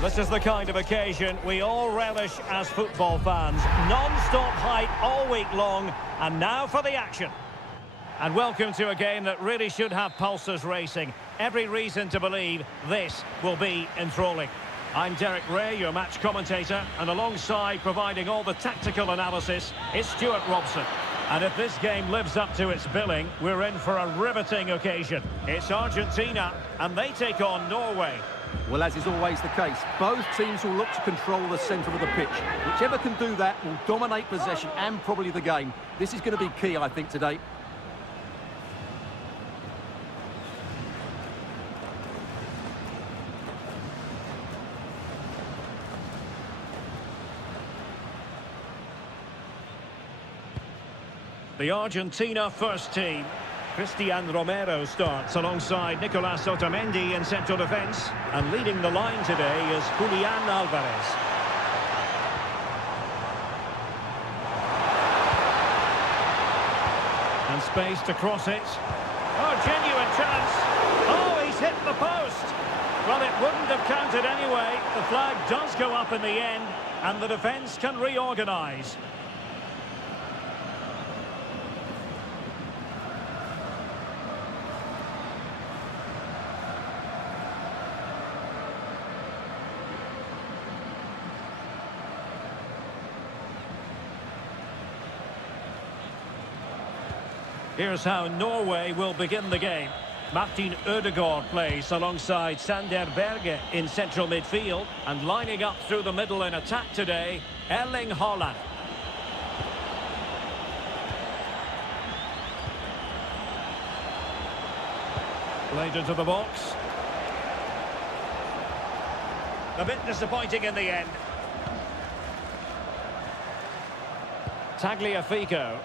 This is the kind of occasion we all relish as football fans. Non-stop hype all week long, and now for the action. And welcome to a game that really should have pulses racing. Every reason to believe this will be enthralling. I'm Derek Ray, your match commentator, and alongside providing all the tactical analysis, it's Stuart Robson. And if this game lives up to its billing, we're in for a riveting occasion. It's Argentina, and they take on Norway. Well, as is always the case, both teams will look to control the centre of the pitch. Whichever can do that will dominate possession and probably the game. This is going to be key, I think, today. The Argentina first team. Cristian Romero starts alongside Nicolas Otamendi in central defence. And leading the line today is Julian Alvarez. And space to cross it. Oh, genuine chance. Oh, he's hit the post. Well, it wouldn't have counted anyway. The flag does go up in the end, and the defence can reorganise. Here's how Norway will begin the game. Martin Ødegaard plays alongside Sander Berge in central midfield. And lining up through the middle in attack today, Erling Haaland. Played into the box. A bit disappointing in the end. Tagliafico.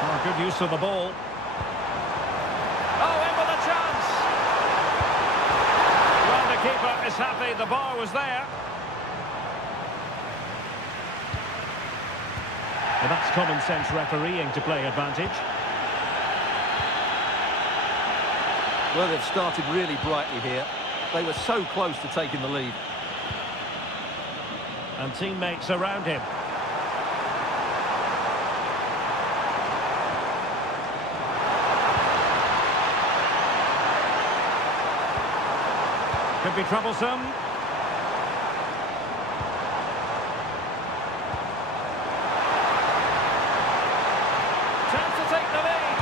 Oh, good use of the ball. Oh, in with a chance! Well, the keeper is happy the bar was there. Well, that's common sense refereeing to play advantage. Well, they've started really brightly here. They were so close to taking the lead. And teammates around him. Could be troublesome. Chance to take the lead.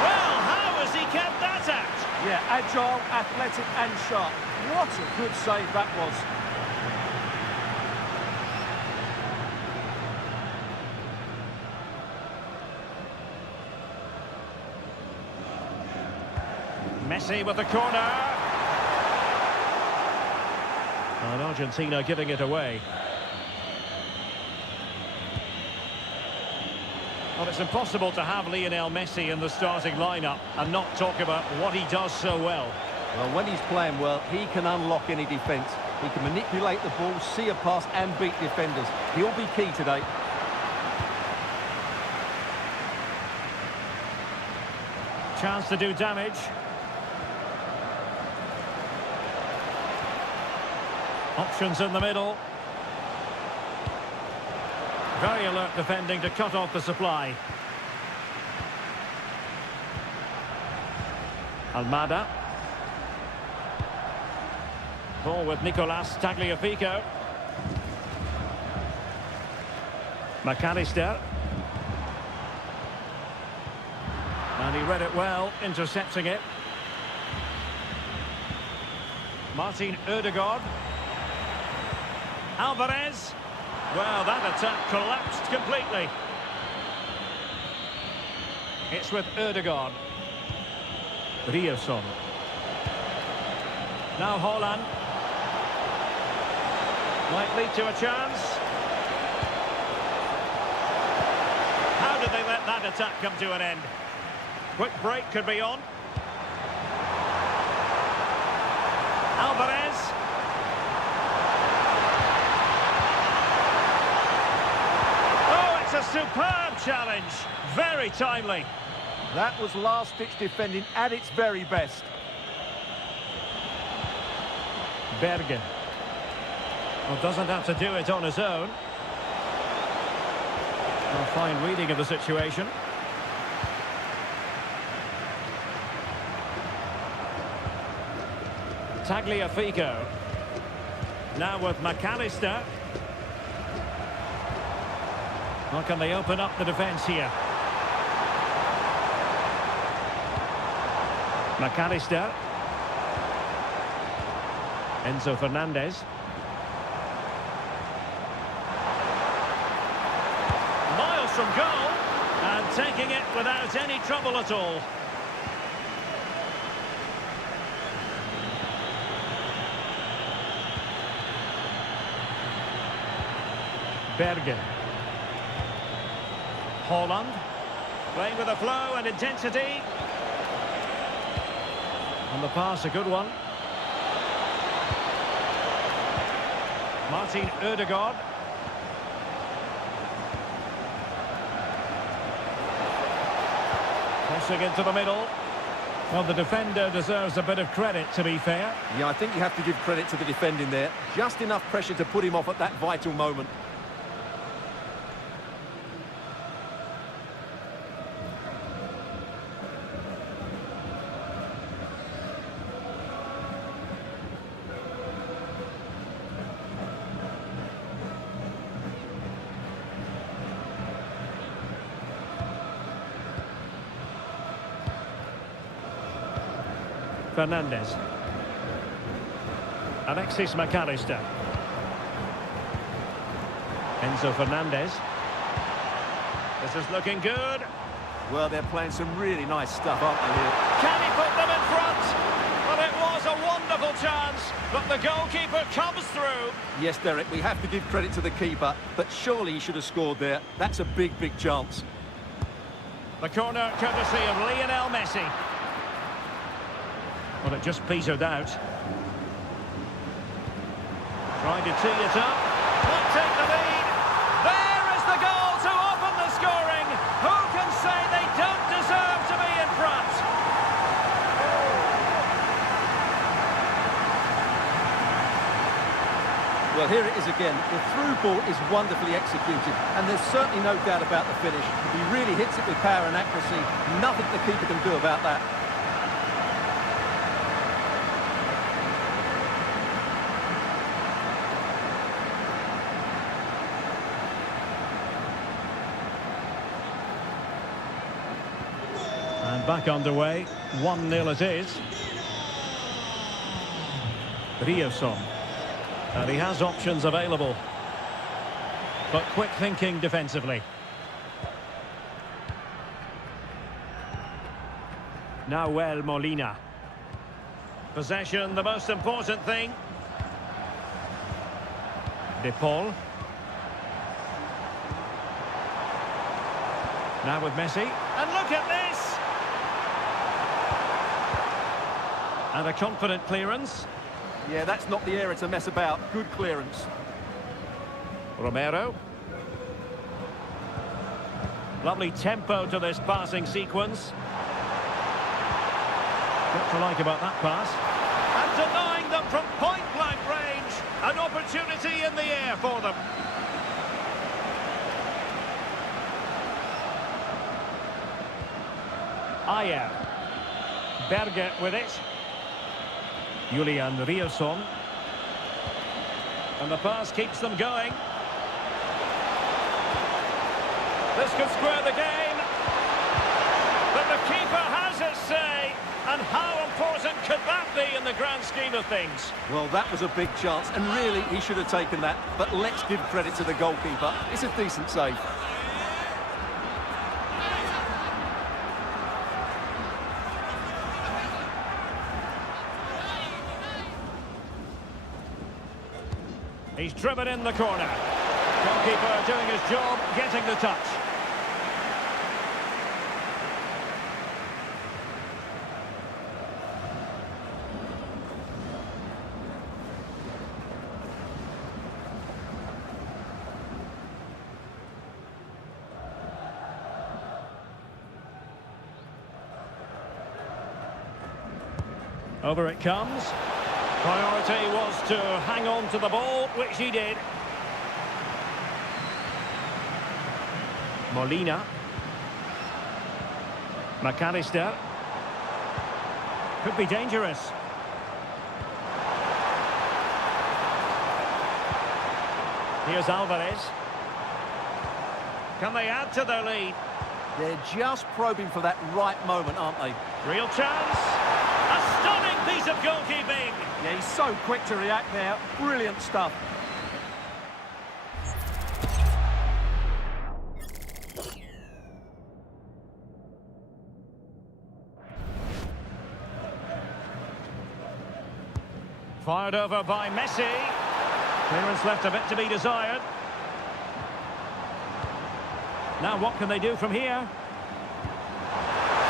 Well, how has he kept that out? Yeah, agile, athletic and sharp. What a good save that was. Messi with the corner. And Argentina giving it away. Well, it's impossible to have Lionel Messi in the starting lineup and not talk about what he does so well. Well, when he's playing well, he can unlock any defence. He can manipulate the ball, see a pass and beat defenders. He'll be key today. Chance to do damage. Options in the middle. Very alert defending to cut off the supply. Almada. Ball with Nicolas Tagliafico. McAllister. And he read it well, intercepting it. Martin Ødegaard. Alvarez. Well, that attack collapsed completely. It's with Ødegaard. Ryerson. Now Haaland. Might lead to a chance. How did they let that attack come to an end? Quick break could be on. Alvarez. Oh, it's a superb challenge. Very timely. That was last-ditch defending at its very best. Bergen. Well, doesn't have to do it on his own. A fine reading of the situation. Tagliafico. Now with McAllister. How can they open up the defence here? McAllister. Enzo Fernandez. Miles from goal. And taking it without any trouble at all. Bergen. Holland. Playing with a flow and intensity. And the pass, a good one. Martin Ødegaard. Crossing into the middle. Well, the defender deserves a bit of credit, to be fair. Yeah, I think you have to give credit to the defending there. Just enough pressure to put him off at that vital moment. Fernandez. Alexis McAllister. Enzo Fernandez. This is looking good. Well, they're playing some really nice stuff, aren't they, here? Can he put them in front? Well, it was a wonderful chance, but the goalkeeper comes through. Yes, Derek, we have to give credit to the keeper, but surely he should have scored there. That's a big, big chance. The corner courtesy of Lionel Messi. Well, it just petered out. Trying to tee it up. Will take the lead. There is the goal to open the scoring. Who can say they don't deserve to be in front? Well, here it is again. The through ball is wonderfully executed, and there's certainly no doubt about the finish. He really hits it with power and accuracy. Nothing the keeper can do about that. And back underway, 1-0 it is. Riosson. And he has options available. But quick thinking defensively. Nahuel Molina. Possession, the most important thing. De Paul. Now with Messi. And look at this! And a confident clearance. Yeah, that's not the area to mess about. Good clearance. Romero. Lovely tempo to this passing sequence. What to like about that pass? And denying them from point-blank range. An opportunity in the air for them. Ayer. Berger with it. Julian Riosson. And the pass keeps them going. This could square the game. But the keeper has his say. And how important could that be in the grand scheme of things? Well, that was a big chance, and really, he should have taken that. But let's give credit to the goalkeeper. It's a decent save. He's driven in the corner. Goalkeeper doing his job, getting the touch. Over it comes. Priority was to hang on to the ball, which he did. Molina. McAllister. Could be dangerous. Here's Alvarez. Can they add to their lead? They're just probing for that right moment, aren't they? Real chance. A stunning piece of goalkeeping. Yeah, he's so quick to react there. Brilliant stuff. Fired over by Messi. Clearance left a bit to be desired. Now what can they do from here?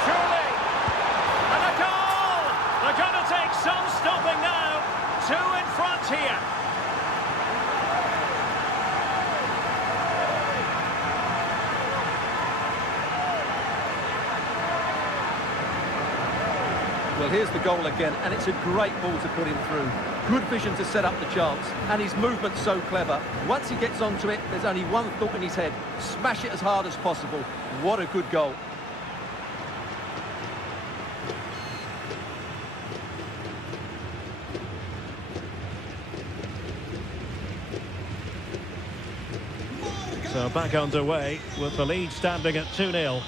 Surely! And a goal! They're going to take some stopping now. 2 in front here. Well, here's the goal again, and it's a great ball to put him through. Good vision to set up the chance, and his movement's so clever. Once he gets onto it, there's only one thought in his head. Smash it as hard as possible. What a good goal. So back underway with the lead standing at 2-0.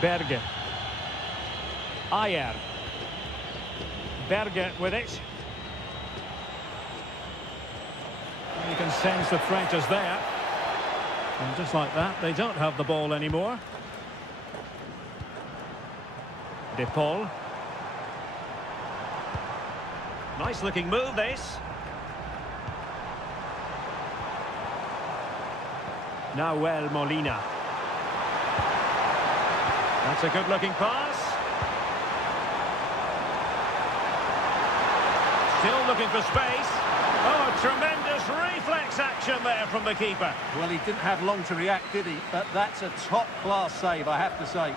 Berge. Ayer. Berge with it. You can sense the threat is there. And just like that, they don't have the ball anymore. De Paul. Nice looking move, this. Nahuel Molina. That's a good-looking pass. Still looking for space. Oh, tremendous reflex action there from the keeper. Well, he didn't have long to react, did he? But that's a top-class save, I have to say.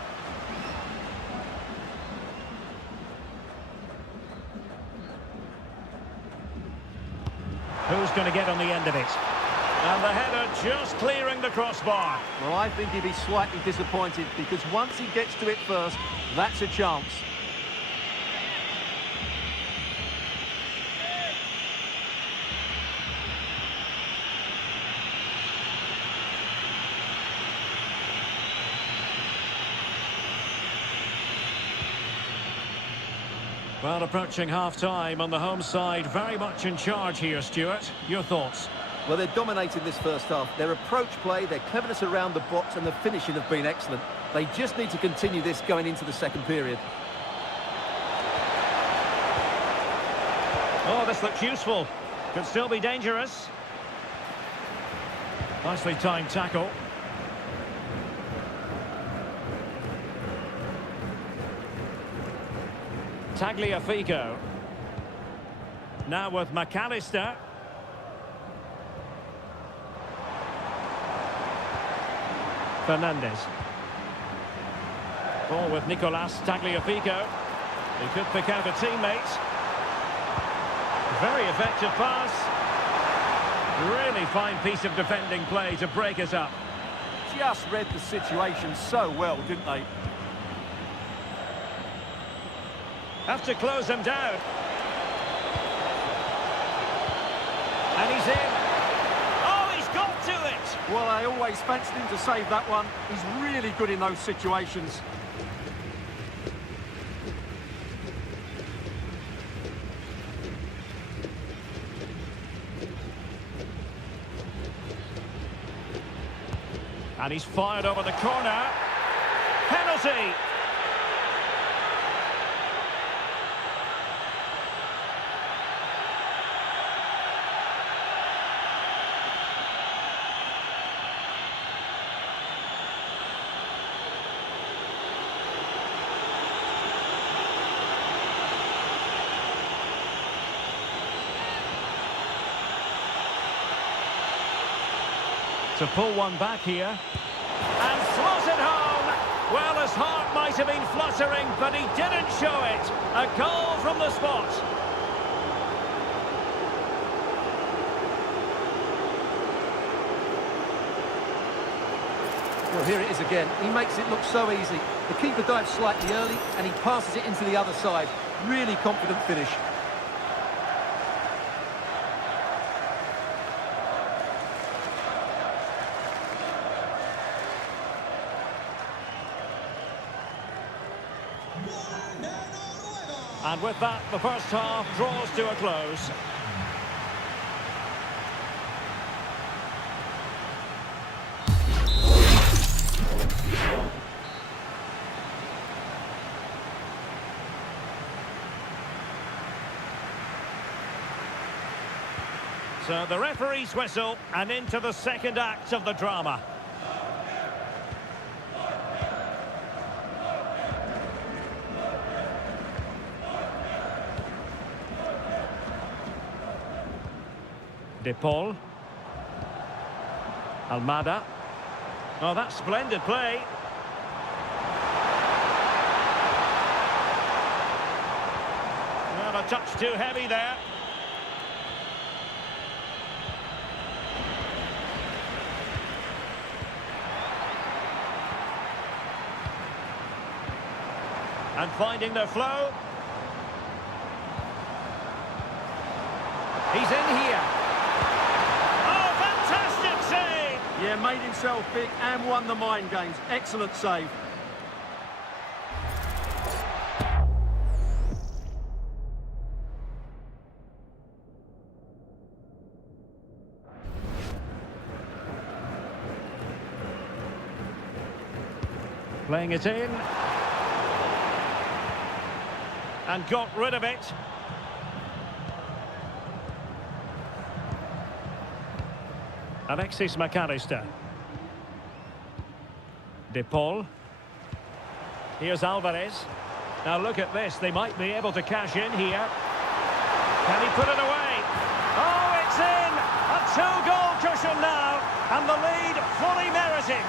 Who's going to get on the end of it? And the header just clearing the crossbar. Well, I think he'd be slightly disappointed because once he gets to it first, that's a chance. Well, approaching half-time on the home side, very much in charge here, Stuart. Your thoughts? Well, they're dominating this first half. Their approach play, their cleverness around the box and the finishing have been excellent. They just need to continue this going into the second period. Oh, this looks useful. Could still be dangerous. Nicely timed tackle. Tagliafico. Now with McAllister. Fernandez. Ball with Nicolas Tagliafico. He could pick out a teammate. Very effective pass. Really fine piece of defending play to break us up. Just read the situation so well, didn't they? Have to close them down. And he's in. Oh, he's got to it! Well, I always fancied him to save that one. He's really good in those situations. And he's fired over the corner. Penalty! To pull one back here. And slots it home. Well, his heart might have been fluttering, but he didn't show it. A goal from the spot. Well, here it is again. He makes it look so easy. The keeper dives slightly early, and he passes it into the other side. Really confident finish. And with that, the first half draws to a close. So the referee's whistle, and into the second act of the drama. De Paul. Almada. Oh, that's splendid play. Well, a touch too heavy there. And finding their flow. He's in here. Oh, fantastic save! Yeah, made himself big and won the mind games. Excellent save. Playing it in. And got rid of it. Alexis McAllister. De Paul. Here's Alvarez. Now look at this. They might be able to cash in here. Can he put it away? Oh, it's in! A two-goal cushion now. And the lead fully merited.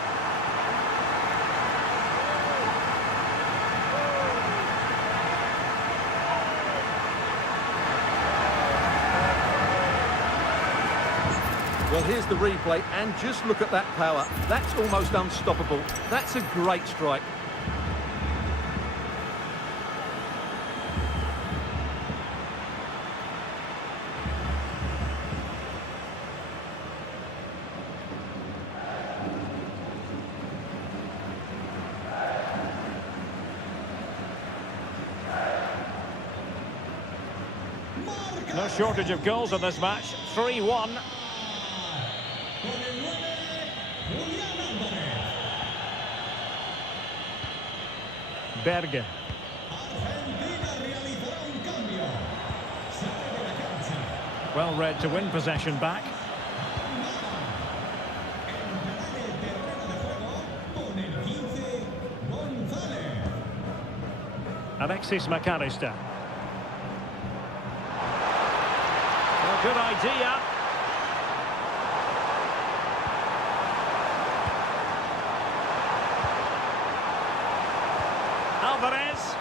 Well, here's the replay, and just look at that power. That's almost unstoppable. That's a great strike. No shortage of goals in this match. 3-1. Berge. Well read to win possession back. Alexis McAllister. Well, good idea. Alvarez.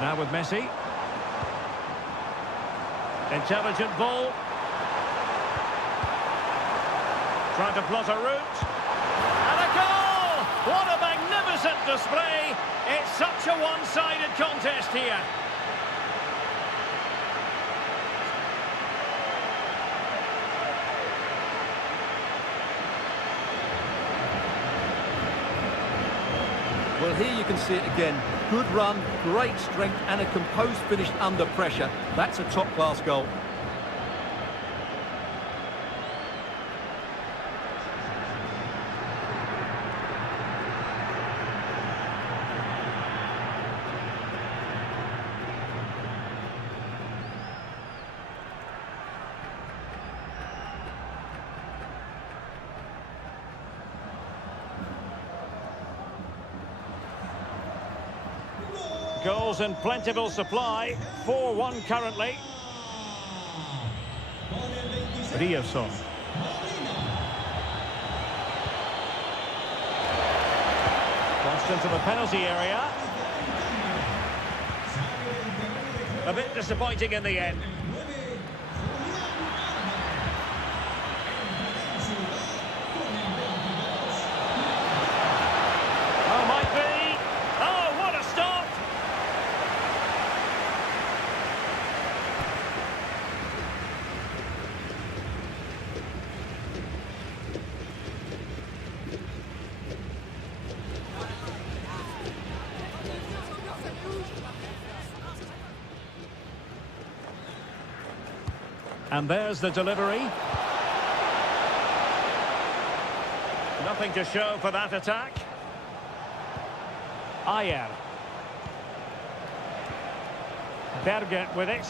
Now with Messi. Intelligent ball. Trying to plot a route. And a goal! What a magnificent display! It's such a one-sided contest here. Well, here you can see it again. Good run, great strength, and a composed finish under pressure. That's a top-class goal. Goals in plentiful supply. 4-1 currently. Riasson. Crossed into the penalty area. A bit disappointing in the end. Oh, might be. Oh, what a stop! And there's the delivery. Nothing to show for that attack. Ayer. Berger with it.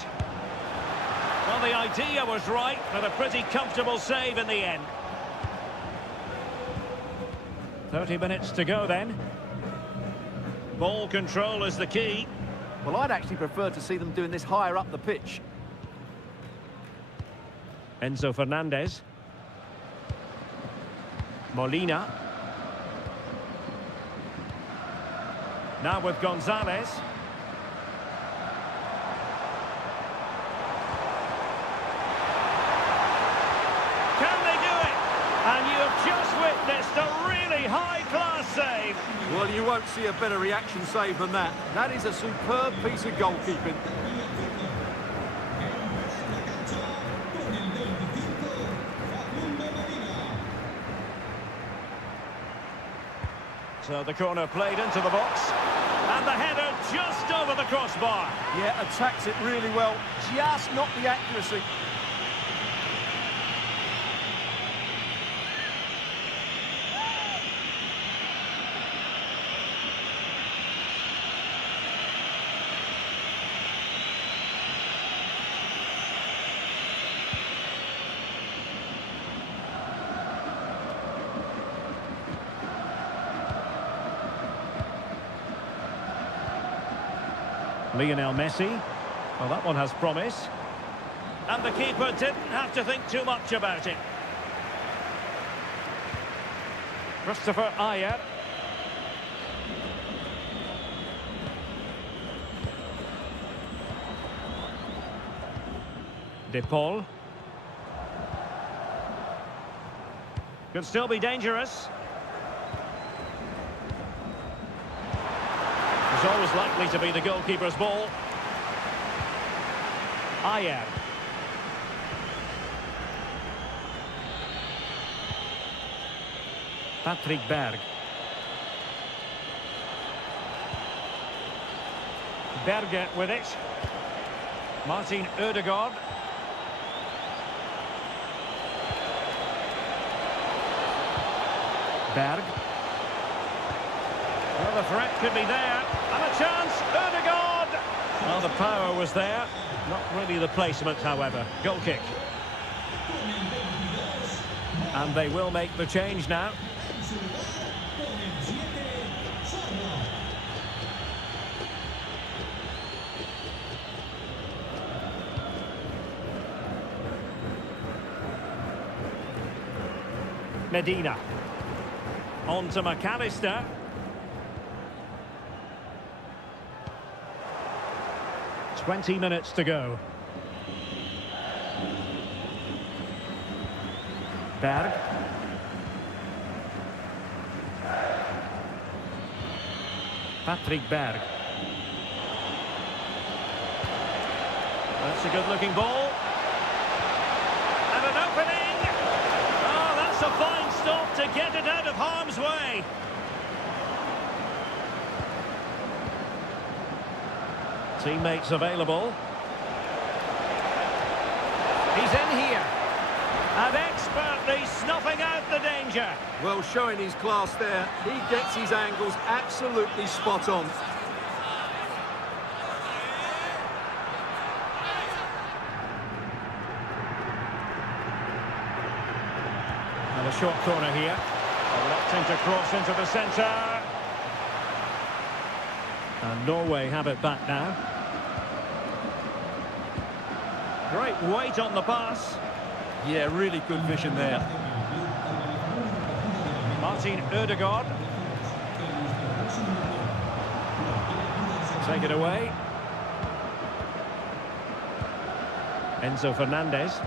Well, the idea was right, but a pretty comfortable save in the end. 30 minutes to go then. Ball control is the key. Well, I'd actually prefer to see them doing this higher up the pitch. Enzo Fernandez. Molina. Now with Gonzalez. Can they do it? And you have just witnessed a really high-class save. Well, you won't see a better reaction save than that. That is a superb piece of goalkeeping. So the corner played into the box. And the header just over the crossbar. Yeah, attacks it really well. Just not the accuracy. Lionel Messi. Well, that one has promise. And the keeper didn't have to think too much about it. Christopher Ayer. De Paul. Could still be dangerous. It's always likely to be the goalkeeper's ball. Ayer. Patrick Berg. Berger with it. Martin Ødegaard. Berg. Well, the threat could be there. And a chance, Ødegaard! Well, the power was there. Not really the placement, however. Goal kick. And they will make the change now. Medina. On to McAllister. Twenty minutes to go. Berg. Patrick Berg. That's a good-looking ball. And an opening. Oh, that's a fine stop to get it out of harm's way. Teammates available. He's in here. And expertly snuffing out the danger. Well, showing his class there. He gets his angles absolutely spot on. And a short corner here. Reluctant to cross into the centre. And Norway have it back now. Great weight on the pass. Yeah, really good vision there. Martin Ødegaard. Take it away. Enzo Fernandez.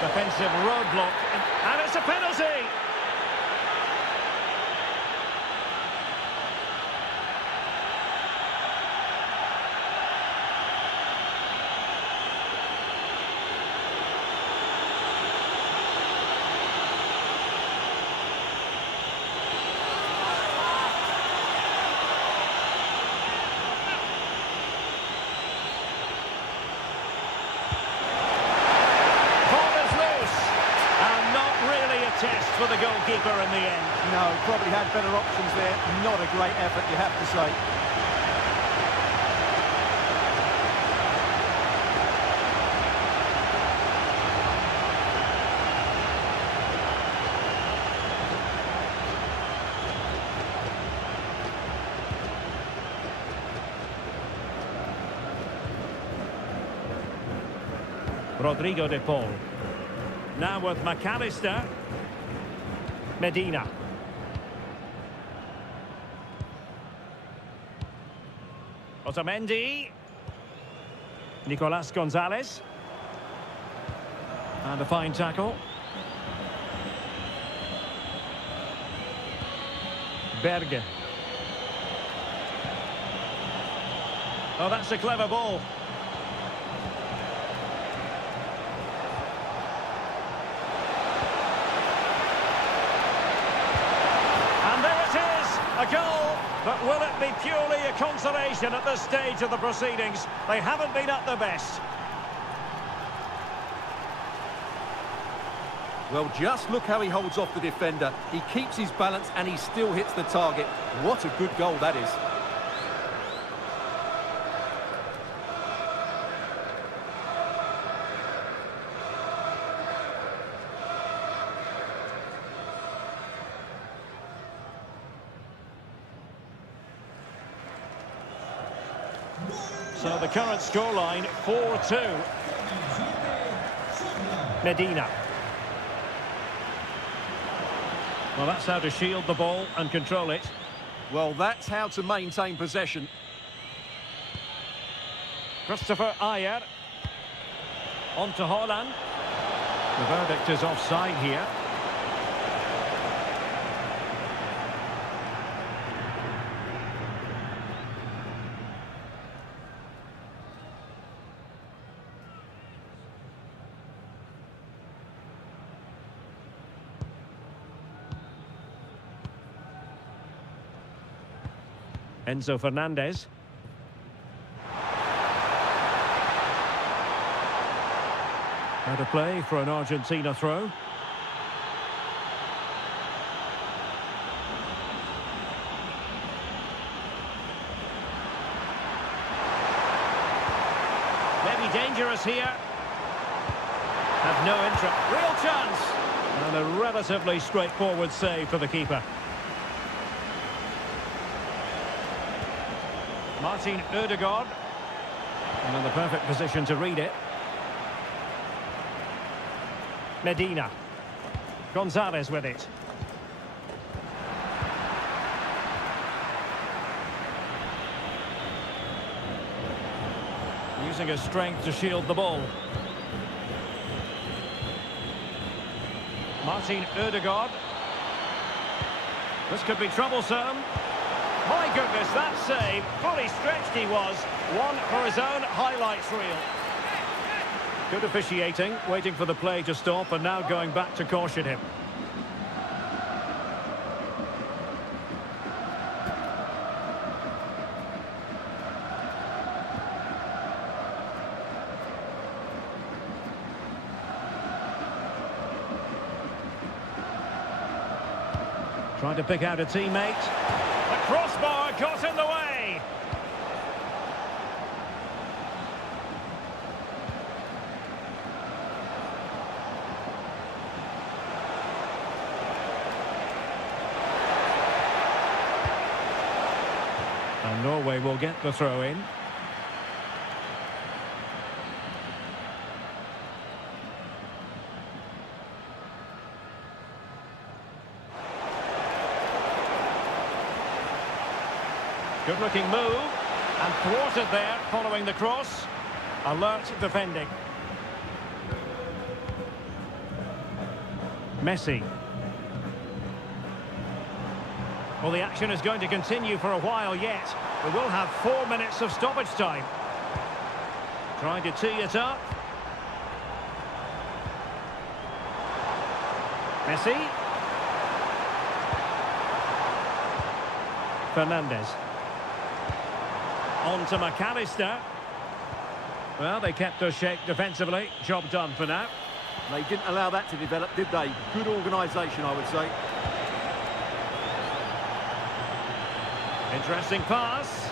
Defensive roadblock, and it's a penalty! Test for the goalkeeper in the end. No, probably had better options there. Not a great effort, you have to say. Rodrigo de Paul. Now with McAllister. Medina. Otamendi. Nicolas Gonzalez. And a fine tackle. Berge. Oh, that's a clever ball. A goal, but will it be purely a consolation at this stage of the proceedings? They haven't been at their best. Well, just look how he holds off the defender. He keeps his balance and he still hits the target. What a good goal that is. So the current scoreline, 4-2. Medina. Well, that's how to shield the ball and control it. Well, that's how to maintain possession. Christopher Ayer. On to Haaland. The verdict is offside here. Enzo Fernandez. Out of play for an Argentina throw. Maybe dangerous here. Have no interest. Real chance. And a relatively straightforward save for the keeper. Martin Ødegaard. And in the perfect position to read it. Medina. Gonzalez with it. Using his strength to shield the ball. Martin Ødegaard. This could be troublesome. My goodness, that save. Fully stretched he was. One for his own highlights reel. Good officiating, waiting for the play to stop and now going back to caution him. Trying to pick out a teammate. The crossbar got in the way. And Norway will get the throw in. Good looking move. And thwarted there following the cross. Alert defending. Messi. Well, the action is going to continue for a while yet. We will have 4 minutes of stoppage time. Trying to tee it up. Messi. Fernandez. On to McAllister. Well, they kept us shape defensively. Job done for now. They didn't allow that to develop, did they? Good organisation, I would say. Interesting pass.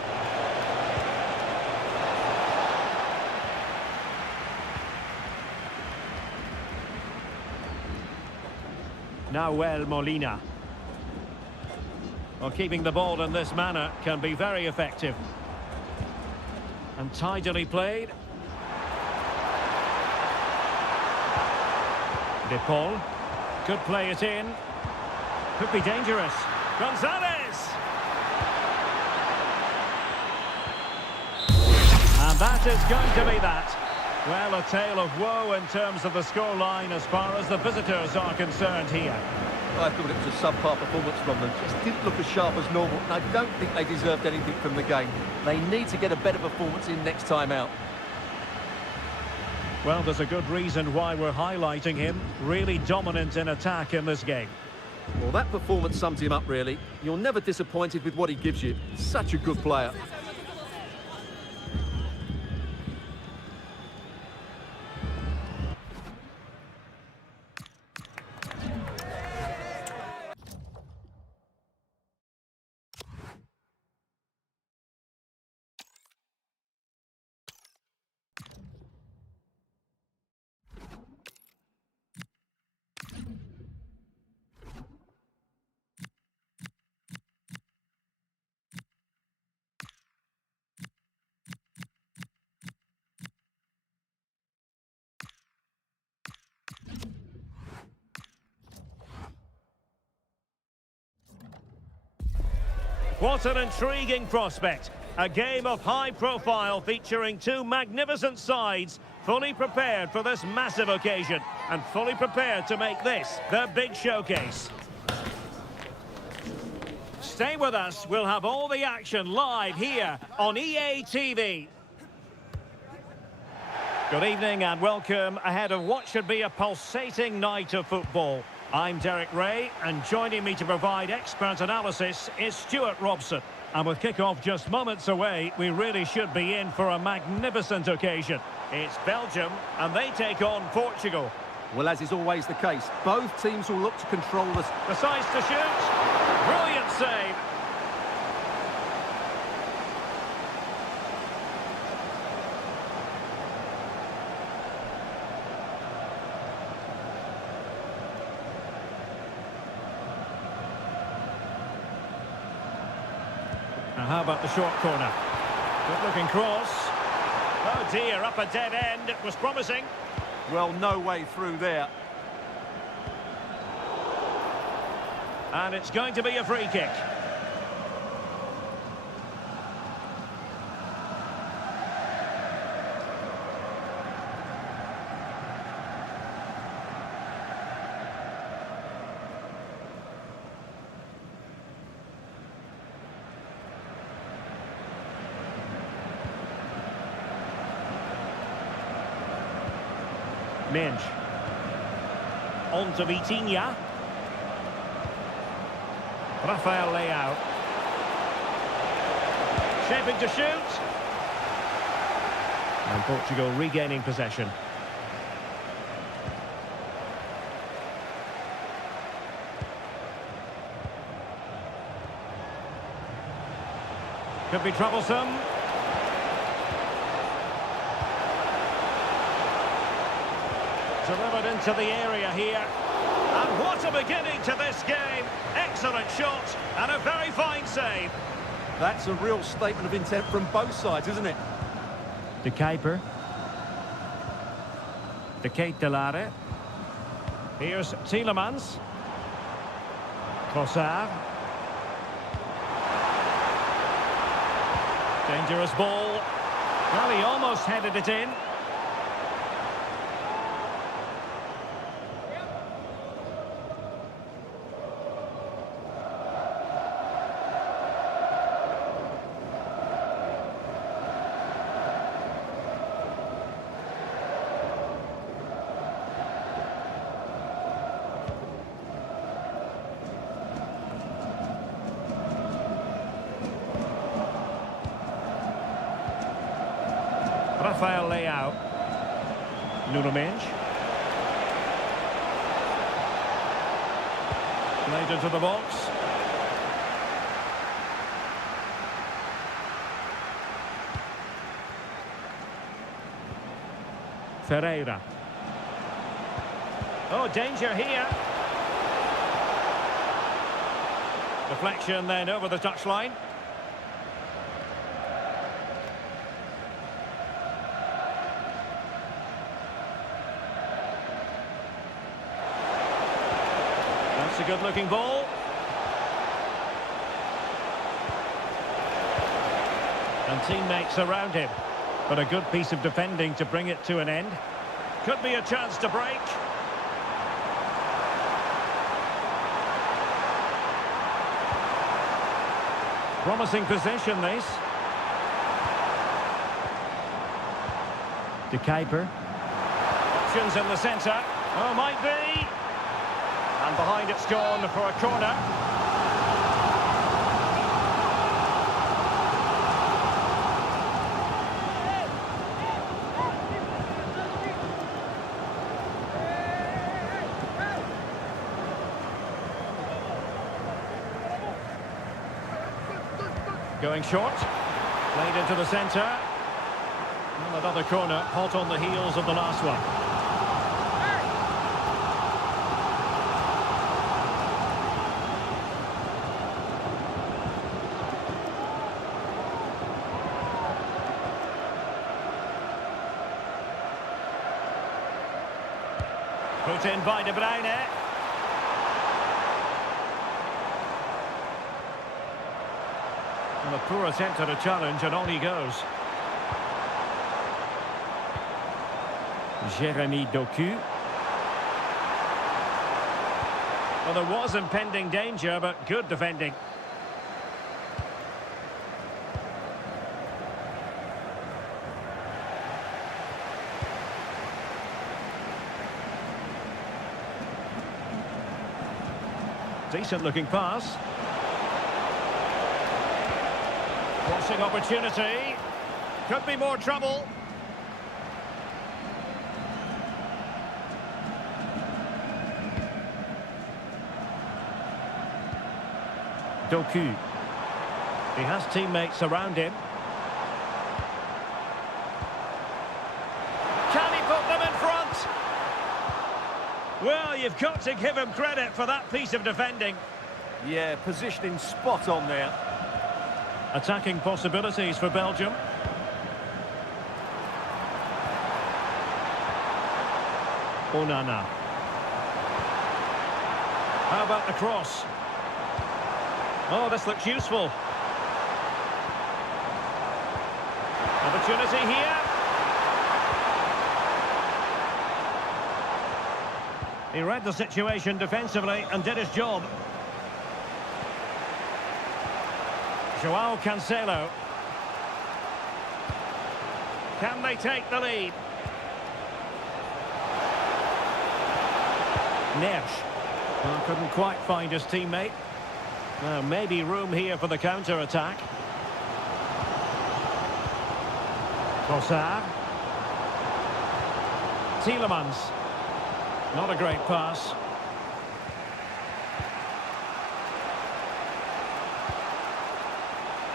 Nahuel Molina. Well, keeping the ball in this manner can be very effective. And tidily played. De Paul. Could play it in. Could be dangerous. Gonzalez! And that is going to be that. Well, a tale of woe in terms of the scoreline as far as the visitors are concerned here. I thought it was a subpar performance from them. Just didn't look as sharp as normal, and I don't think they deserved anything from the game. They need to get a better performance in next time out. Well, there's a good reason why we're highlighting him. Really dominant in attack in this game. Well, that performance sums him up, really. You're never disappointed with what he gives you. Such a good player. What an intriguing prospect. A game of high profile featuring two magnificent sides, fully prepared for this massive occasion and fully prepared to make this their big showcase. Stay with us, we'll have all the action live here on EA TV. Good evening and welcome ahead of what should be a pulsating night of football. I'm Derek Ray, and joining me to provide expert analysis is Stuart Robson. And with kick-off just moments away, we really should be in for a magnificent occasion. It's Belgium, and they take on Portugal. Well, as is always the case, both teams will look to control this. Decides to shoot. Brilliant save. Now how about the short corner? Good looking cross. Oh dear, up a dead end. It was promising. Well, no way through there. And it's going to be a free kick. Minge. On to Vitinha. Rafael Leao. Shaping to shoot. And Portugal regaining possession. Could be troublesome. Delivered into the area here. And what a beginning to this game. Excellent shot and a very fine save. That's a real statement of intent from both sides, isn't it? De Kuiper. De Ketelare. Here's Tielemans. Trossard. Dangerous ball. Well, he almost headed it in. Rafael Leao. Nuno Mendes. Played into the box. Ferreira. Oh, danger here. Deflection then over the touchline. That's a good-looking ball. And teammates around him. But a good piece of defending to bring it to an end. Could be a chance to break. Promising possession, this. De Kuiper. Options in the centre. Oh, might be. And behind it's gone for a corner. Going short. Played into the centre. And another corner, hot on the heels of the last one. Put in by De Bruyne. And a poor attempt at a challenge, and on he goes. Jeremy Doku. Well, there was impending danger, but good defending. Decent looking pass. Crossing opportunity. Could be more trouble. Doku. He has teammates around him. Can he put them in front? Well, you've got to give him credit for that piece of defending. Yeah, positioning spot on there. Attacking possibilities for Belgium. Onana. How about the cross? Oh, this looks useful. Opportunity here. He read the situation defensively and did his job. Joao Cancelo. Can they take the lead? Neves. Well, couldn't quite find his teammate. Maybe room here for the counter-attack. Trossard. Tielemans. Not a great pass.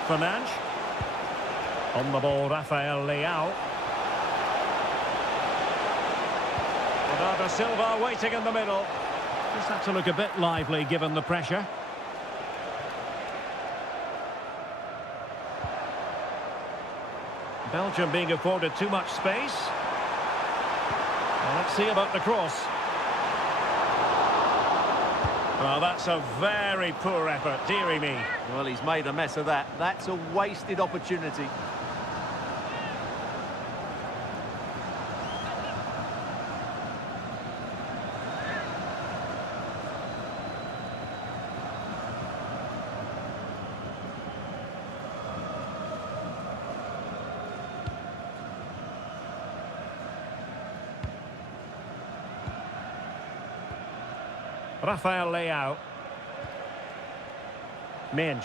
Fernandes. On the ball, Rafael Leao. Bernardo Silva waiting in the middle. Just had to look a bit lively given the pressure. Belgium being afforded too much space. Well, let's see about the cross. Well, that's a very poor effort, dearie me. Well, he's made a mess of that. That's a wasted opportunity. Rafael Leao. Minge.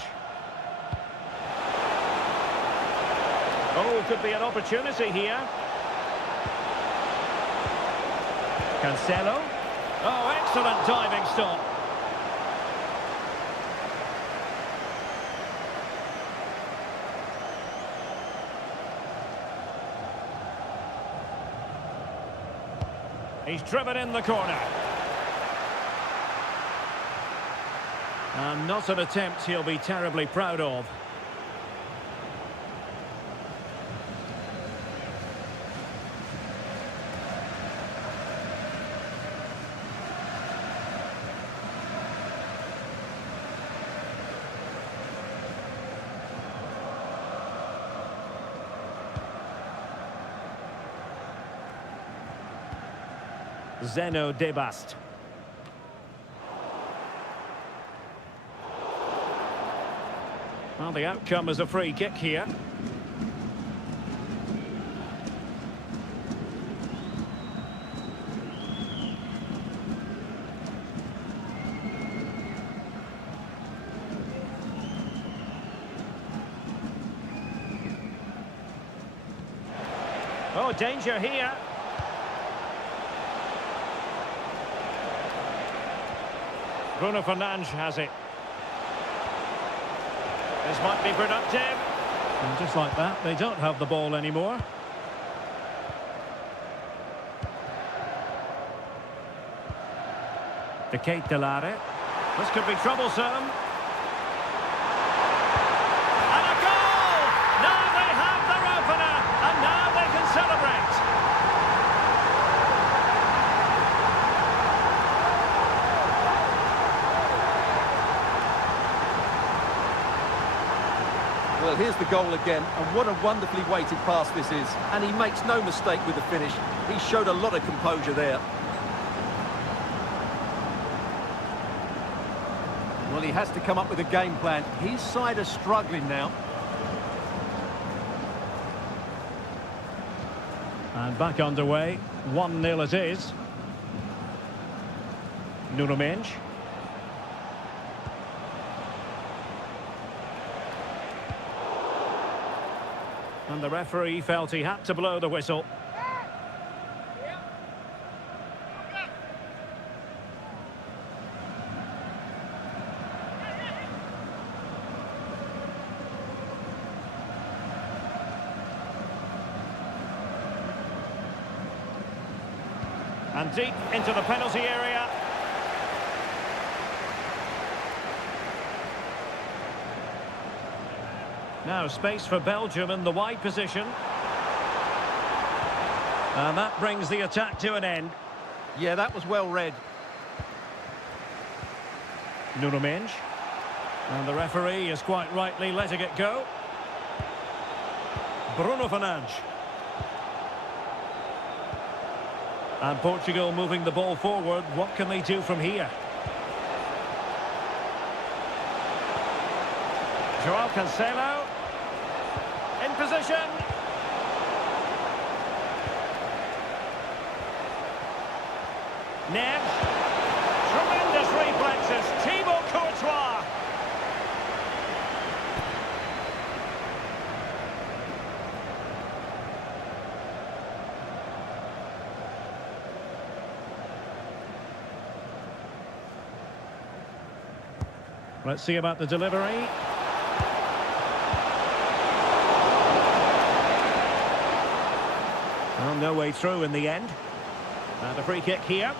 Oh, could be an opportunity here. Cancelo. Oh, excellent diving stop. He's driven in the corner. And not an attempt he'll be terribly proud of. Zeno Debast. Well, the outcome is a free kick here. Oh, danger here. Bruno Fernandes has it. This might be productive. And just like that, they don't have the ball anymore. De Ketelare. This could be troublesome. And a goal! Now they have their opener, and now they can celebrate. Well, here's the goal again, and what a wonderfully weighted pass this is. And he makes no mistake with the finish. He showed a lot of composure there. Well, he has to come up with a game plan. His side are struggling now. And back underway. 1-0 it is. Nuno Mendes. And the referee felt he had to blow the whistle. And deep into the penalty area. Now space for Belgium in the wide position. And that brings the attack to an end. Yeah, that was well read. Nuno Mendes. And the referee is quite rightly letting it go. Bruno Fernandes. And Portugal moving the ball forward. What can they do from here? Joao Cancelo. In position. Neves. Tremendous reflexes. Thibaut Courtois. Let's see about the delivery. Well, no way through in the end. And a free kick here.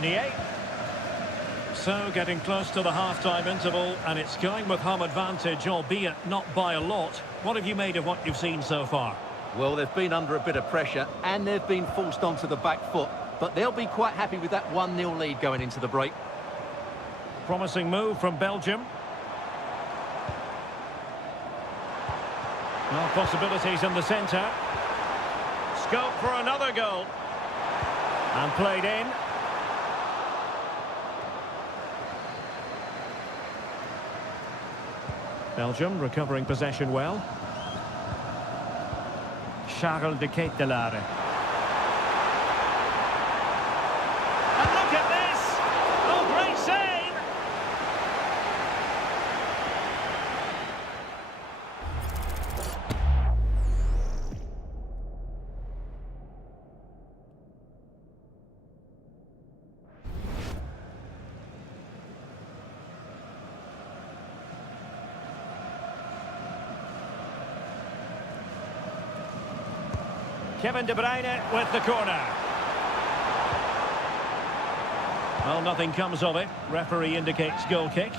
Meunier. So getting close to the half-time interval, and it's going with home advantage, albeit not by a lot. What have you made of what you've seen so far? Well, they've been under a bit of pressure and they've been forced onto the back foot, but they'll be quite happy with that 1-0 lead going into the break. Promising move from Belgium. Well, possibilities in the centre. Scope for another goal. And played in. Belgium recovering possession well. Charles de Ketelaere. And look at this! Oh, great save! Kevin De Bruyne with the corner. Well, nothing comes of it. Referee indicates goal kick.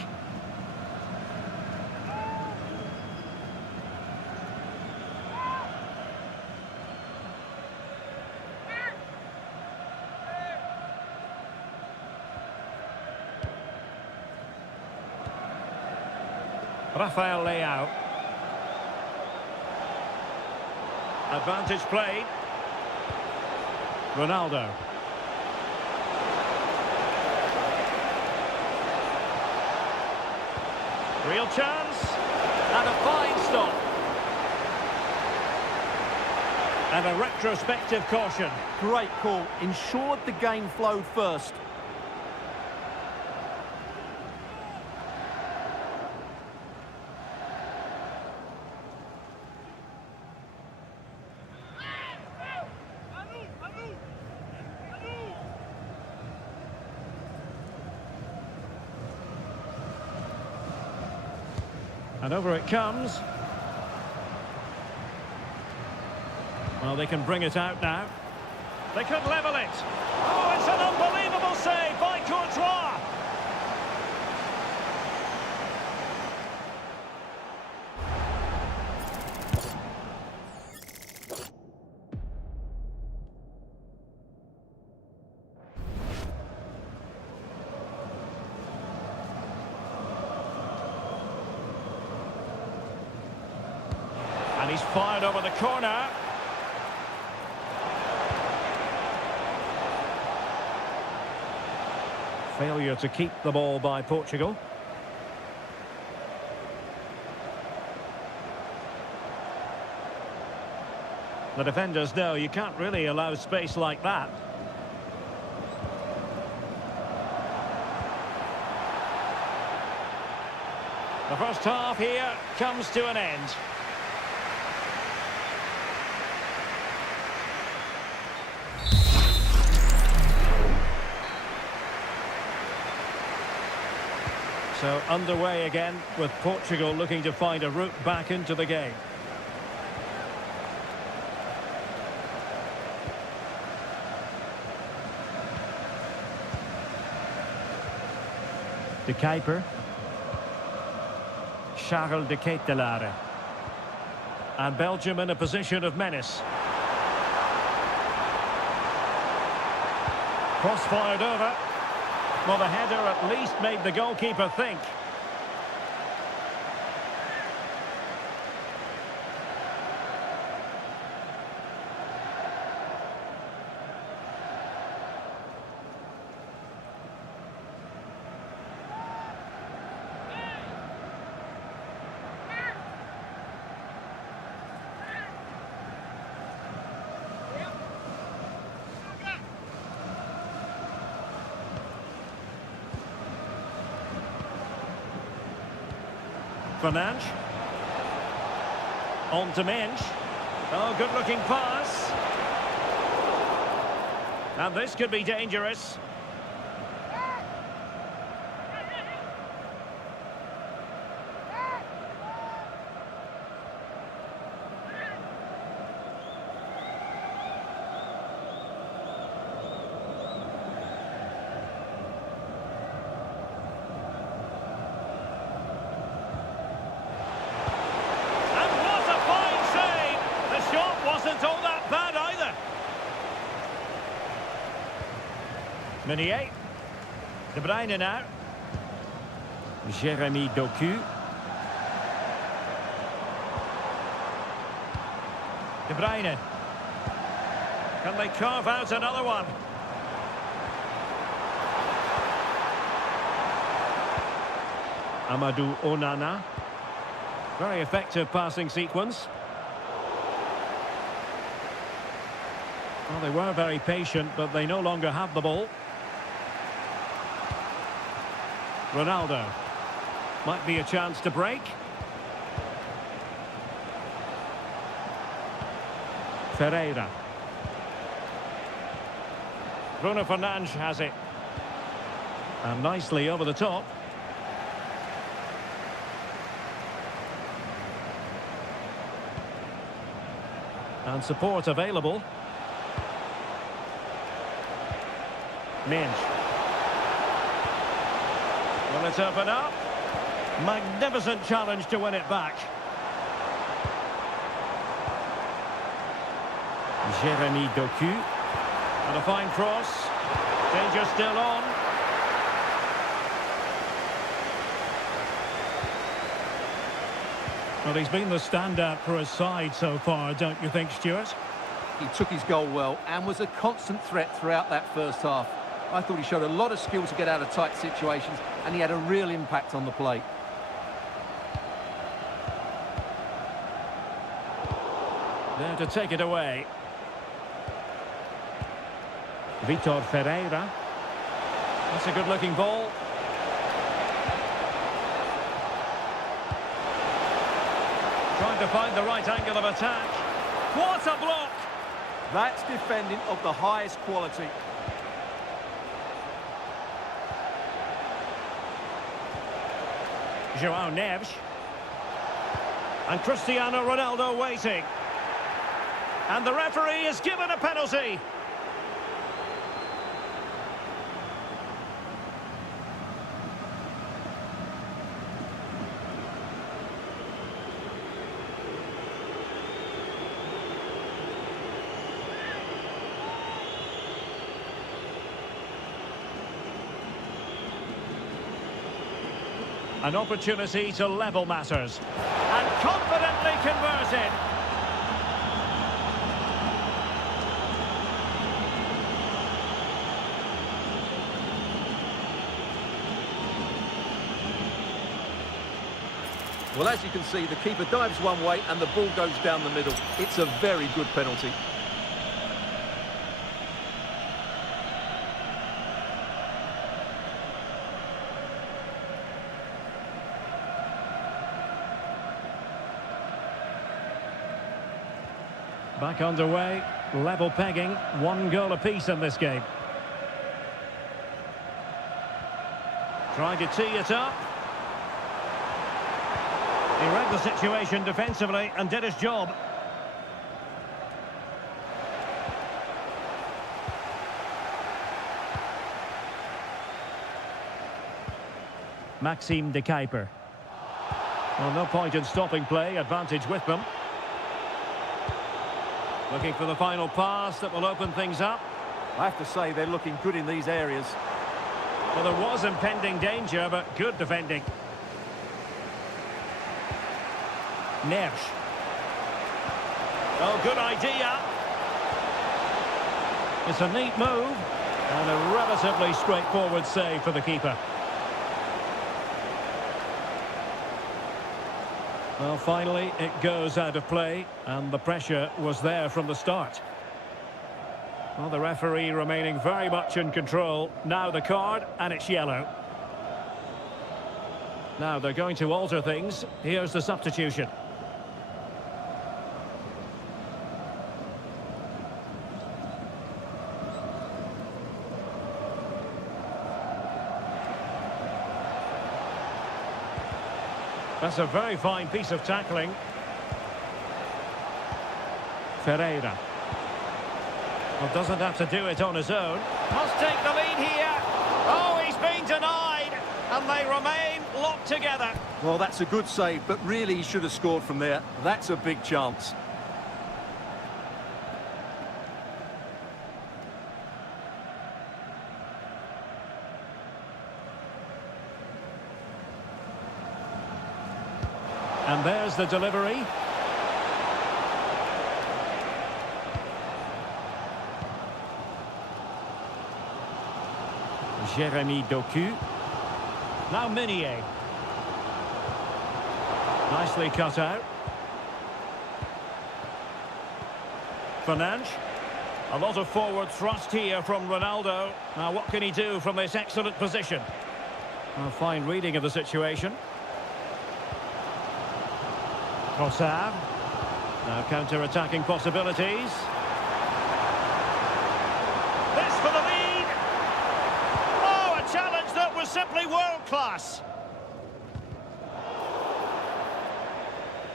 Rafael Leao. Advantage played. Ronaldo. Real chance. And a fine stop. And a retrospective caution. Great call. Ensured the game flowed first. And over it comes. Well, they can bring it out now. They could level it. Oh, it's an unbelievable save by Courtois. And he's fired over the corner. Failure to keep the ball by Portugal. The defenders know you can't really allow space like that. The first half here comes to an end. So underway again with Portugal looking to find a route back into the game. De Kuiper. Charles de Ketelaere. And Belgium in a position of menace. Cross fired over. Well, the header at least made the goalkeeper think. Fernandes. On to Mensch. Oh, good-looking pass. And this could be dangerous. Meunier. De Bruyne now. Jeremy Doku. De Bruyne. Can they carve out another one? Amadou Onana. Very effective passing sequence. Well, they were very patient, but they no longer have the ball. Ronaldo. Might be a chance to break. Ferreira. Bruno Fernandes has it. And nicely over the top. And support available. Minge. Will it open up? Magnificent challenge to win it back. Jeremy Doku. And a fine cross. Danger still on. Well, he's been the standout for his side so far, don't you think, Stuart? He took his goal well and was a constant threat throughout that first half. I thought he showed a lot of skill to get out of tight situations, and he had a real impact on the plate. There to take it away. Vitor Ferreira. That's a good-looking ball. Trying to find the right angle of attack. What a block! That's defending of the highest quality. João Neves. And Cristiano Ronaldo waiting. And the referee is given a penalty. An opportunity to level matters. And confidently converted. Well, as you can see, the keeper dives one way and the ball goes down the middle. It's a very good penalty. Back underway, level pegging, 1 goal apiece in this game. Trying to tee it up. He read the situation defensively and did his job. Maxime de Kuiper. Well, no point in stopping play, advantage with them. Looking for the final pass that will open things up. I have to say, they're looking good in these areas. Well, there was impending danger, but good defending. Neves. Oh, good idea. It's a neat move. And a relatively straightforward save for the keeper. Well, finally, it goes out of play, and the pressure was there from the start. Well, the referee remaining very much in control. Now the card, and it's yellow. Now they're going to alter things. Here's the substitution. That's a very fine piece of tackling. Ferreira. Well, doesn't have to do it on his own. Must take the lead here. Oh, he's been denied. And they remain locked together. Well, that's a good save, but really he should have scored from there. That's a big chance. And there's the delivery. Jeremy Doku. Now Minier. Nicely cut out. Fernandes. A lot of forward thrust here from Ronaldo. Now what can he do from this excellent position? A fine reading of the situation. Trossard. Now counter-attacking possibilities. This for the lead. Oh, a challenge that was simply world-class.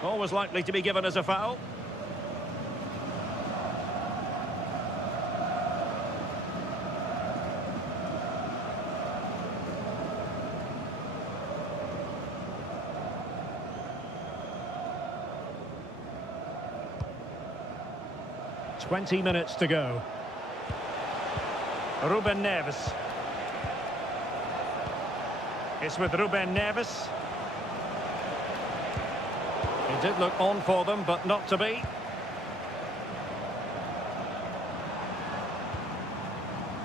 Always likely to be given as a foul. Twenty minutes to go. Ruben Neves. It's with Ruben Neves. It did look on for them, but not to be.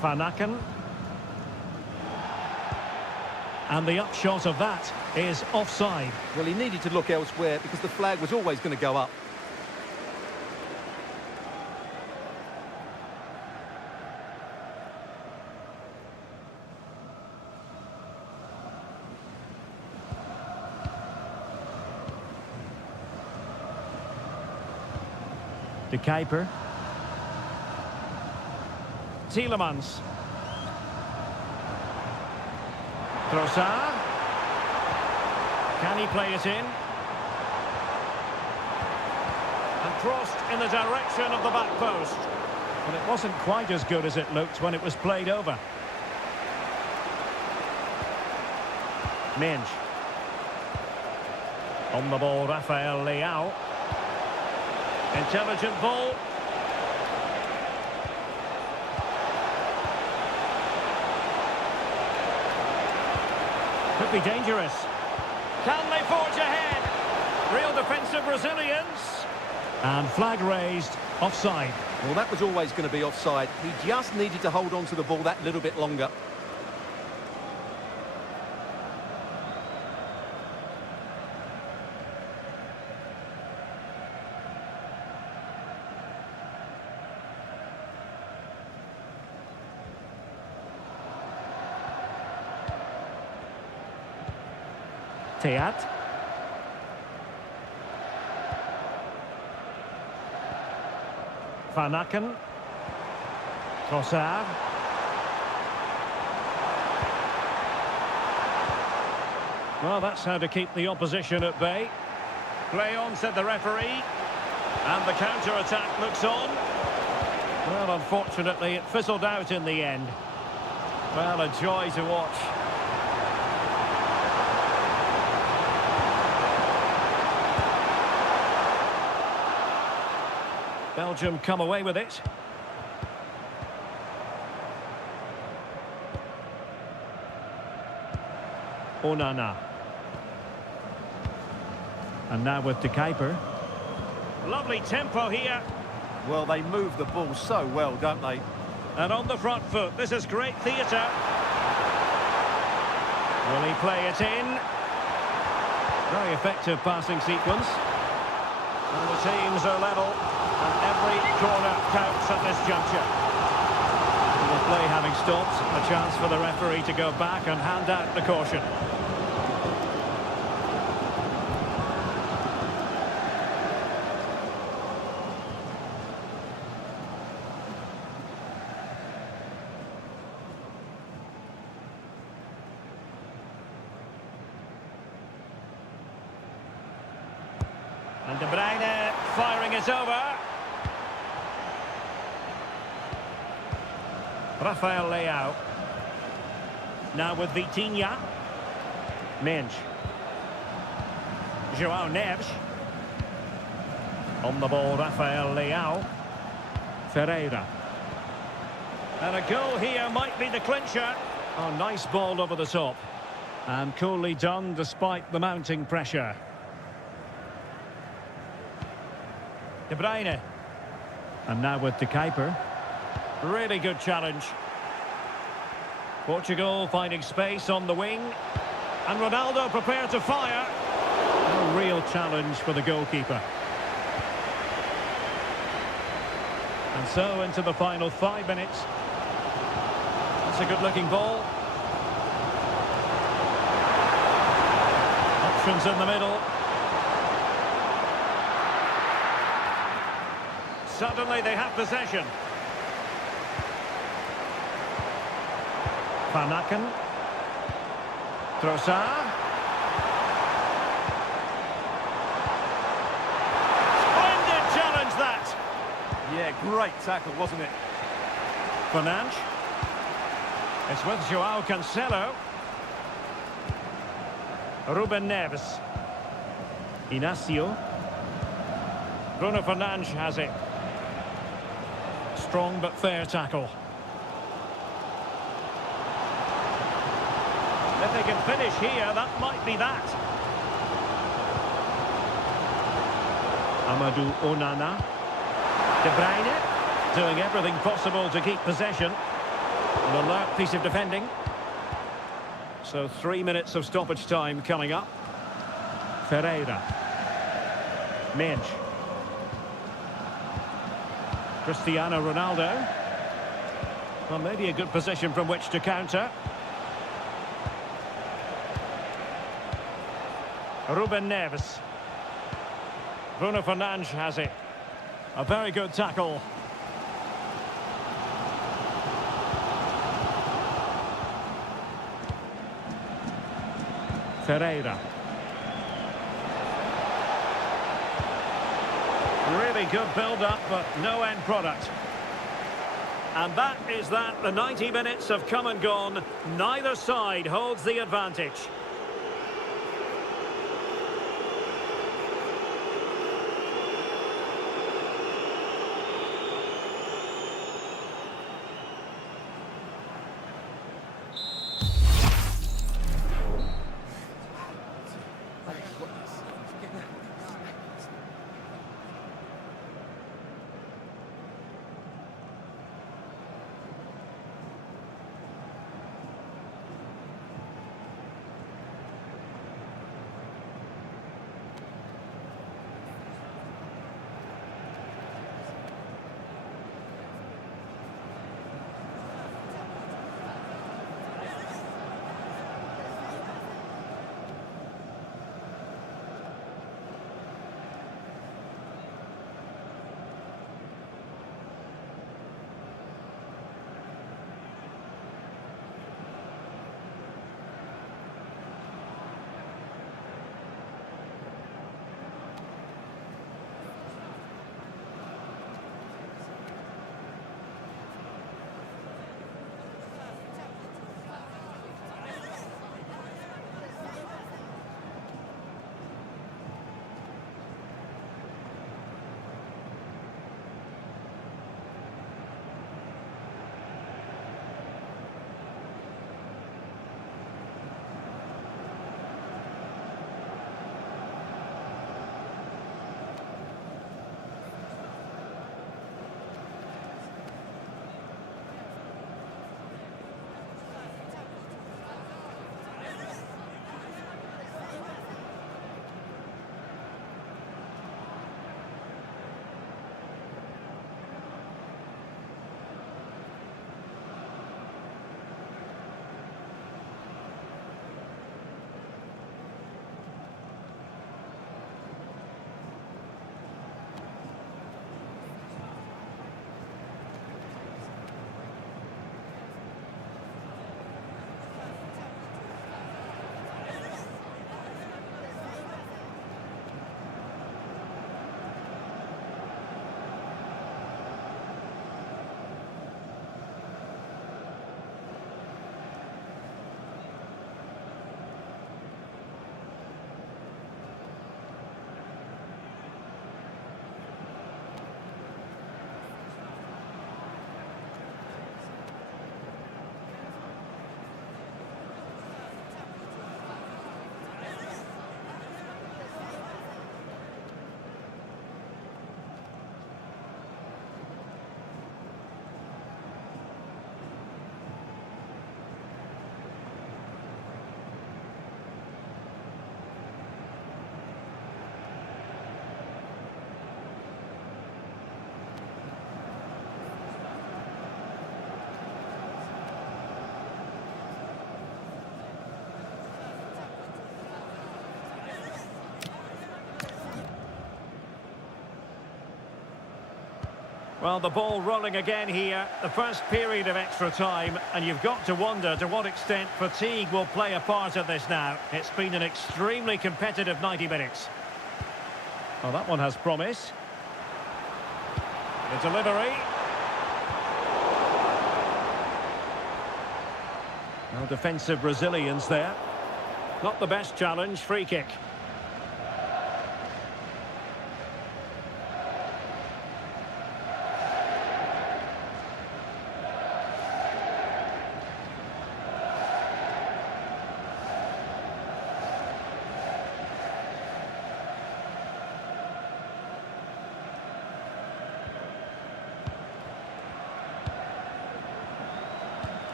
Van Aken. And the upshot of that is offside. Well, he needed to look elsewhere because the flag was always going to go up. De Kuiper. Tielemans. Trossard. Can he play it in? And crossed in the direction of the back post. But it wasn't quite as good as it looked when it was played over. Minge. On the ball, Rafael Leao. Intelligent ball. Could be dangerous. Can they forge ahead? Real defensive resilience. And flag raised, offside. Well, that was always going to be offside. He just needed to hold on to the ball that little bit longer. Teat. Van Aken. Trossard. Well, that's how to keep the opposition at bay. Play on, said the referee. And the counter-attack looks on. Well, unfortunately, it fizzled out in the end. Well, a joy to watch. Belgium come away with it. Onana. And now with De Kuiper. Lovely tempo here. Well, they move the ball so well, don't they? And on the front foot, this is great theatre. Will he play it in? Very effective passing sequence. And the teams are level. And every corner counts at this juncture. The play having stopped, a chance for the referee to go back and hand out the caution. And De Bruyne firing it over. Rafael Leao. Now with Vitinha. Minge. João Neves. On the ball, Rafael Leao. Ferreira. And a goal here might be the clincher. Oh, nice ball over the top. And coolly done despite the mounting pressure. De Bruyne. And now with the keeper. Really good challenge. Portugal finding space on the wing. And Ronaldo prepared to fire. A real challenge for the goalkeeper. And so into the final 5 minutes. That's a good-looking ball. Options in the middle. Suddenly they have possession. Van Aken. Trossard. Splendid challenge that. Yeah, great tackle, wasn't it? Fernandes. It's with Joao Cancelo. Ruben Neves. Inacio. Bruno Fernandes has it. Strong but fair tackle. If they can finish here, that might be that. Amadou Onana. De Bruyne doing everything possible to keep possession. An alert piece of defending. So 3 minutes of stoppage time coming up. Ferreira. Mensch. Cristiano Ronaldo. Well, maybe a good position from which to counter. Ruben Neves. Bruno Fernandes has it. A very good tackle. Ferreira. Really good build-up, but no end product. And that is that. The 90 minutes have come and gone. Neither side holds the advantage. Well, the ball rolling again here, the first period of extra time, and you've got to wonder to what extent fatigue will play a part of this now. It's been an extremely competitive 90 minutes. Well, that one has promise. The delivery. Well, defensive resilience there. Not the best challenge, free kick.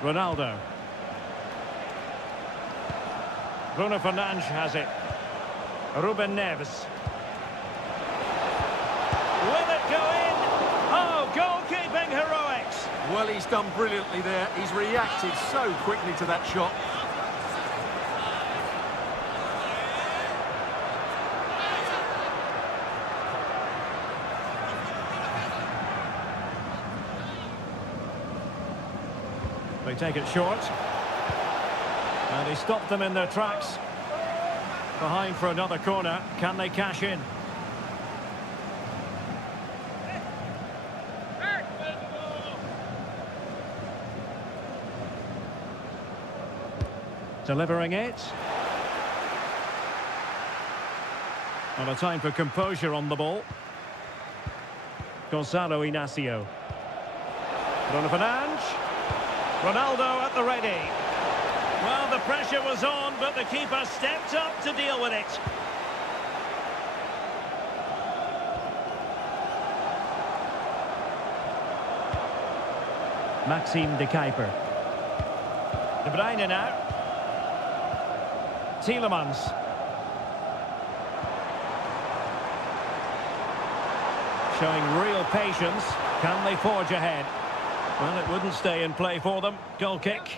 Ronaldo. Bruno Fernandes has it. Ruben Neves. Will it go in? Oh, goalkeeping heroics. Well, he's done brilliantly there. He's reacted so quickly to that shot. They take it short. And he stopped them in their tracks. Behind for another corner. Can they cash in? Delivering it. Well, a time for composure on the ball. Gonzalo Inacio. Bruno Fernandes. Ronaldo at the ready. Well, the pressure was on, but the keeper stepped up to deal with it. Maxime de Kuiper. De Bruyne now. Tielemans. Showing real patience. Can they forge ahead? Well, it wouldn't stay in play for them. Goal kick.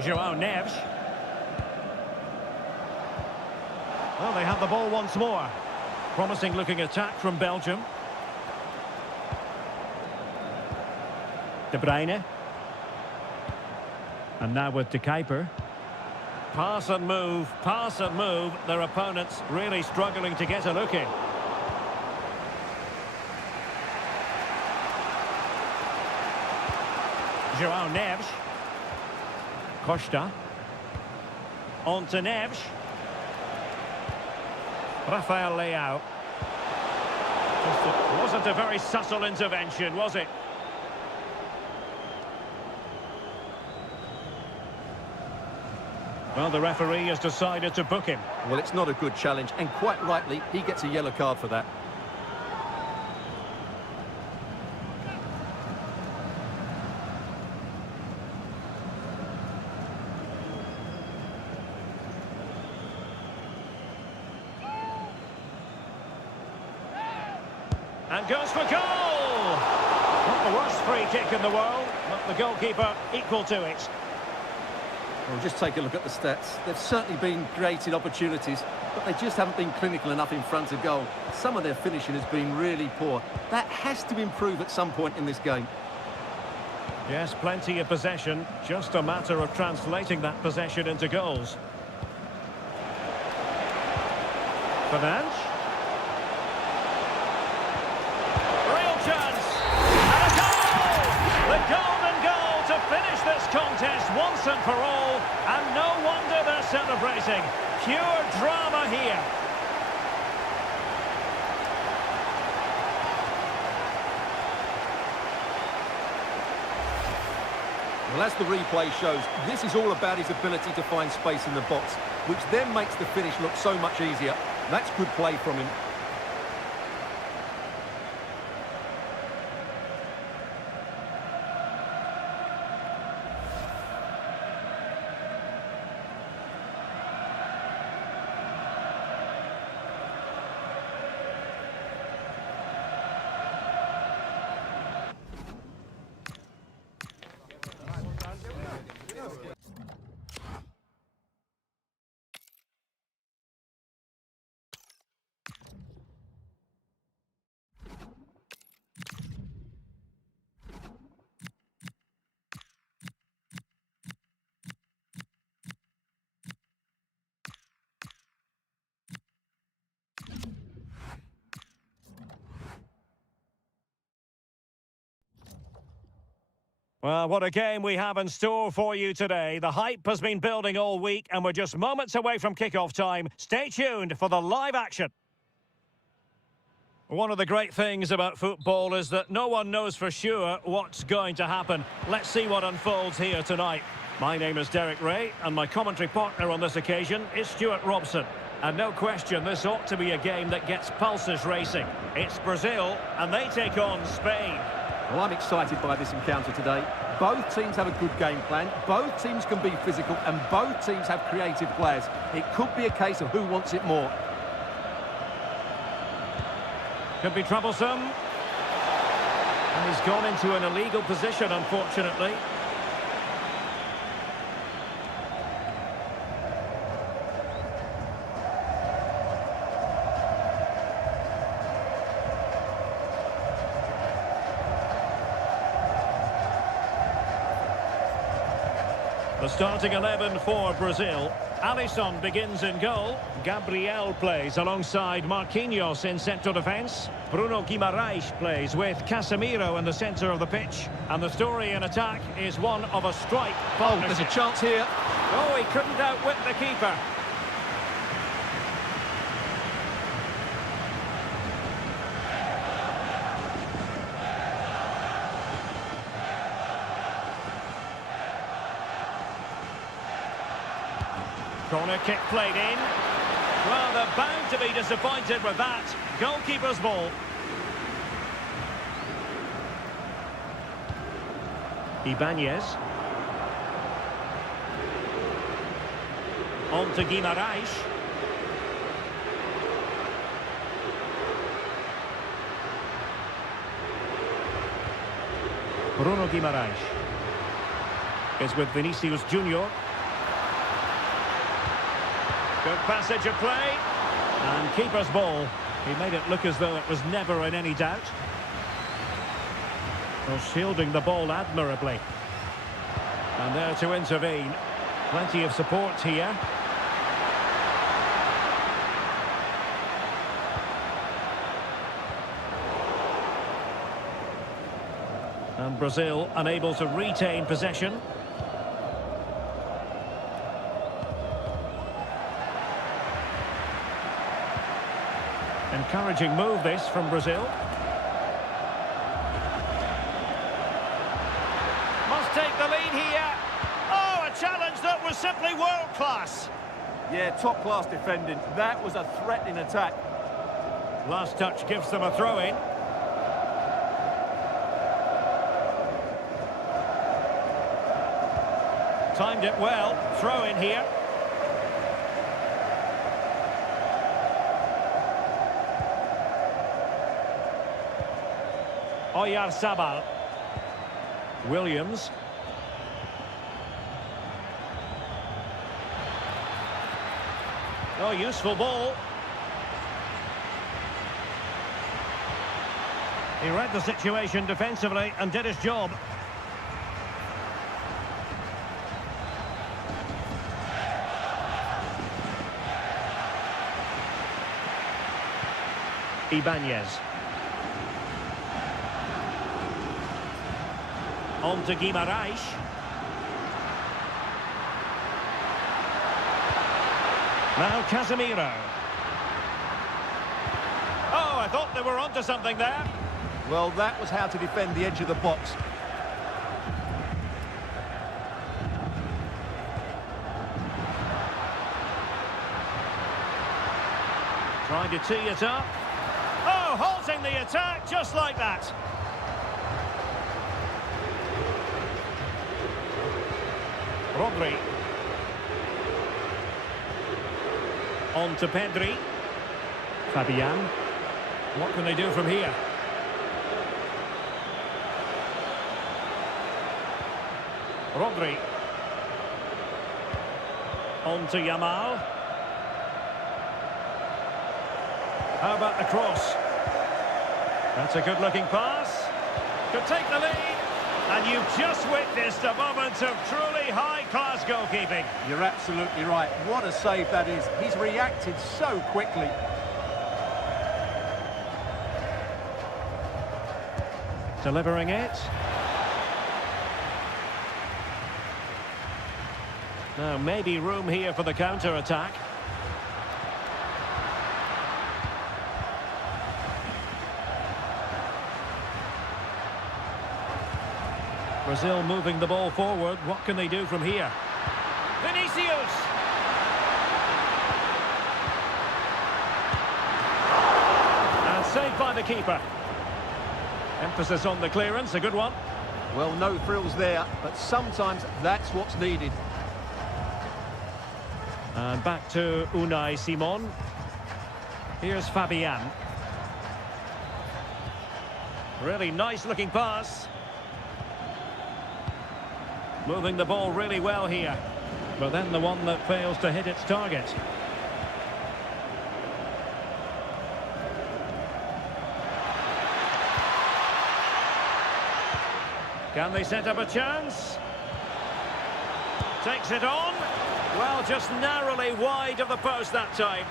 João Neves. Well, they have the ball once more. Promising looking attack from Belgium. De Bruyne. And now with de Kuiper. Pass and move, pass and move. Their opponents really struggling to get a look in. João Neves. Costa. On to Neves. Rafael Leao. It wasn't a very subtle intervention, was it? Well, the referee has decided to book him. Well, it's not a good challenge, and quite rightly, he gets a yellow card for that. And goes for goal! Not the worst free kick in the world, but the goalkeeper equal to it. Well, just take a look at the stats. They've certainly been created opportunities, but they just haven't been clinical enough in front of goal. Some of their finishing has been really poor. That has to improve at some point in this game. Yes, plenty of possession. Just a matter of translating that possession into goals. Fernandes. The golden goal to finish this contest once and for all, and no wonder they're celebrating. Pure drama here. Well, as the replay shows, this is all about his ability to find space in the box, which then makes the finish look so much easier. That's good play from him. Well, what a game we have in store for you today. The hype has been building all week and we're just moments away from kick-off time. Stay tuned for the live action. One of the great things about football is that no one knows for sure what's going to happen. Let's see what unfolds here tonight. My name is Derek Ray and my commentary partner on this occasion is Stuart Robson. And no question, this ought to be a game that gets pulses racing. It's Brazil and they take on Spain. Well, I'm excited by this encounter today. Both teams have a good game plan, both teams can be physical, and both teams have creative players. It could be a case of who wants it more. Could be troublesome. And he's gone into an illegal position, unfortunately. The starting 11 for Brazil. Alisson begins in goal. Gabriel plays alongside Marquinhos in central defence. Bruno Guimaraes plays with Casemiro in the centre of the pitch. And the story in attack is one of a strike partnership. Oh, there's a chance here. Oh, he couldn't outwit the keeper. Corner kick played in. Well, they're bound to be disappointed with that. Goalkeeper's ball. Ibanez. On to Guimaraes. Bruno Guimaraes is with Vinicius Junior. Good passage of play. And keeper's ball. He made it look as though it was never in any doubt. Well, shielding the ball admirably. And there to intervene. Plenty of support here. And Brazil unable to retain possession. Encouraging move this from Brazil. Must take the lead here. Oh, a challenge that was simply world-class. Yeah, top-class defending. That was a threatening attack. Last touch gives them a throw-in. Timed it well. Throw-in here. Oyarzabal. Williams. Oh, useful ball. He read the situation defensively and did his job. Ibanez. On to Guimaraes. Now Casemiro. Oh, I thought they were onto something there. Well, that was how to defend the edge of the box. Trying to tee it up. Oh, halting the attack just like that. Rodri. On to Pedri. Fabian. What can they do from here? Rodri. On to Yamal. How about the cross? That's a good-looking pass. Could take the lead. And you've just witnessed a moment of truly high-class goalkeeping. You're absolutely right. What a save that is. He's reacted so quickly. Delivering it. Now, maybe room here for the counter-attack. Brazil moving the ball forward. What can they do from here? Vinicius! And saved by the keeper. Emphasis on the clearance, a good one. Well, no thrills there, but sometimes that's what's needed. And back to Unai Simon. Here's Fabian. Really nice looking pass. Moving the ball really well here. But then the one that fails to hit its target. Can they set up a chance? Takes it on. Well, just narrowly wide of the post that time.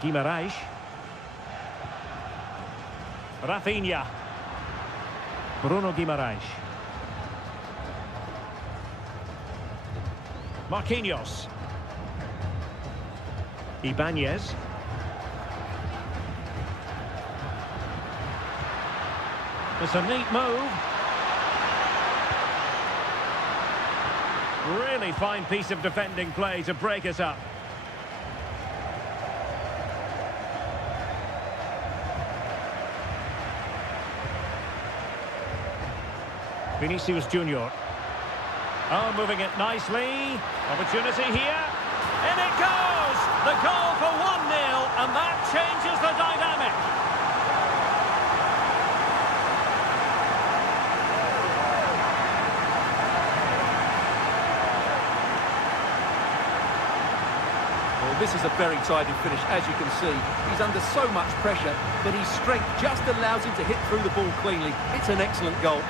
Guimarães. Rafinha. Bruno Guimarães. Marquinhos. Ibanez. It's a neat move. Really fine piece of defending play to break us up. Vinicius Junior. Oh, moving it nicely. Opportunity here. In it goes! The goal for 1-0, and that changes the dynamic. Well, this is a very tidy finish, as you can see. He's under so much pressure, but his strength just allows him to hit through the ball cleanly. It's an excellent goal.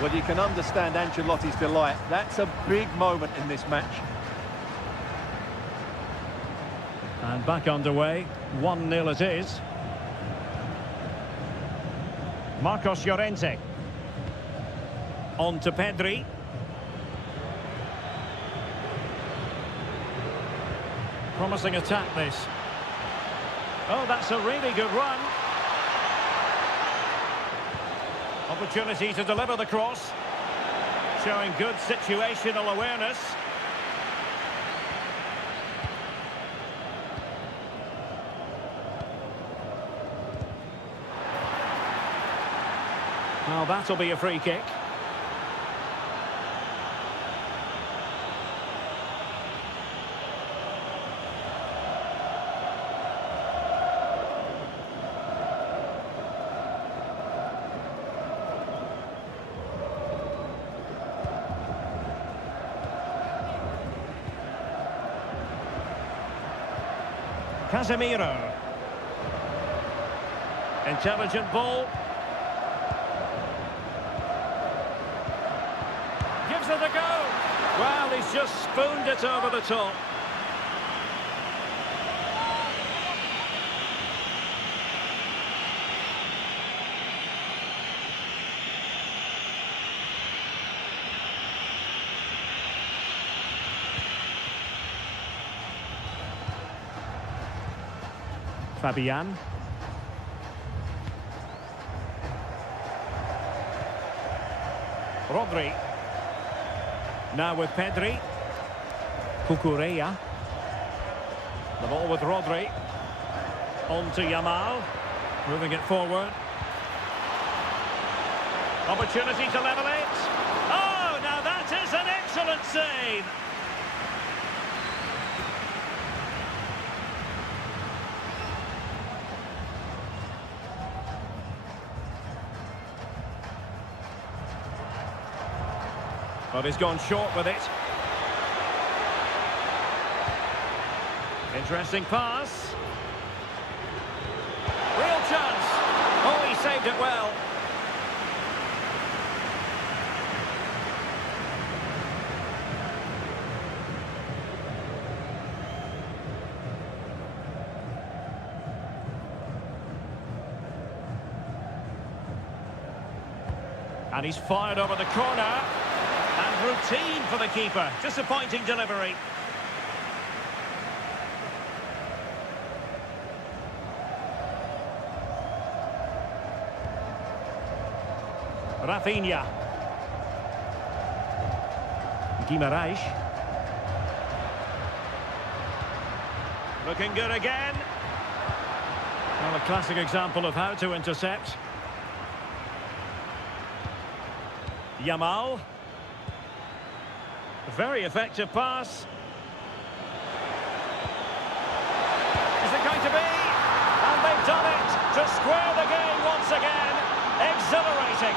Well, you can understand Ancelotti's delight. That's a big moment in this match. And back underway. 1-0 it is. Marcos Llorente. On to Pedri. Promising attack, this. Oh, that's a really good run. Opportunity to deliver the cross. Showing good situational awareness. Well, that'll be a free kick. Casemiro. Intelligent ball. Gives it a go. Well, he's just spooned it over the top. Fabian. Rodri. Now with Pedri. Cucurella. The ball with Rodri. On to Yamal. Moving it forward. Opportunity to level it. Oh, now that is an excellent save. But he's gone short with it. Interesting pass. Real chance. Oh, he saved it well. And he's fired over the corner. And routine for the keeper. Disappointing delivery. Rafinha. Guimarães. Looking good again. Well, a classic example of how to intercept. Yamal. Very effective pass. Is it going to be? And they've done it to square the game once again. Exhilarating.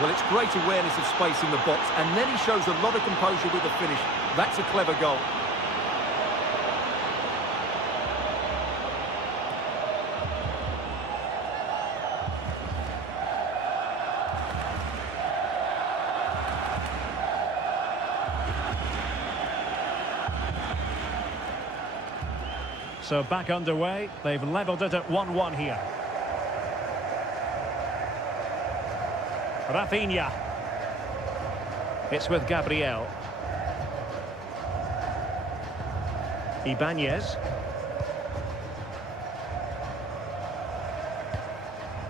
Well, it's great awareness of space in the box, and then he shows a lot of composure with the finish. That's a clever goal. So back underway. They've levelled it at 1-1 here. Rafinha. It's with Gabriel. Ibanez.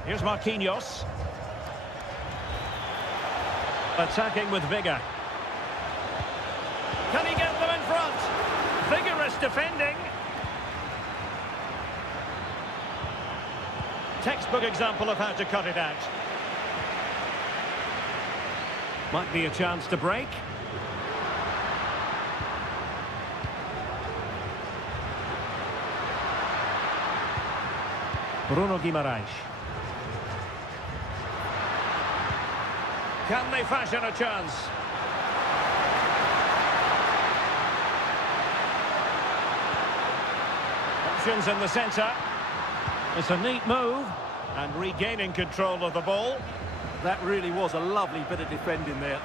Here's Marquinhos. Attacking with vigour. Can he get them in front? Vigorous defending. Textbook example of how to cut it out. Might be a chance to break. Bruno Guimarães. Can they fashion a chance? Options in the centre. It's a neat move, and regaining control of the ball. That really was a lovely bit of defending there.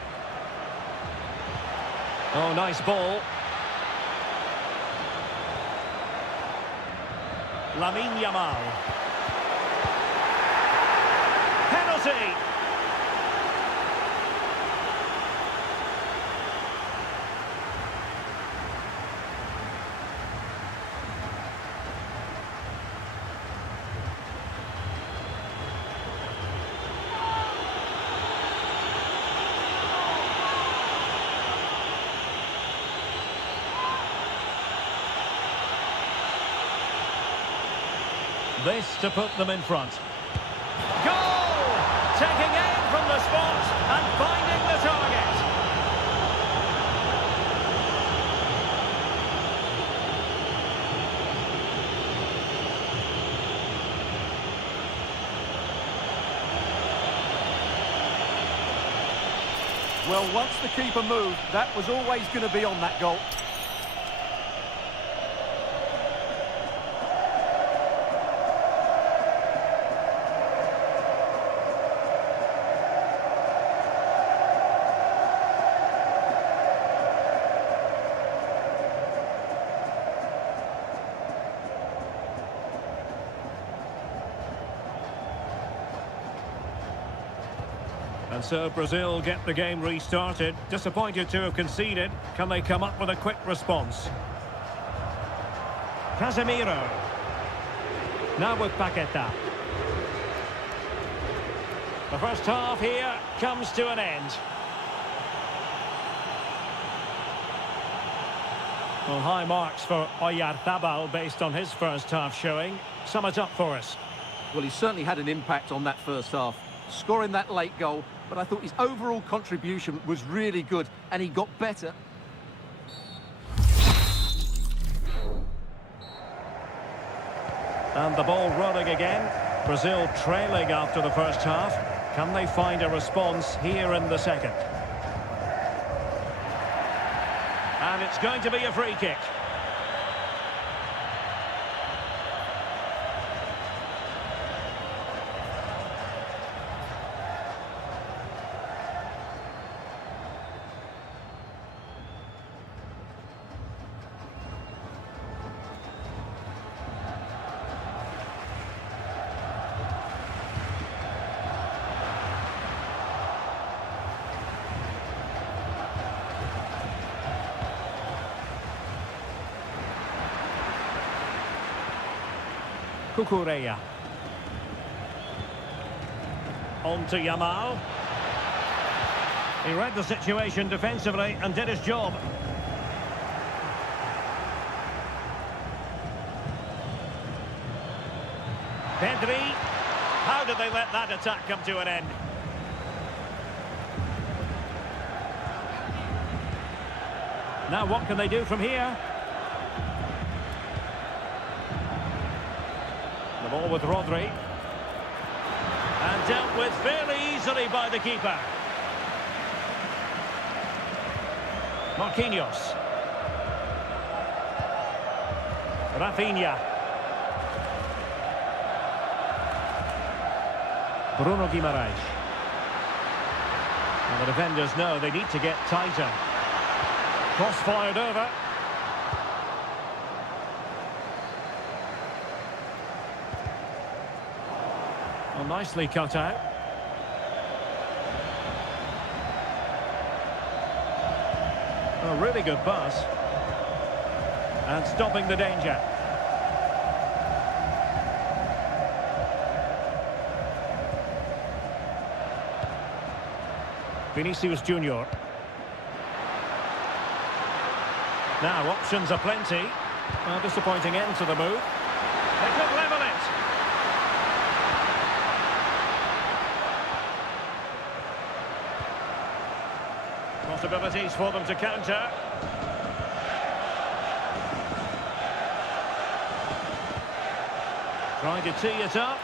Oh, nice ball. Lamine Yamal. Penalty. This to put them in front. Goal! Taking aim from the spot and finding the target. Well, once the keeper moved, that was always going to be on that goal. And so Brazil get the game restarted. Disappointed to have conceded. Can they come up with a quick response? Casemiro. Now with Paqueta. The first half here comes to an end. Well, high marks for Oyarzabal based on his first half showing. Sum it up for us. Well, he certainly had an impact on that first half, scoring that late goal, but I thought his overall contribution was really good, and he got better. And the ball rolling again. Brazil trailing after the first half. Can they find a response here in the second? And it's going to be a free kick. Kukureya. On to Yamal. He read the situation defensively and did his job. Pedri. How did they let that attack come to an end? Now what can they do from here? The ball with Rodri. And dealt with fairly easily by the keeper. Marquinhos. Rafinha. Bruno Guimaraes. And the defenders know they need to get tighter. Cross fired over. Well, nicely cut out. A really good pass. And stopping the danger. Vinicius Junior. Now options are plenty. Well, disappointing end to the move. They could level it. Possibilities for them to counter. Trying to tee it up.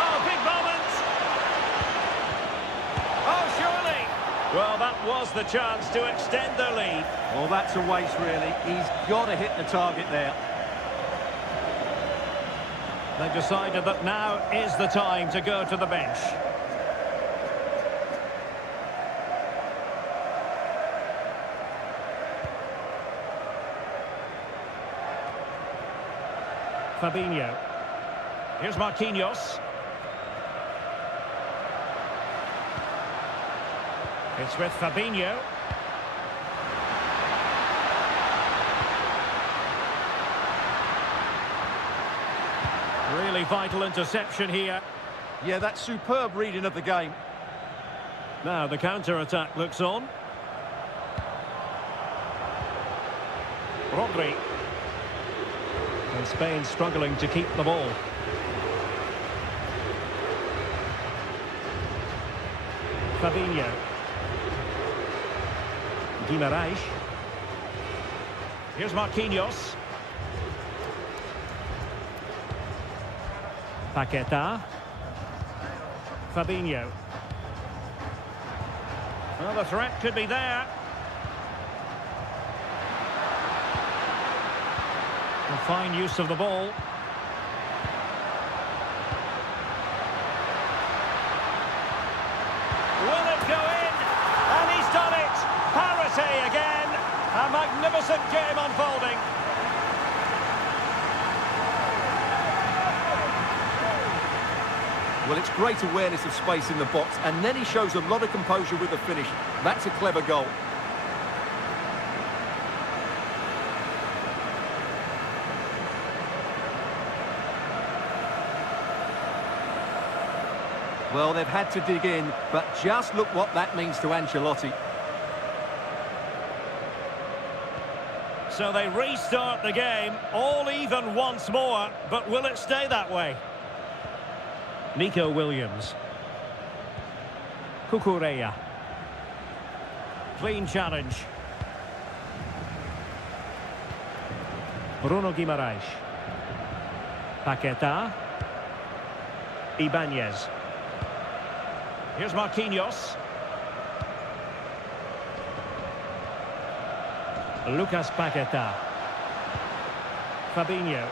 Oh, big moment! Oh, surely! Well, that was the chance to extend their lead. Well, that's a waste, really. He's got to hit the target there. They've decided that now is the time to go to the bench. Fabinho. Here's Marquinhos. It's with Fabinho. Really vital interception here. Yeah, that's superb reading of the game. Now the counter-attack looks on. Rodri. And Spain struggling to keep the ball. Fabinho. Guimaraes. Here's Marquinhos. Paqueta. Fabinho. Well, the threat could be there. A fine use of the ball. Will it go in? And he's done it! Parity again! A magnificent game unfolding. Well, it's great awareness of space in the box, and then he shows a lot of composure with the finish. That's a clever goal. Well, they've had to dig in, but just look what that means to Ancelotti. So they restart the game, all even once more, but will it stay that way? Nico Williams. Kukureya. Clean challenge. Bruno Guimaraes. Paqueta. Ibanez. Here's Marquinhos. Lucas Paqueta. Fabinho.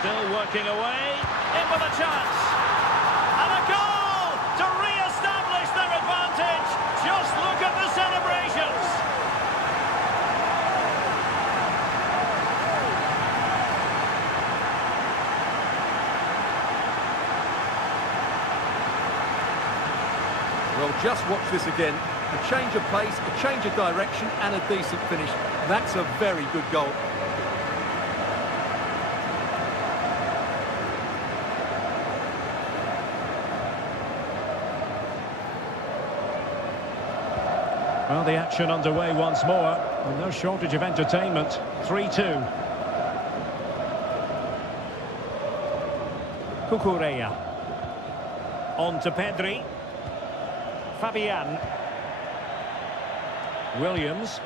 Still working away. In with a chance. And a goal to re-establish their advantage. Just look at the celebrations. Well, just watch this again. A change of pace, a change of direction and a decent finish. That's a very good goal. Well, the action underway once more. And no shortage of entertainment. 3-2. Cucurella. On to Pedri. Fabian. Williams.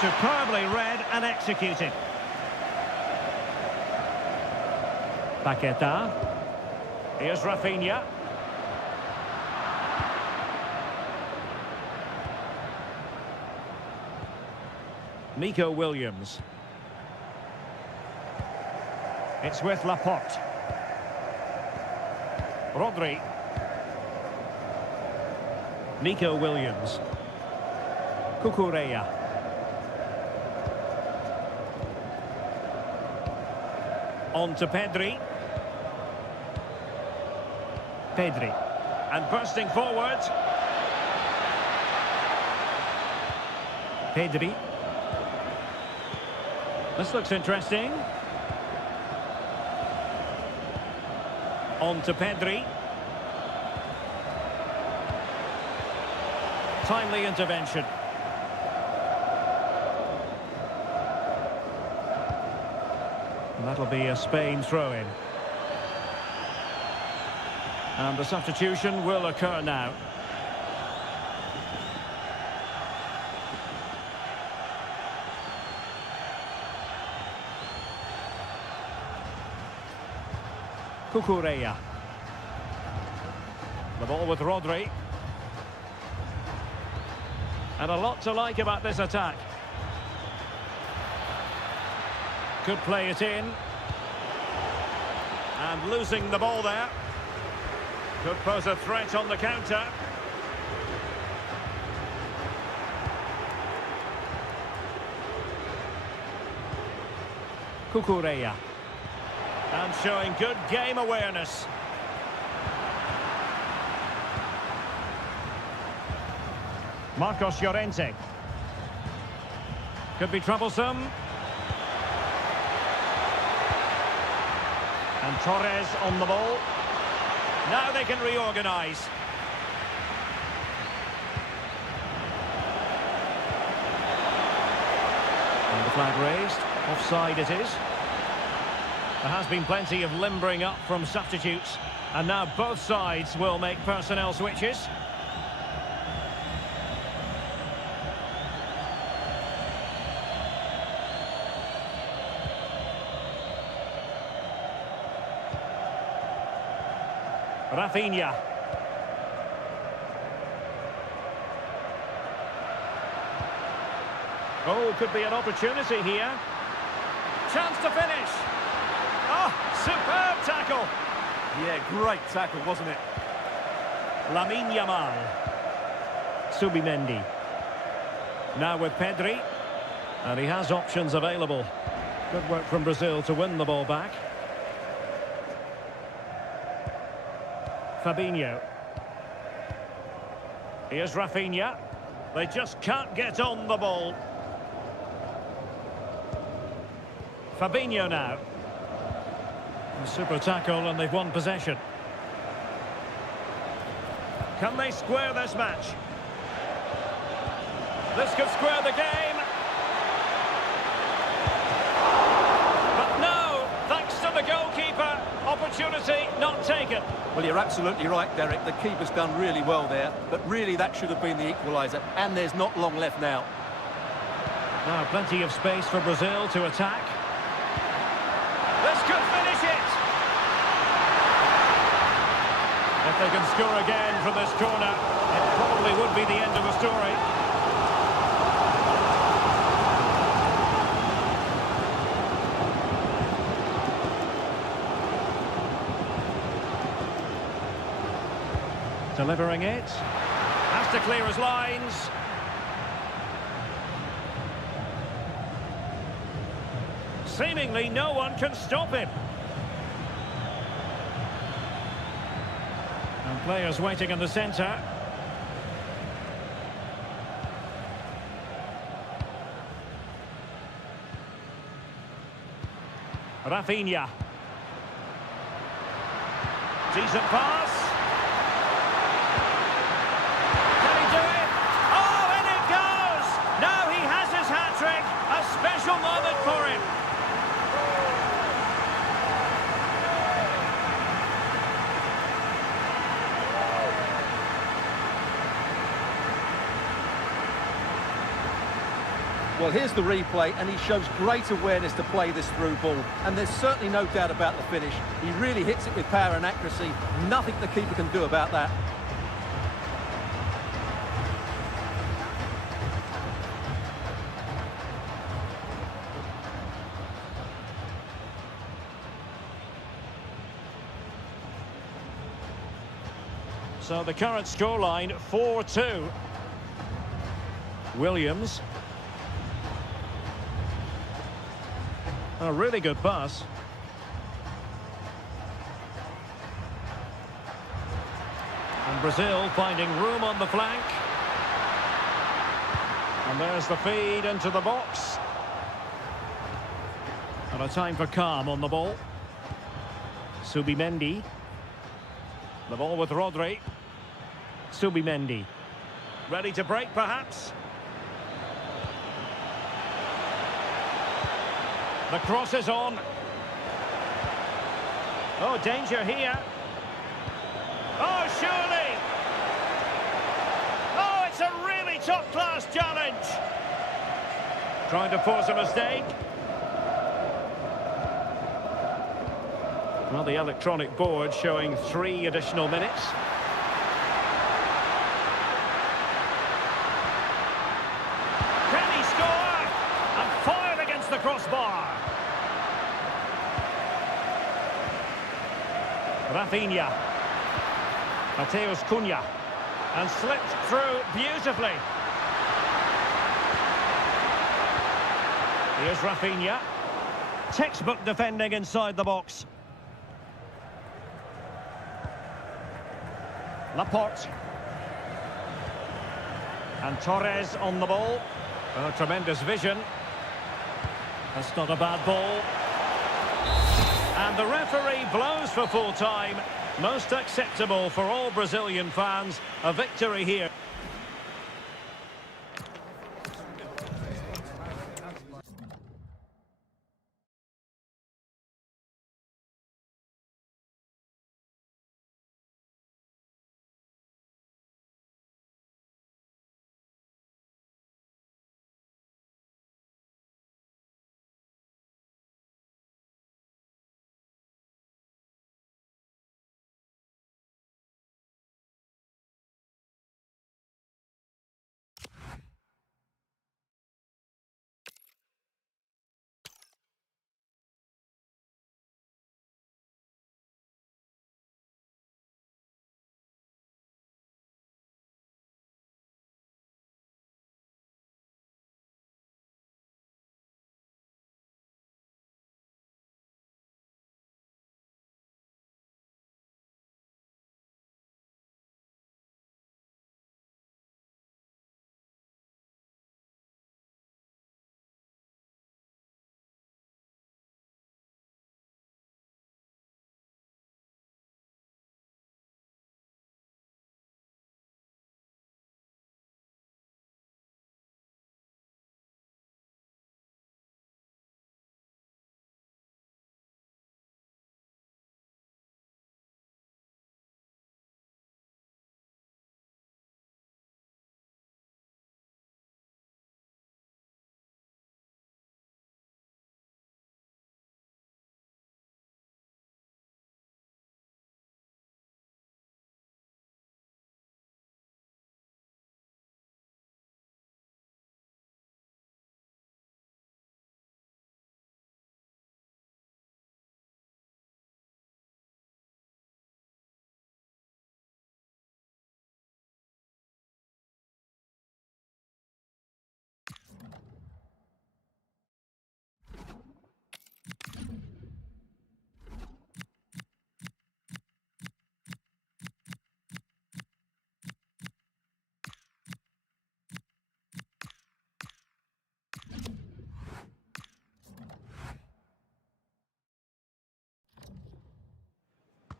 Superbly read and executed. Paqueta. Here's Rafinha. Nico Williams. It's with Laporte. Rodri. Nico Williams. Cucurella. On to Pedri. Pedri. And bursting forward. Pedri. This looks interesting. On to Pedri. Timely intervention. And that'll be a Spain throw-in. And the substitution will occur now. Cucurella. The ball with Rodri. And a lot to like about this attack. Could play it in. And losing the ball there. Could pose a threat on the counter. Cucurella. And showing good game awareness. Marcos Llorente. Could be troublesome. And Torres on the ball. Now they can reorganise. And the flag raised. Offside it is. There has been plenty of limbering up from substitutes. And now both sides will make personnel switches. Rafinha. Oh, could be an opportunity here. Chance to finish. Oh, superb tackle. Yeah, great tackle, wasn't it? Lamine Yamal. Subimendi. Now with Pedri. And he has options available. Good work from Brazil to win the ball back. Fabinho. Here's Rafinha. They just can't get on the ball. Fabinho now. A super tackle and they've won possession. Can they square this match? This could square the game. But no, thanks to the goalkeeper. Opportunity not taken. Well, you're absolutely right, Derek. The keeper's done really well there, but really that should have been the equaliser, and there's not long left now. Now, plenty of space for Brazil to attack. This could finish it! If they can score again from this corner. It probably would be the end of the story. Delivering it. Has to clear his lines. Seemingly no one can stop him. And players waiting in the centre. Rafinha. Decent pass. Can he do it? Oh, and it goes! Now he has his hat-trick. A special moment for him. Well, here's the replay, and he shows great awareness to play this through ball. And there's certainly no doubt about the finish. He really hits it with power and accuracy. Nothing the keeper can do about that. So the current scoreline, 4-2. Williams. A really good pass. And Brazil finding room on the flank. And there's the feed into the box. And a time for calm on the ball. Subimendi. The ball with Rodri. Subimendi. Ready to break, perhaps? The cross is on. Oh, danger here. Oh, surely. Oh, it's a really top-class challenge. Trying to force a mistake. Well, the electronic board showing 3 additional minutes. Can he score? And fired against the crossbar. Rafinha. Mateus Cunha. And slipped through beautifully. Here's Rafinha. Textbook defending inside the box. Laporte. And Torres on the ball. Oh, tremendous vision. That's not a bad ball. And the referee blows for full time. Most acceptable for all Brazilian fans. A victory here.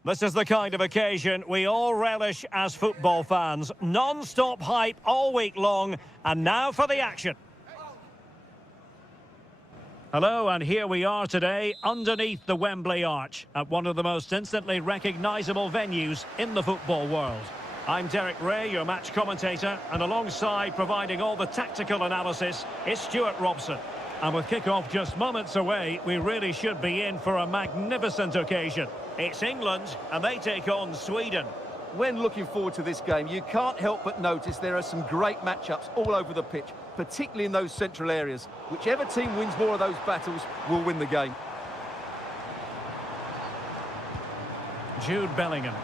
This is the kind of occasion we all relish as football fans. Non-stop hype all week long, and now for the action. Hello, and here we are today underneath the Wembley Arch at one of the most instantly recognisable venues in the football world. I'm Derek Ray, your match commentator, and alongside providing all the tactical analysis is Stuart Robson. And with kick-off just moments away, we really should be in for a magnificent occasion. It's England, and they take on Sweden. When looking forward to this game, you can't help but notice there are some great matchups all over the pitch, particularly in those central areas. Whichever team wins more of those battles will win the game. Jude Bellingham.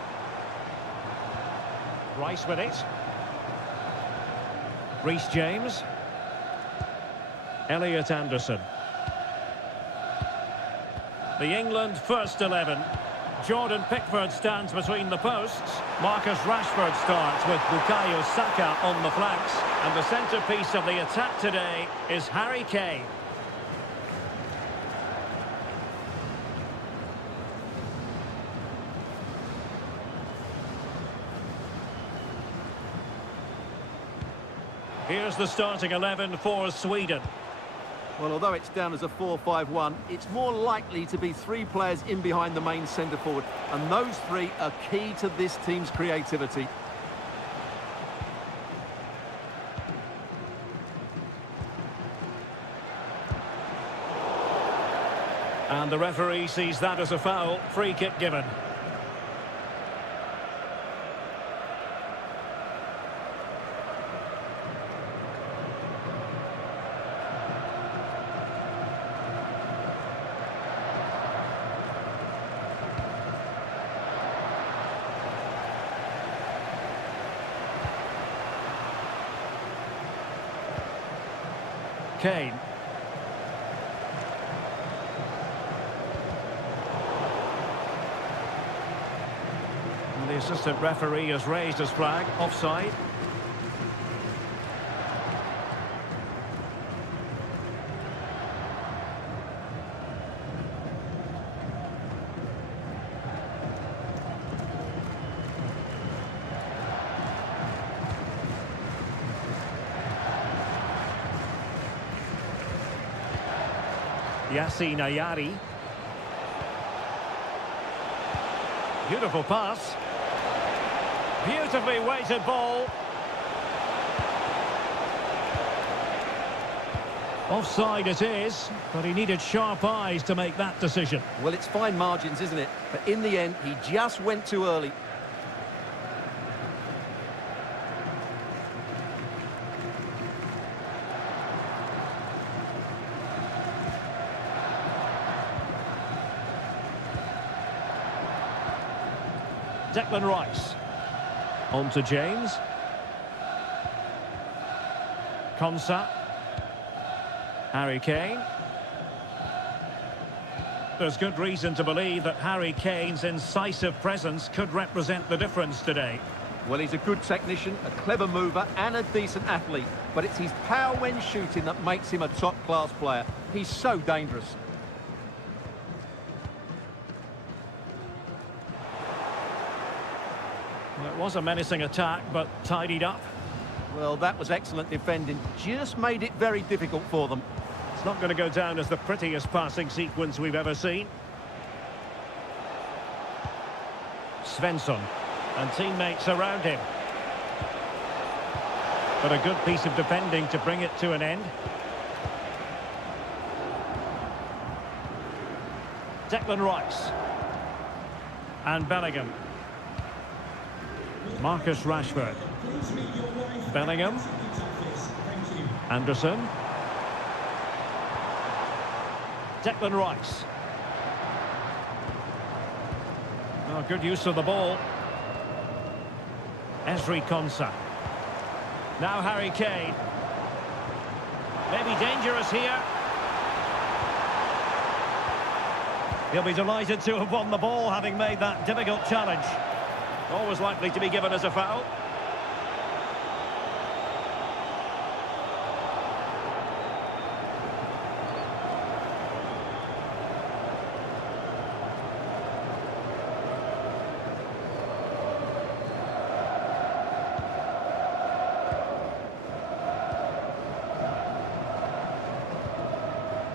Rice with it. Reece James. Elliot Anderson. The England first 11. Jordan Pickford stands between the posts. Marcus Rashford starts with Bukayo Saka on the flanks. And the centrepiece of the attack today is Harry Kane. Here's the starting 11 for Sweden. Well, although it's down as a 4-5-1, it's more likely to be three players in behind the main centre-forward. And those three are key to this team's creativity. And the referee sees that as a foul. Free kick given. Kane. And the assistant referee has raised his flag. Offside. Yassine Ayari. Beautiful pass. Beautifully weighted ball. Offside it is, but he needed sharp eyes to make that decision. Well, it's fine margins, isn't it? But in the end, he just went too early. Declan Rice. On to James. Konsa. Harry Kane. There's good reason to believe that Harry Kane's incisive presence could represent the difference today. Well, he's a good technician, a clever mover and a decent athlete. But it's his power when shooting that makes him a top-class player. He's so dangerous. Well, it was a menacing attack, but tidied up. Well, that was excellent defending. Just made it very difficult for them. It's not going to go down as the prettiest passing sequence we've ever seen. Svensson and teammates around him. But a good piece of defending to bring it to an end. Declan Rice. And Bellingham. Marcus Rashford. Bellingham. Anderson. Declan Rice. Oh, good use of the ball. Ezri Konsa. Now Harry Kane. Maybe dangerous here. He'll be delighted to have won the ball, having made that difficult challenge. Always likely to be given as a foul.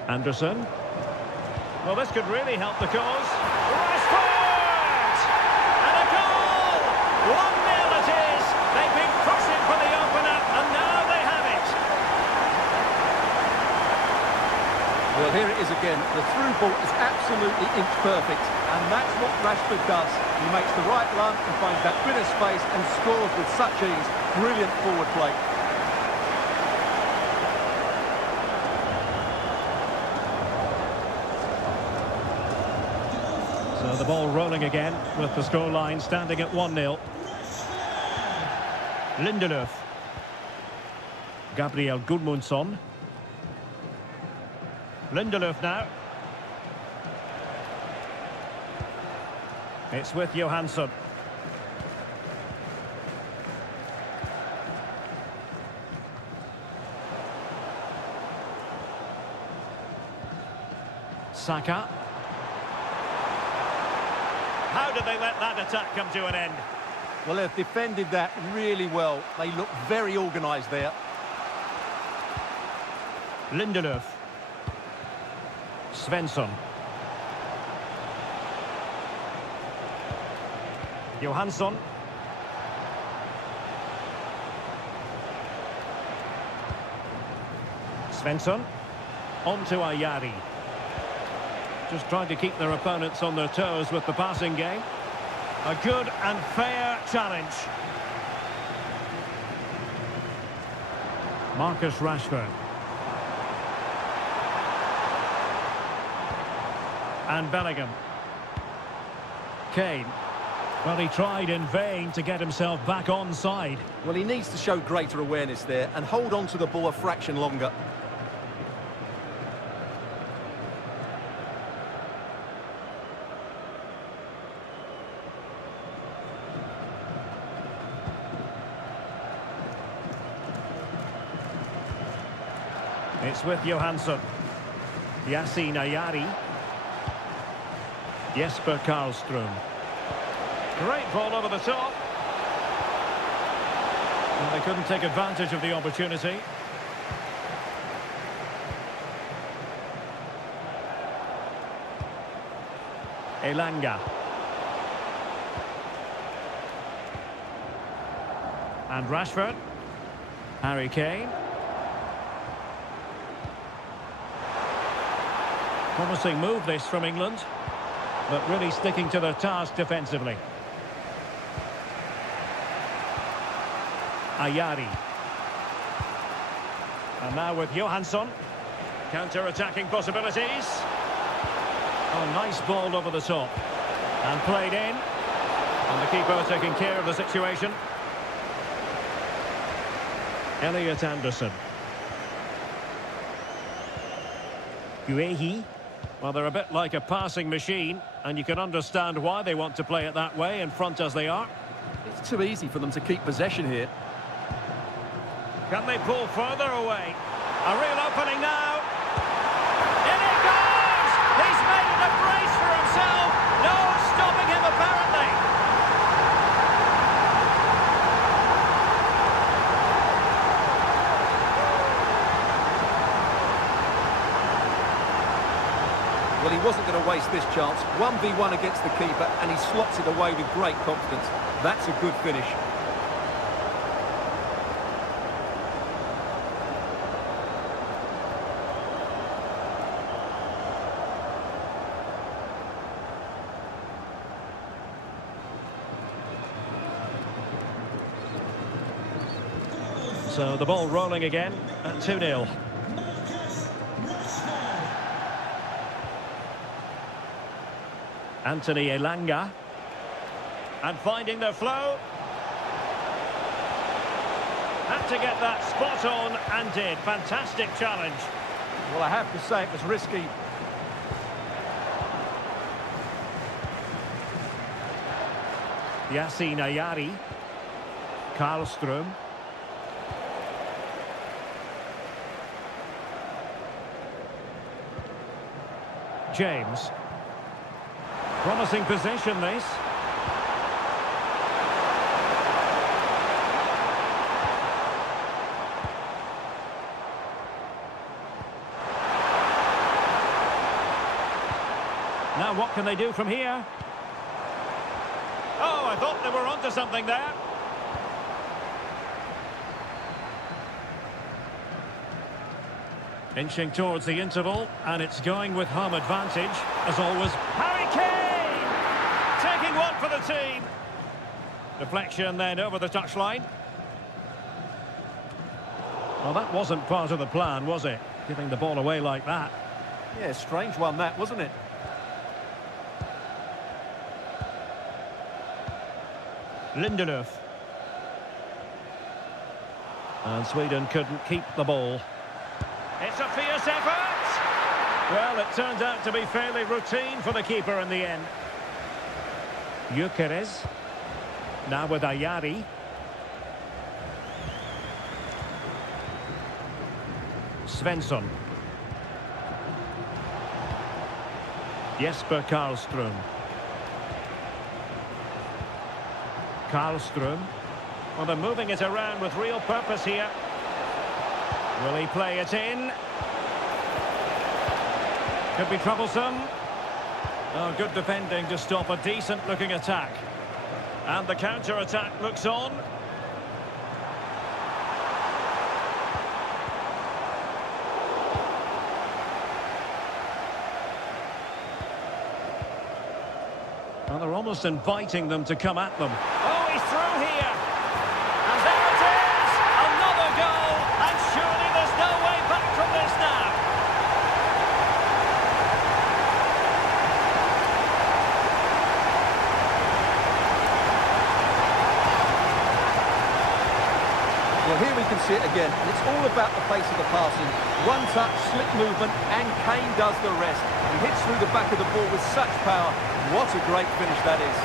Anderson. Well, this could really help the cause. Rashford! And a goal! 1-0 it is. They've been pushing for the opener, and now they have it. Well, here it is again. The through ball is absolutely inch perfect, and that's what Rashford does. He makes the right run and finds that bit of space and scores with such ease. Brilliant forward play. So the ball rolling again with the scoreline standing at 1-0. Lindelöf. Gabriel Gudmundsson. Lindelöf now. It's with Johansson. Saka. How did they let that attack come to an end? Well, they've defended that really well. They look very organised there. Lindelöf. Svensson. Johansson. Svensson. On to Ayari. Just trying to keep their opponents on their toes with the passing game. A good and fair challenge. Marcus Rashford. And Bellingham. Kane. Well, he tried in vain to get himself back onside. Well, he needs to show greater awareness there and hold on to the ball a fraction longer. It's with Johansson. Yassine Ayari. Jesper Karlström. Great ball over the top. And they couldn't take advantage of the opportunity. Elanga. And Rashford. Harry Kane. Promising move this from England, but really sticking to their task defensively. Ayari. And now with Johansson. Counter-attacking possibilities. Oh, nice ball over the top. And played in. And the keeper taking care of the situation. Elliot Anderson. Guehi. Well, they're a bit like a passing machine, and you can understand why they want to play it that way, in front as they are. It's too easy for them to keep possession here. Can they pull further away? A real opening now. In it goes! He's made it a brace for himself. No stopping him, apparently. Well, he wasn't going to waste this chance. 1v1 against the keeper, and he slots it away with great confidence. That's a good finish. So the ball rolling again at 2-0. Anthony Elanga. And finding the flow. Had to get that spot on and did. Fantastic challenge. Well, I have to say it was risky. Yassine Ayari. Karlström. James. Promising position, this. Now what can they do from here? Oh, I thought they were onto something there. Inching towards the interval, and it's going with home advantage, as always. Harry Kane! Taking one for the team. Deflection then over the touchline. Well, that wasn't part of the plan, was it? Giving the ball away like that. Yeah, strange one that, wasn't it? Lindelöf. And Sweden couldn't keep the ball. It's a fierce effort! Well, it turned out to be fairly routine for the keeper in the end. Gyökeres. Now with Ayari. Svensson. Jesper Karlström. Karlström. Well, they're moving it around with real purpose here. Will he play it in? Could be troublesome. Oh, good defending to stop a decent-looking attack. And the counter-attack looks on. Well, they're almost inviting them to come at them. Oh, he's through here. And there it is! Another goal! And surely there's no way back from this now. Well, here we can see it again, and it's all about the pace of the passing. One touch, slick movement, and Kane does the rest. He hits through the back of the ball with such power. What a great finish that is.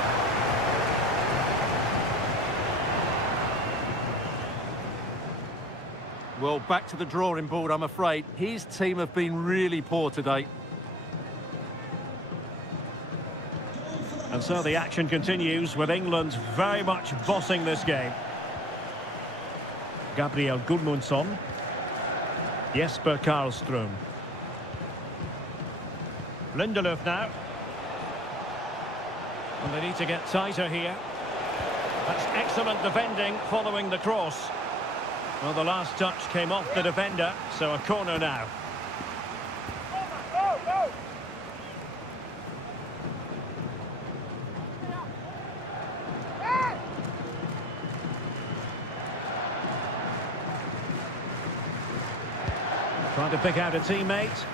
Well, back to the drawing board, I'm afraid. His team have been really poor today. And so the action continues with England very much bossing this game. Gabriel Gudmundsson. Jesper Karlström. Lindelöf now. And they need to get tighter here. That's excellent defending following the cross. Well, the last touch came off the defender, so a corner now. Trying to pick out a teammate.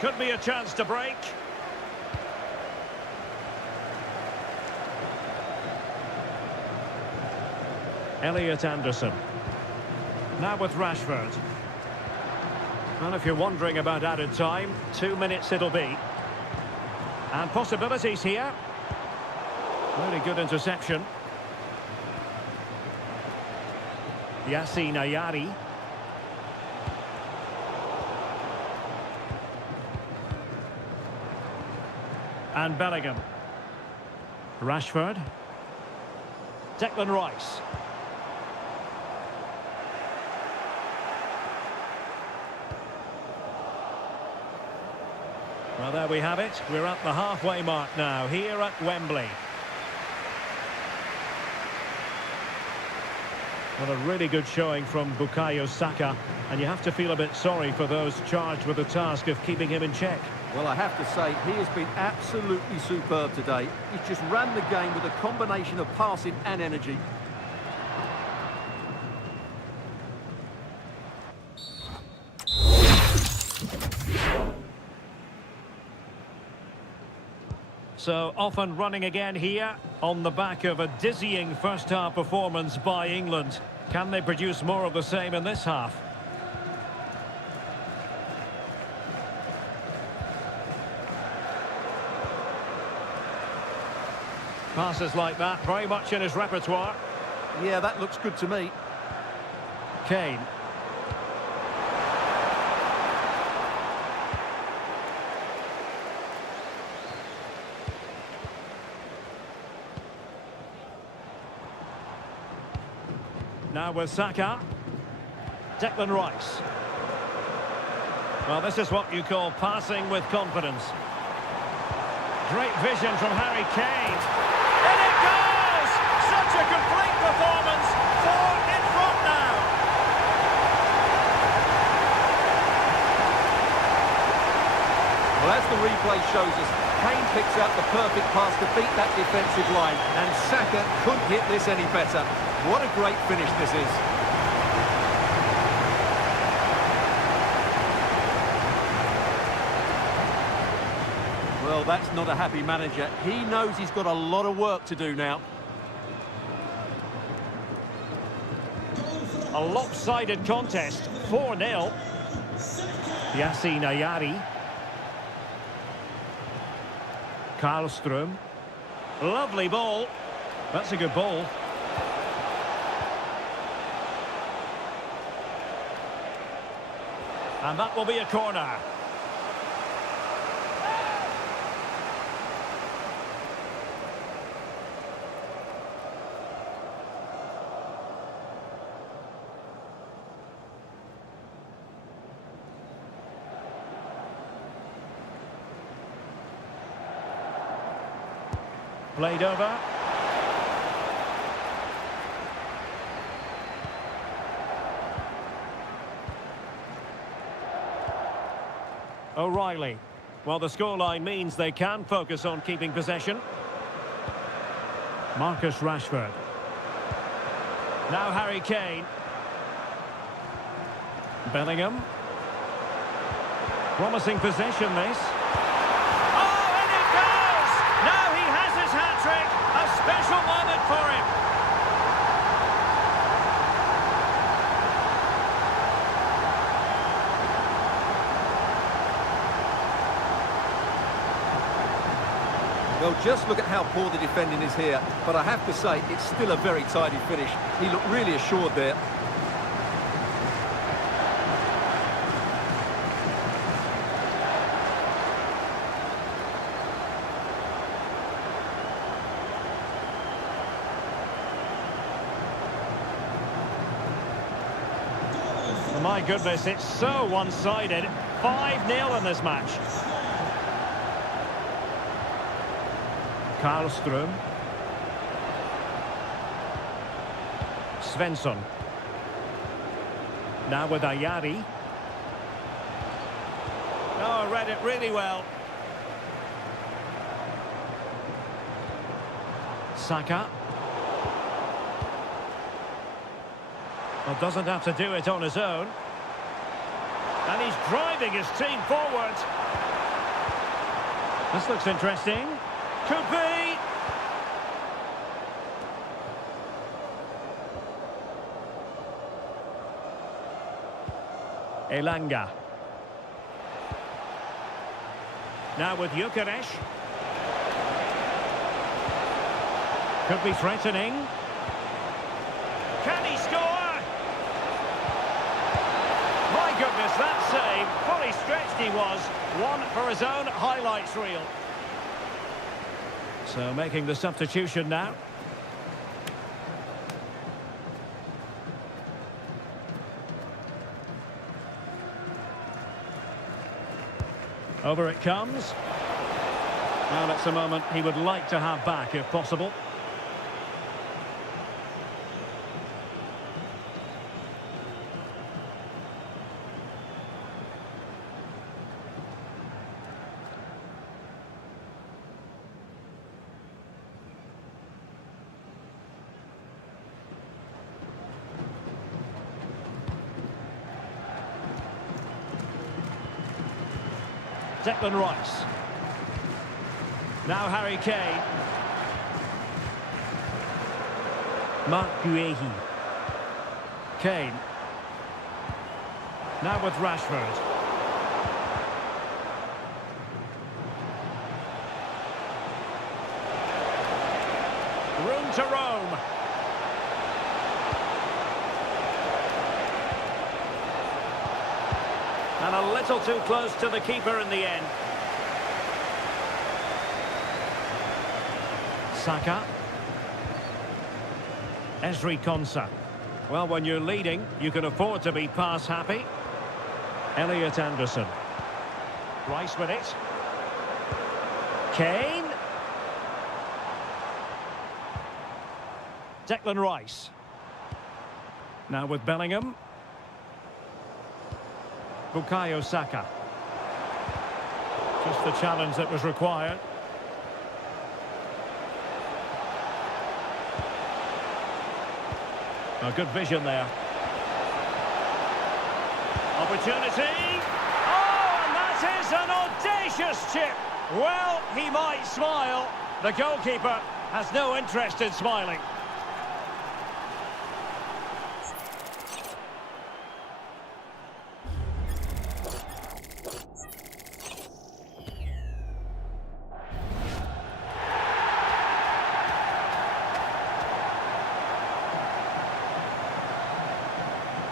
Could be a chance to break. Elliot Anderson. Now with Rashford. And if you're wondering about added time, 2 minutes it'll be. And possibilities here. Very good interception. Yassine Ayari. And Bellingham. Rashford. Declan Rice. Well, there we have it. We're at the halfway mark now, here at Wembley. Well, a really good showing from Bukayo Saka, and you have to feel a bit sorry for those charged with the task of keeping him in check. Well, I have to say, he has been absolutely superb today. He's just ran the game with a combination of passing and energy. So, off and running again here on the back of a dizzying first-half performance by England. Can they produce more of the same in this half? Passes like that, very much in his repertoire. Yeah, that looks good to me. Kane. Now with Saka. Declan Rice. Well, this is what you call passing with confidence. Great vision from Harry Kane. And it goes! Such a complete performance. 4 in front now. Well, as the replay shows us, Kane picks out the perfect pass to beat that defensive line, and Saka couldn't hit this any better. What a great finish this is. Well, that's not a happy manager. He knows he's got a lot of work to do now. A lopsided contest, 4-0. Yassine Ayari. Karlström. Lovely ball. That's a good ball. And that will be a corner. Played over. O'Reilly. Well, the scoreline means they can focus on keeping possession. Marcus Rashford. Now Harry Kane. Bellingham. Promising possession, this. Hat-trick, a special moment for him. Well, just look at how poor the defending is here, but I have to say, it's still a very tidy finish. He looked really assured there. My goodness, it's so one-sided. 5-0 in this match. Karlström. Svensson. Now with Ayari. Oh, read it really well. Saka. Well, doesn't have to do it on his own. And he's driving his team forward. This looks interesting. Could be. Elanga. Now with Gyökeres. Could be threatening. Can he score? My goodness, that save. Fully stretched he was. One for his own highlights reel. So making the substitution now. Over it comes. Well, it's a moment he would like to have back if possible. Declan Rice. Now Harry Kane. Mark Guehi. Kane. Now with Rashford. Room to roam. And a little too close to the keeper in the end. Saka. Ezri Konsa. Well, when you're leading, you can afford to be pass happy. Elliot Anderson. Rice with it. Kane. Declan Rice. Now with Bellingham. Bukayo Saka. Just the challenge that was required. A good vision there. Opportunity. Oh, and that is an audacious chip. Well, he might smile. The goalkeeper has no interest in smiling.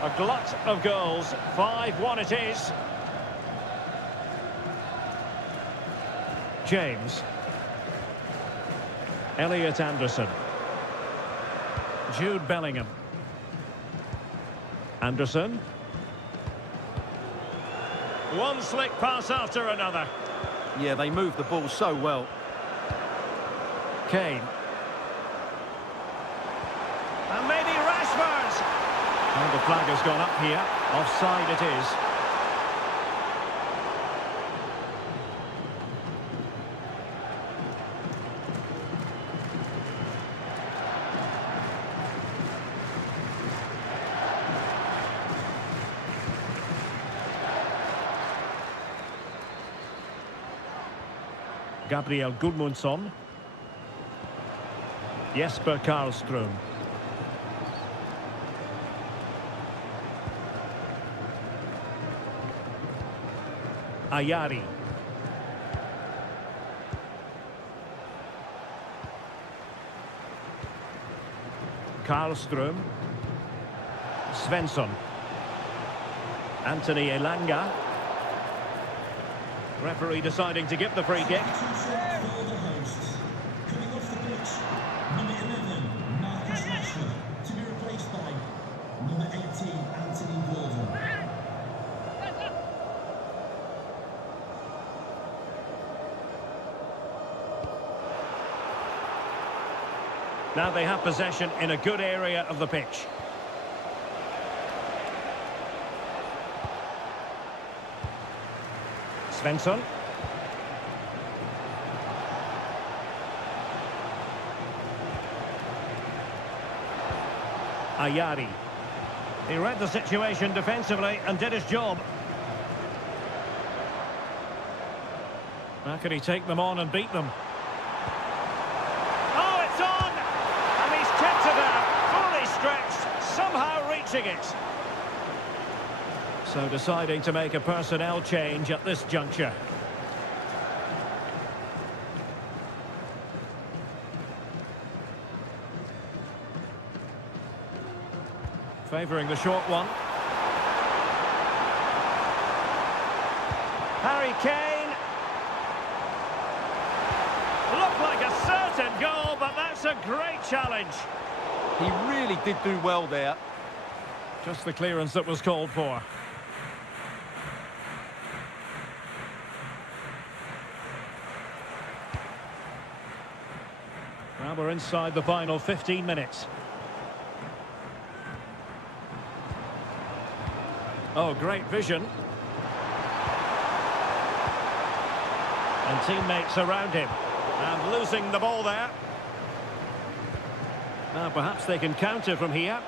A glut of goals, 5-1 it is. James. Elliot Anderson. Jude Bellingham. Anderson. One slick pass after another. Yeah, they move the ball so well. Kane. And maybe Rashford. And the flag has gone up here. Offside it is. Gabriel Gudmundsson. Jesper Karlström. Ayari. Karlström. Svensson. Anthony Elanga. Referee deciding to give the free kick. Now they have possession in a good area of the pitch. Svensson. Ayari. He read the situation defensively and did his job. How can he take them on and beat them? Oh, it's on! And he's kept it out, fully stretched, somehow reaching it. So deciding to make a personnel change at this juncture. Favouring the short one. Harry Kane. Looked like a certain goal, but that's a great challenge. He really did do well there. Just the clearance that was called for. Well, we're inside the final 15 minutes. Oh, great vision. And teammates around him. And losing the ball there. Now, perhaps they can counter from here.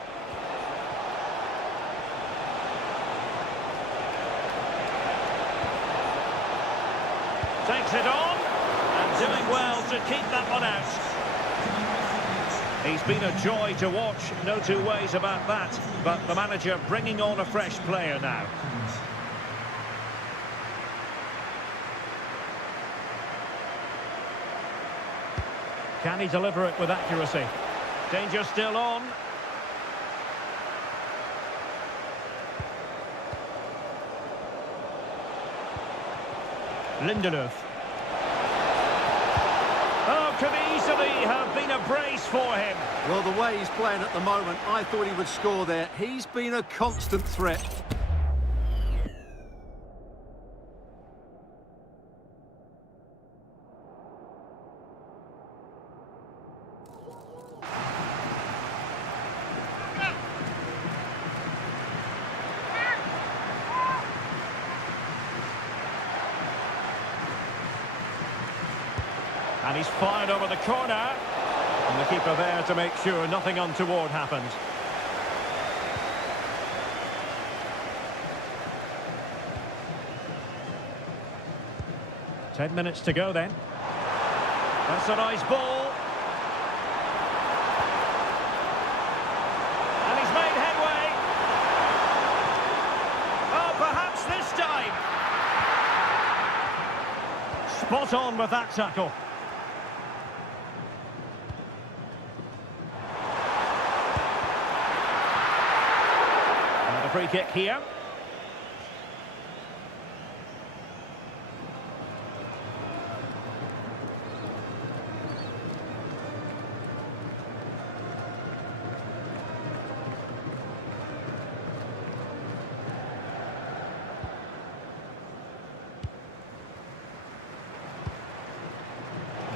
Takes it on. And doing well to keep that one out. He's been a joy to watch, no two ways about that. But the manager bringing on a fresh player now. Can he deliver it with accuracy? Danger still on. Lindelöf. Oh, could easily have been a brace for him. Well, the way he's playing at the moment, I thought he would score there. He's been a constant threat. And he's fired over the corner. And the keeper there to make sure nothing untoward happened. Ten minutes to go then. That's a nice ball. And he's made headway. Oh, perhaps this time. Spot on with that tackle. And a free kick here.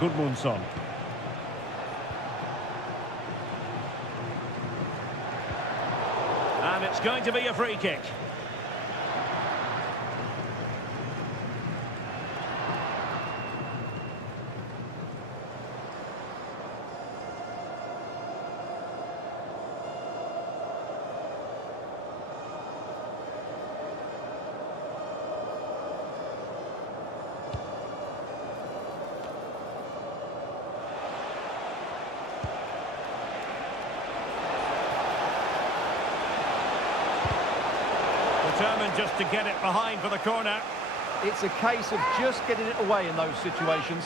Goodmundsson. And it's going to be a free kick. Determined just to get it behind for the corner. It's a case of just getting it away in those situations.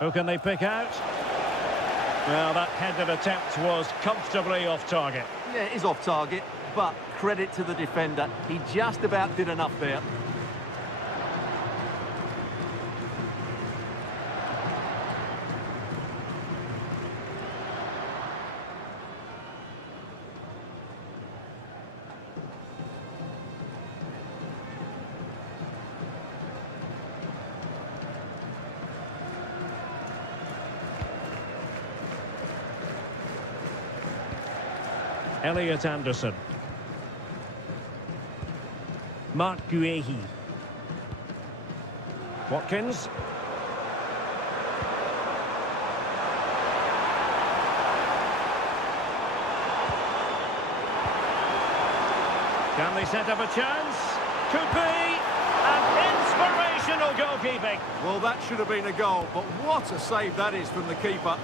Who can they pick out? Well, that headed attempt was comfortably off target. Yeah, it is off target, but credit to the defender. He just about did enough there. Elliot Anderson. Mark Guehi. Watkins. Can they set up a chance? Could be. And inspirational goalkeeping. Well, that should have been a goal, but what a save that is from the keeper.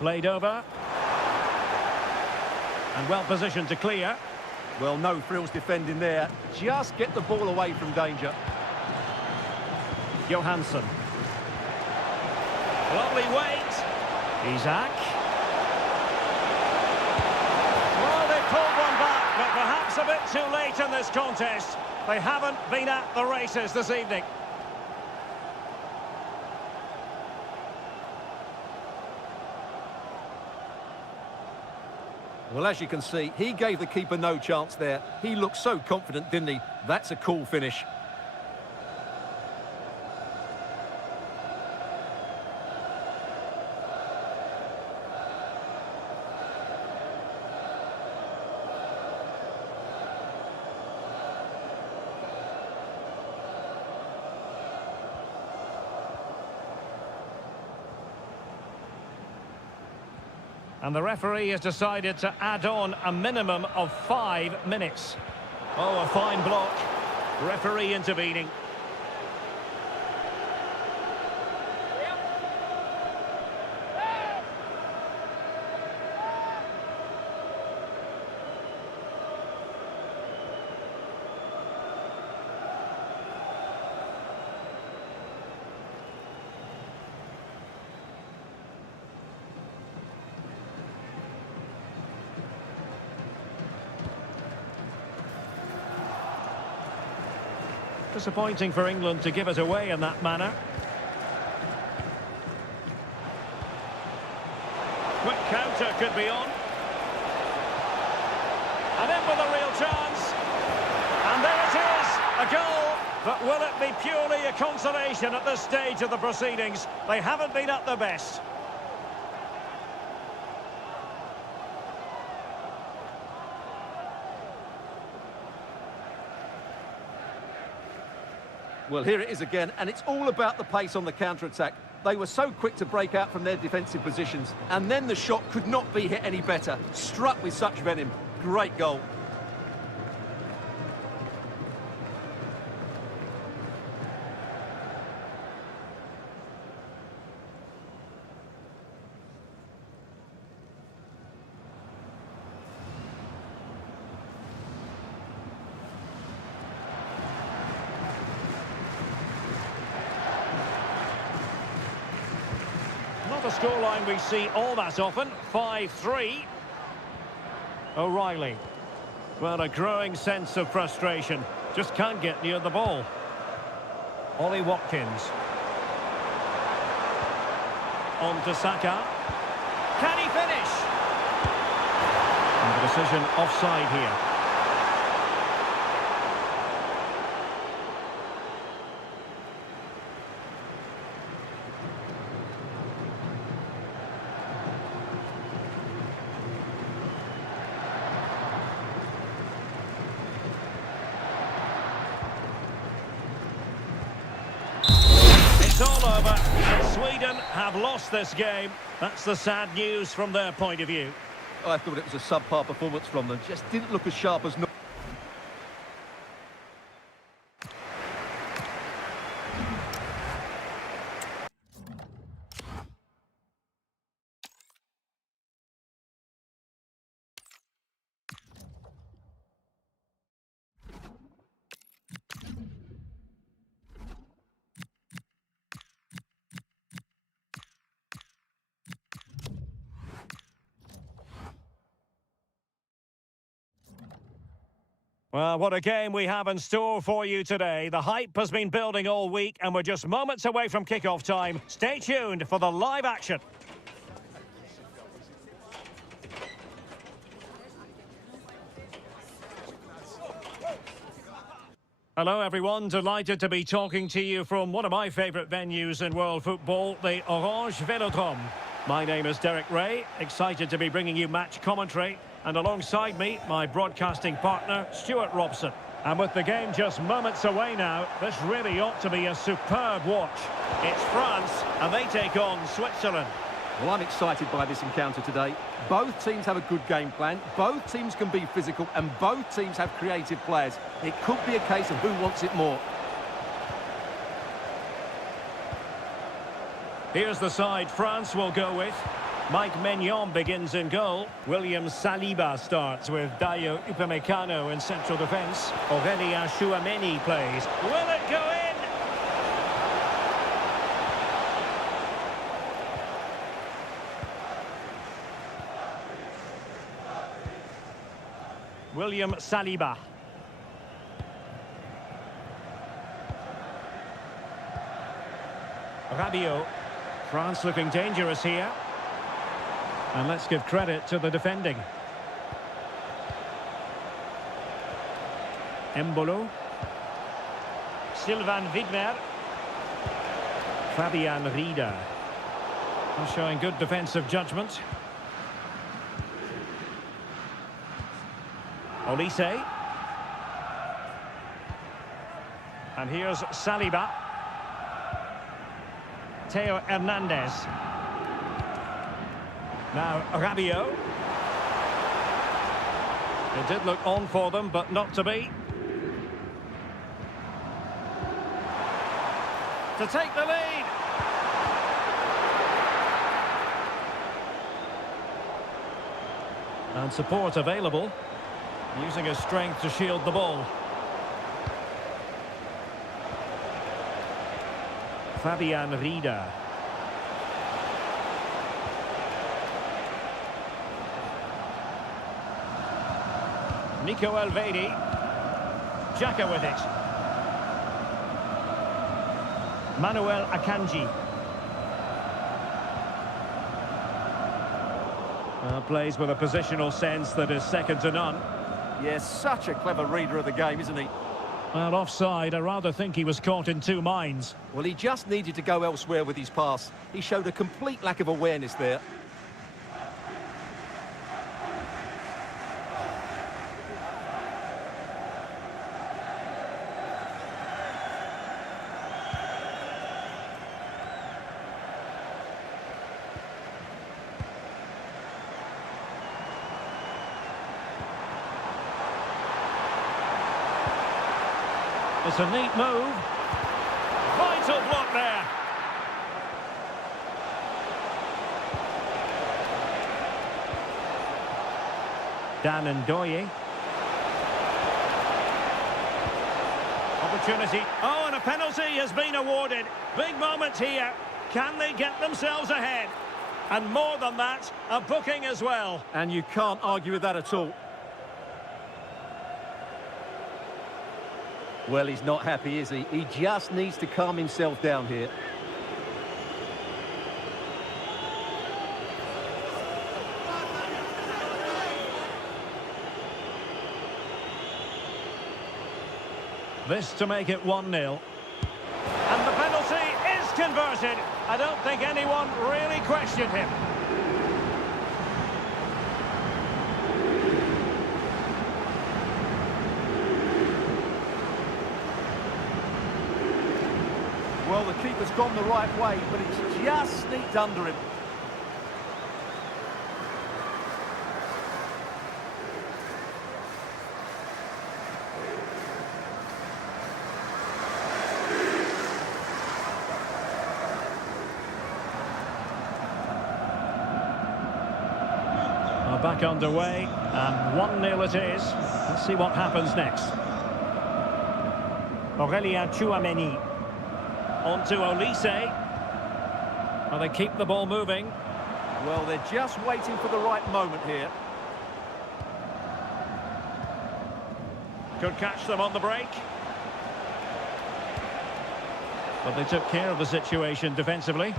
Played over. And well positioned to clear. Well, no frills defending there. Just get the ball away from danger. Johansson. Lovely weight. Isaac. Well, they pulled one back, but perhaps a bit too late in this contest. They haven't been at the races this evening. Well, as you can see, he gave the keeper no chance there. He looked so confident, didn't he? That's a cool finish. And the referee has decided to add on a minimum of 5 minutes. Oh, a fine block. Referee intervening. Disappointing for England to give it away in that manner. Quick counter could be on. And in with a real chance. A goal, but will it be purely a consolation at this stage of the proceedings? They haven't been at their best. Well, here it is again, and it's all about the pace on the counter-attack. They were so quick to break out from their defensive positions, and then the shot could not be hit any better. Struck with such venom. Great goal. Not a scoreline we see all that often. 5-3. O'Reilly. Well, a growing sense of frustration. Just can't get near the ball. Ollie Watkins. On to Saka. Can he finish? And the decision offside here. It's all over, and Sweden have lost this game. That's the sad news from their point of view. I thought it was a subpar performance from them. Just didn't look as sharp as... Well, what a game we have in store for you today. The hype has been building all week, and we're just moments away from kickoff time. Stay tuned for the live action. Hello everyone, delighted to be talking to you from one of my favourite venues in world football, the Orange Velodrome. My name is Derek Ray, excited to be bringing you match commentary, and alongside me, my broadcasting partner, Stuart Robson. And with the game just moments away now, this really ought to be a superb watch. It's France, and they take on Switzerland. Well, I'm excited by this encounter today. Both teams have a good game plan, both teams can be physical, and both teams have creative players. It could be a case of who wants it more. Here's the side France will go with. Mike Maignan begins in goal. William Saliba starts with Dayo Upamecano in central defence. Aurélien Tchouameni plays. Will it go in? William Saliba. Rabiot. France looking dangerous here. And let's give credit to the defending. Embolo. Sylvain Widmer. Fabian Rieder. Showing good defensive judgment. Olise. And here's Saliba. Theo Hernandez. Now Rabiot. It did look on for them, but not to be. To take the lead. And support available. Using his strength to shield the ball. Fabian Rieder. Nico Elvedi. Xhaka with it. Manuel Akanji. Plays with a positional sense that is second to none. Yes, such a clever reader of the game, isn't he? Well, offside. I rather think he was caught in two minds. Well, he just needed to go elsewhere with his pass. He showed a complete lack of awareness there. It's a neat move. Vital block there. Dan Ndoye. Opportunity. Oh, and a penalty has been awarded. Big moment here. Can they get themselves ahead? And more than that, a booking as well. And you can't argue with that at all. Well, he's not happy, is he? He just needs to calm himself down here. This to make it 1-0. And the penalty is converted. I don't think anyone really questioned him. Well, the keeper's gone the right way, but it's just sneaked under him. Back underway, and 1-0 it is. Let's see what happens next. Aurelien Tchouameni. On to Olise. Well, they keep the ball moving. Well, they're just waiting for the right moment here. Could catch them on the break. But they took care of the situation defensively.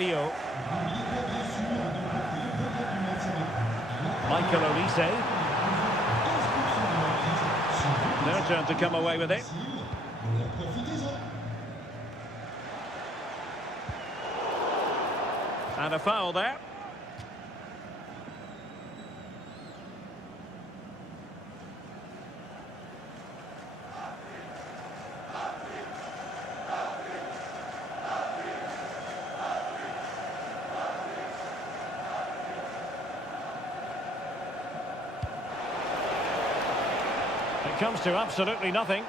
Radio. Michael Olise. Their turn to come away with it. And a foul there. It comes to absolutely nothing.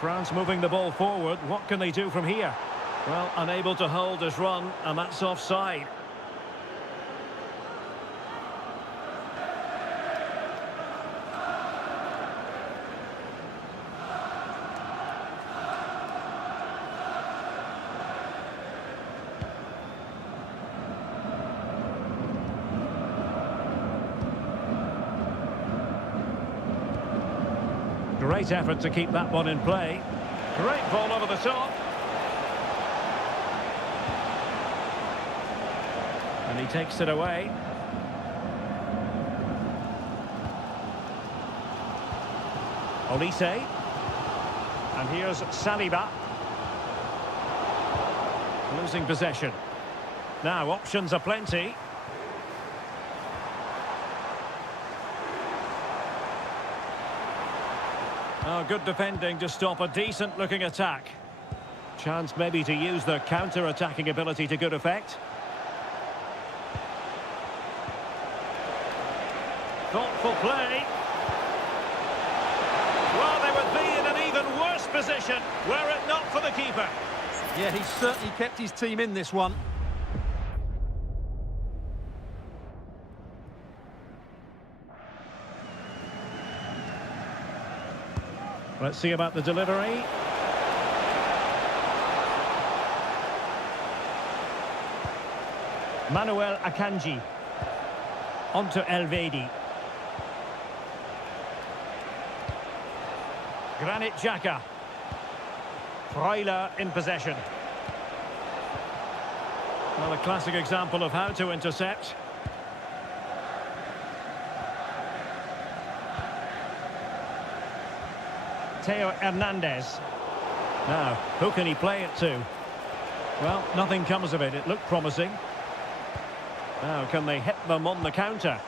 France moving the ball forward. What can they do from here? Well, unable to hold his run, and that's offside. Great effort to keep that one in play. Great ball over the top. And he takes it away. Olise. And here's Saliba. Losing possession. Now options are plenty. Oh, good defending to stop a decent-looking attack. Chance maybe to use their counter-attacking ability to good effect. Thoughtful play. Well, they would be in an even worse position were it not for the keeper. Yeah, he's certainly kept his team in this one. Let's see about the delivery. Manuel Akanji. On to Elvedi. Granit Xhaka. Freuler in possession. Well, a classic example of how to intercept. Theo Hernandez. Now, who can he play it to? Well, nothing comes of it. It looked promising. Now, can they hit them on the counter?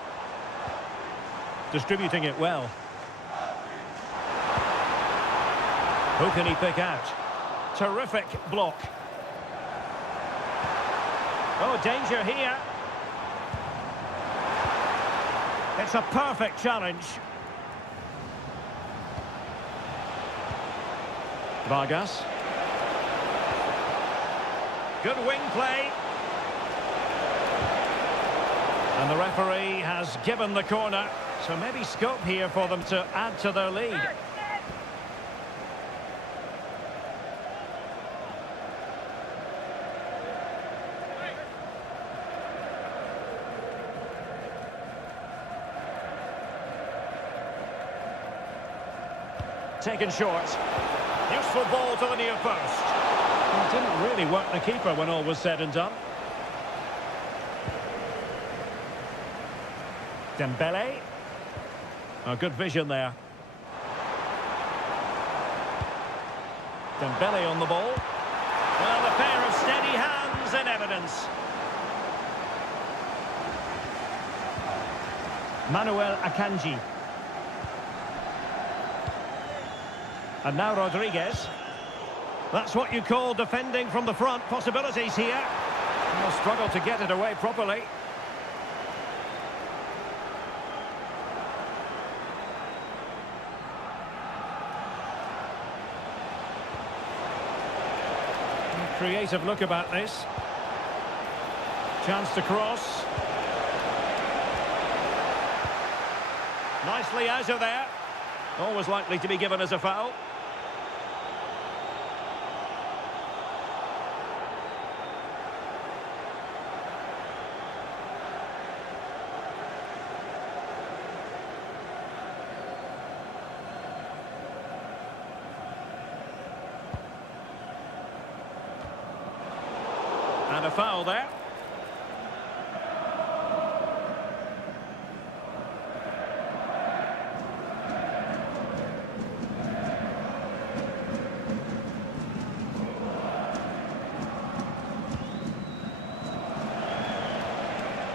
Distributing it well. Who can he pick out? Terrific block. Oh, danger here. It's a perfect challenge. Vargas. Good wing play. And the referee has given the corner. So maybe scope here for them to add to their lead. Taken short. Useful ball to the near post. Well, it didn't really work the keeper when all was said and done. Dembele. Oh, good vision there. Dembele on the ball. Well, a pair of steady hands in evidence. Manuel Akanji. And now Rodriguez. That's what you call defending from the front. Possibilities here. They'll struggle to get it away properly. Creative look about this. Chance to cross. Nicely out of there. Always likely to be given as a foul. And a foul there.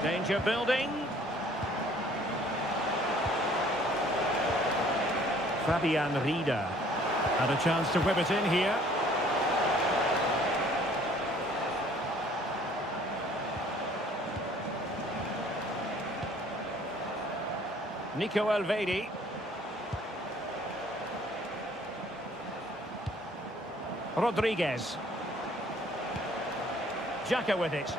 Danger building. Fabian Rieder had a chance to whip it in here. Nico Elvedi. Rodriguez. Xhaka with it.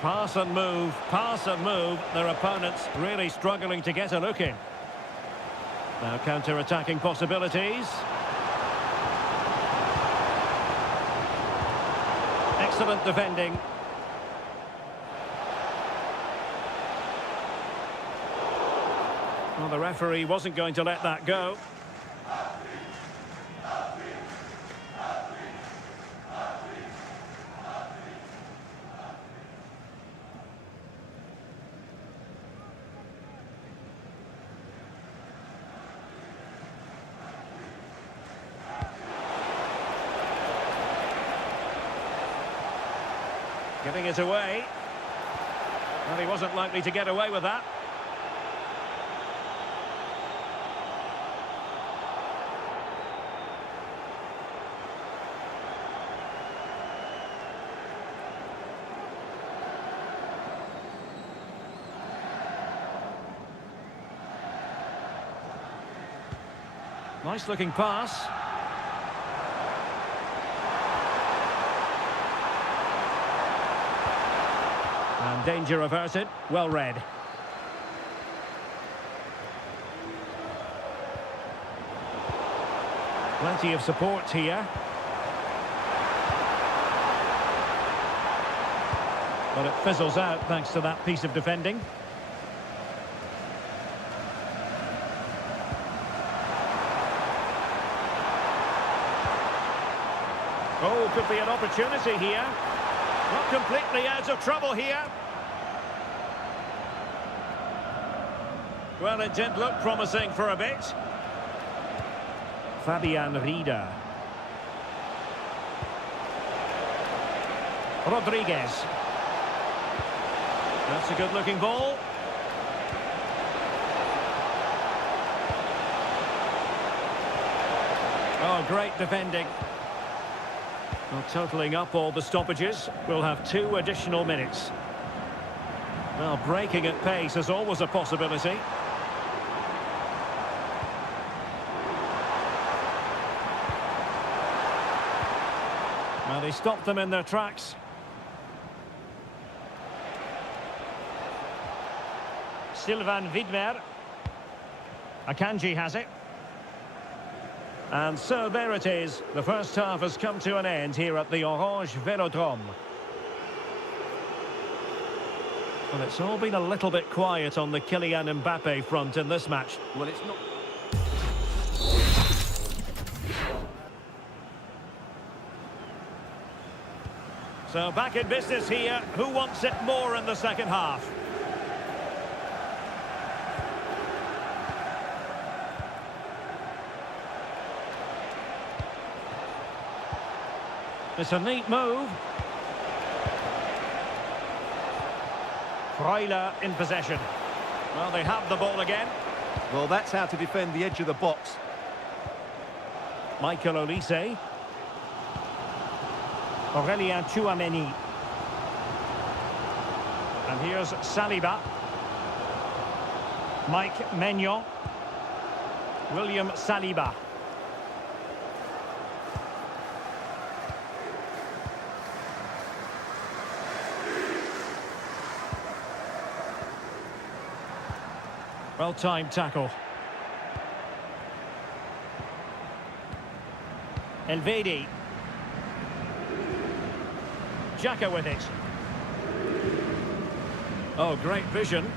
Pass and move, pass and move. Their opponents really struggling to get a look in. Now counter-attacking possibilities. Excellent defending. Well, the referee wasn't going to let that go. Giving it away. Well, he wasn't likely to get away with that. Nice looking pass. And danger averted. Well read. Plenty of support here. But it fizzles out thanks to that piece of defending. could be an opportunity here. Not completely out of trouble here. Well, it did look promising for a bit. Fabian Rieder. Rodriguez. That's a good-looking ball. Oh, great defending. Well, totalling up all the stoppages, we'll have 2 additional minutes. Well, breaking at pace is always a possibility. Well, they stopped them in their tracks. Sylvain Widmer. Akanji has it. And so there it is. The first half has come to an end here at the Orange Velodrome. Well, it's all been a little bit quiet on the Kylian Mbappe front in this match. Well, it's not... So back in business here. Who wants it more in the second half? It's a neat move. Freuler in possession. Well, they have the ball again. Well, that's how to defend the edge of the box. Michael Olise. Aurélien Tchouameni. And here's Saliba. Mike Maignan. William Saliba. Well-timed tackle. Elvedi. Xhaka with it. Oh, great vision.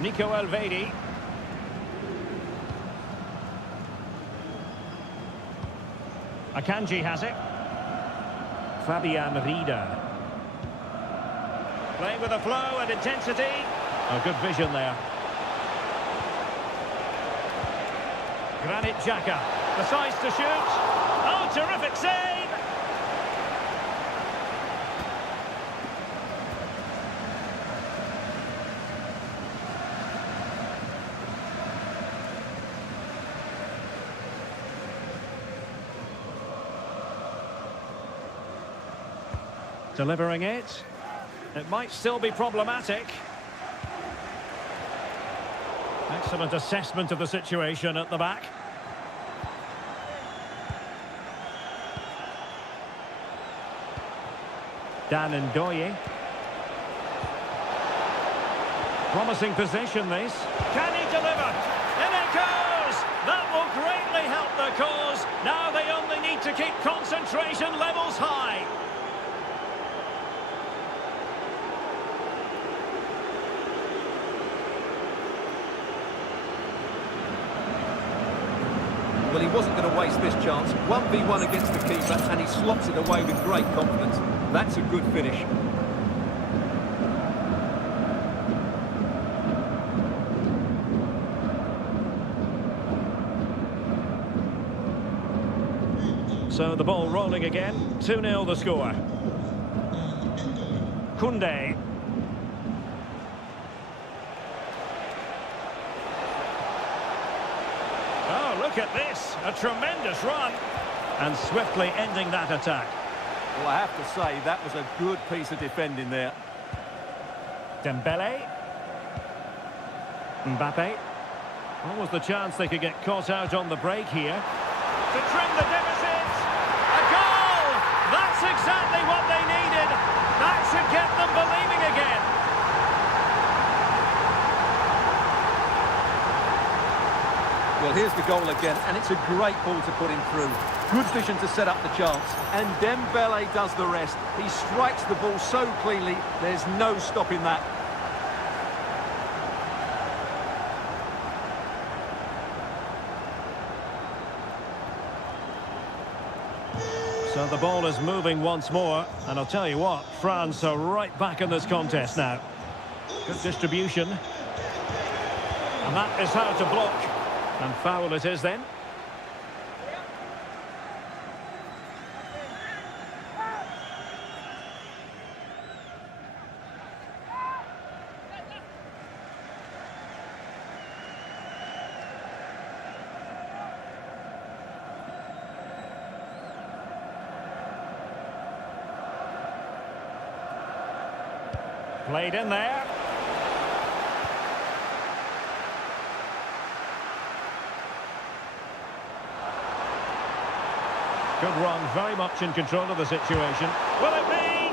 Nico Elvedi. Akanji has it. Fabian Rieder. Playing with a flow and intensity. Oh, good vision there. Granit Xhaka decides to shoot. Oh, terrific save! Delivering it. It might still be problematic. Excellent assessment of the situation at the back. Dan Ndoye. Promising position, this. Can he deliver? In it goes! That will greatly help the cause. Now they only need to keep concentration levels high. Well, he wasn't going to waste this chance. 1v1 against the keeper, and he slots it away with great confidence. That's a good finish. So the ball rolling again. 2-0 the score. Koundé. Oh, look at this. A tremendous run. And swiftly ending that attack. Well, I have to say, that was a good piece of defending there. Dembele. Mbappe. What was the chance they could get caught out on the break here? To trim the deficit. A goal! That's exactly what they needed. That should get them believing again. Well, here's the goal again, and it's a great ball to put him through. Good vision to set up the chance, and Dembele does the rest. He strikes the ball so cleanly, there's no stopping that. So the ball is moving once more, and I'll tell you what, France are right back in this contest now. Good distribution. And that is how to block. And foul it is then. Played in there. Good run, very much in control of the situation. Will it be?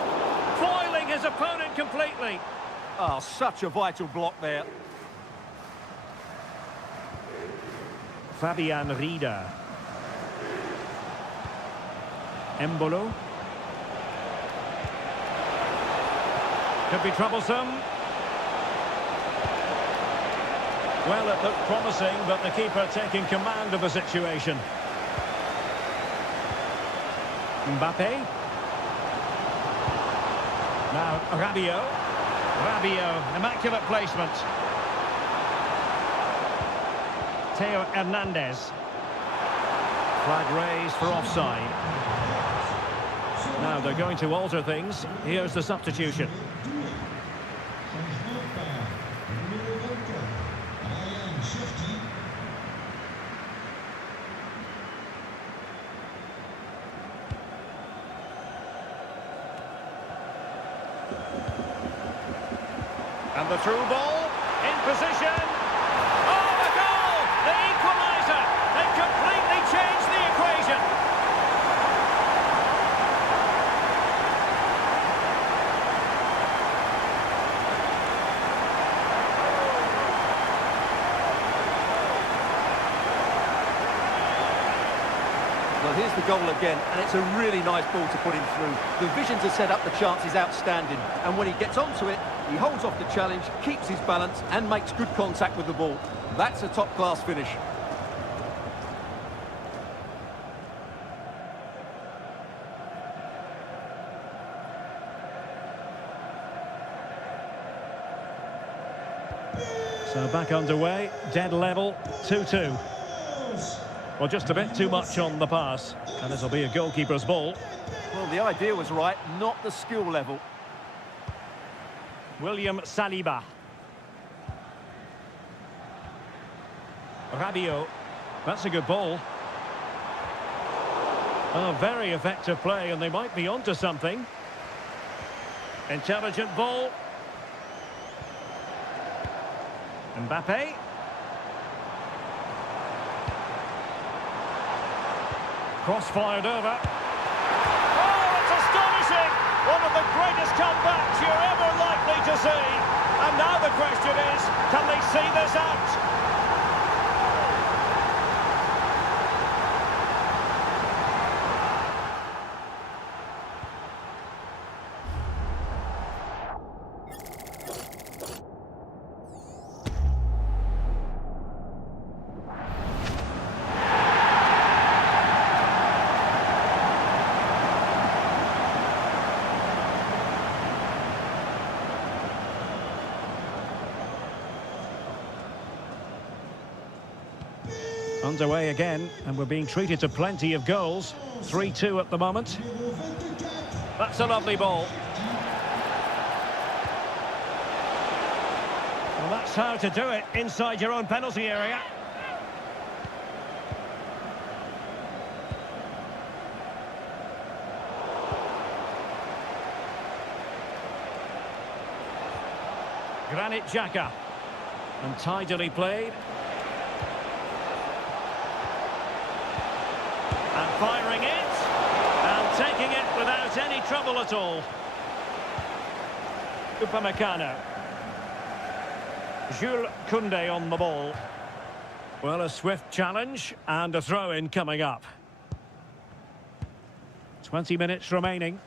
Foiling his opponent completely. Oh, such a vital block there. Fabian Rieder. Embolo. Could be troublesome. Well, it looked promising, but the keeper taking command of the situation. Mbappe. Now, Rabiot. Rabiot, immaculate placement. Theo Hernandez. Flag raised for offside. Now they're going to alter things. Here's the substitution. And the through ball, in position. Oh, the goal! The equaliser! They've completely changed the equation. Well, here's the goal again, and it's a really nice ball to put him through. The vision to set up the chance is outstanding, and when he gets onto it, he holds off the challenge, keeps his balance, and makes good contact with the ball. That's a top-class finish. So back underway, dead level, 2-2. Well, just a bit too much on the pass, and this will be a goalkeeper's ball. Well, the idea was right, not the skill level. William Saliba. Rabiot. That's a good ball. Oh, very effective play, and they might be onto something. Intelligent ball. Mbappe. Cross-fired over. Oh, it's astonishing! One of the greatest comebacks you're ever likely to see. And now the question is, can they see this out? Underway again, and we're being treated to plenty of goals. 3-2 at the moment. That's a lovely ball. Well, that's how to do it inside your own penalty area. Granit Xhaka. And tidily played. And firing it, and taking it without any trouble at all. Upamecano. Jules Koundé on the ball. Well, a swift challenge, and a throw-in coming up. 20 minutes remaining.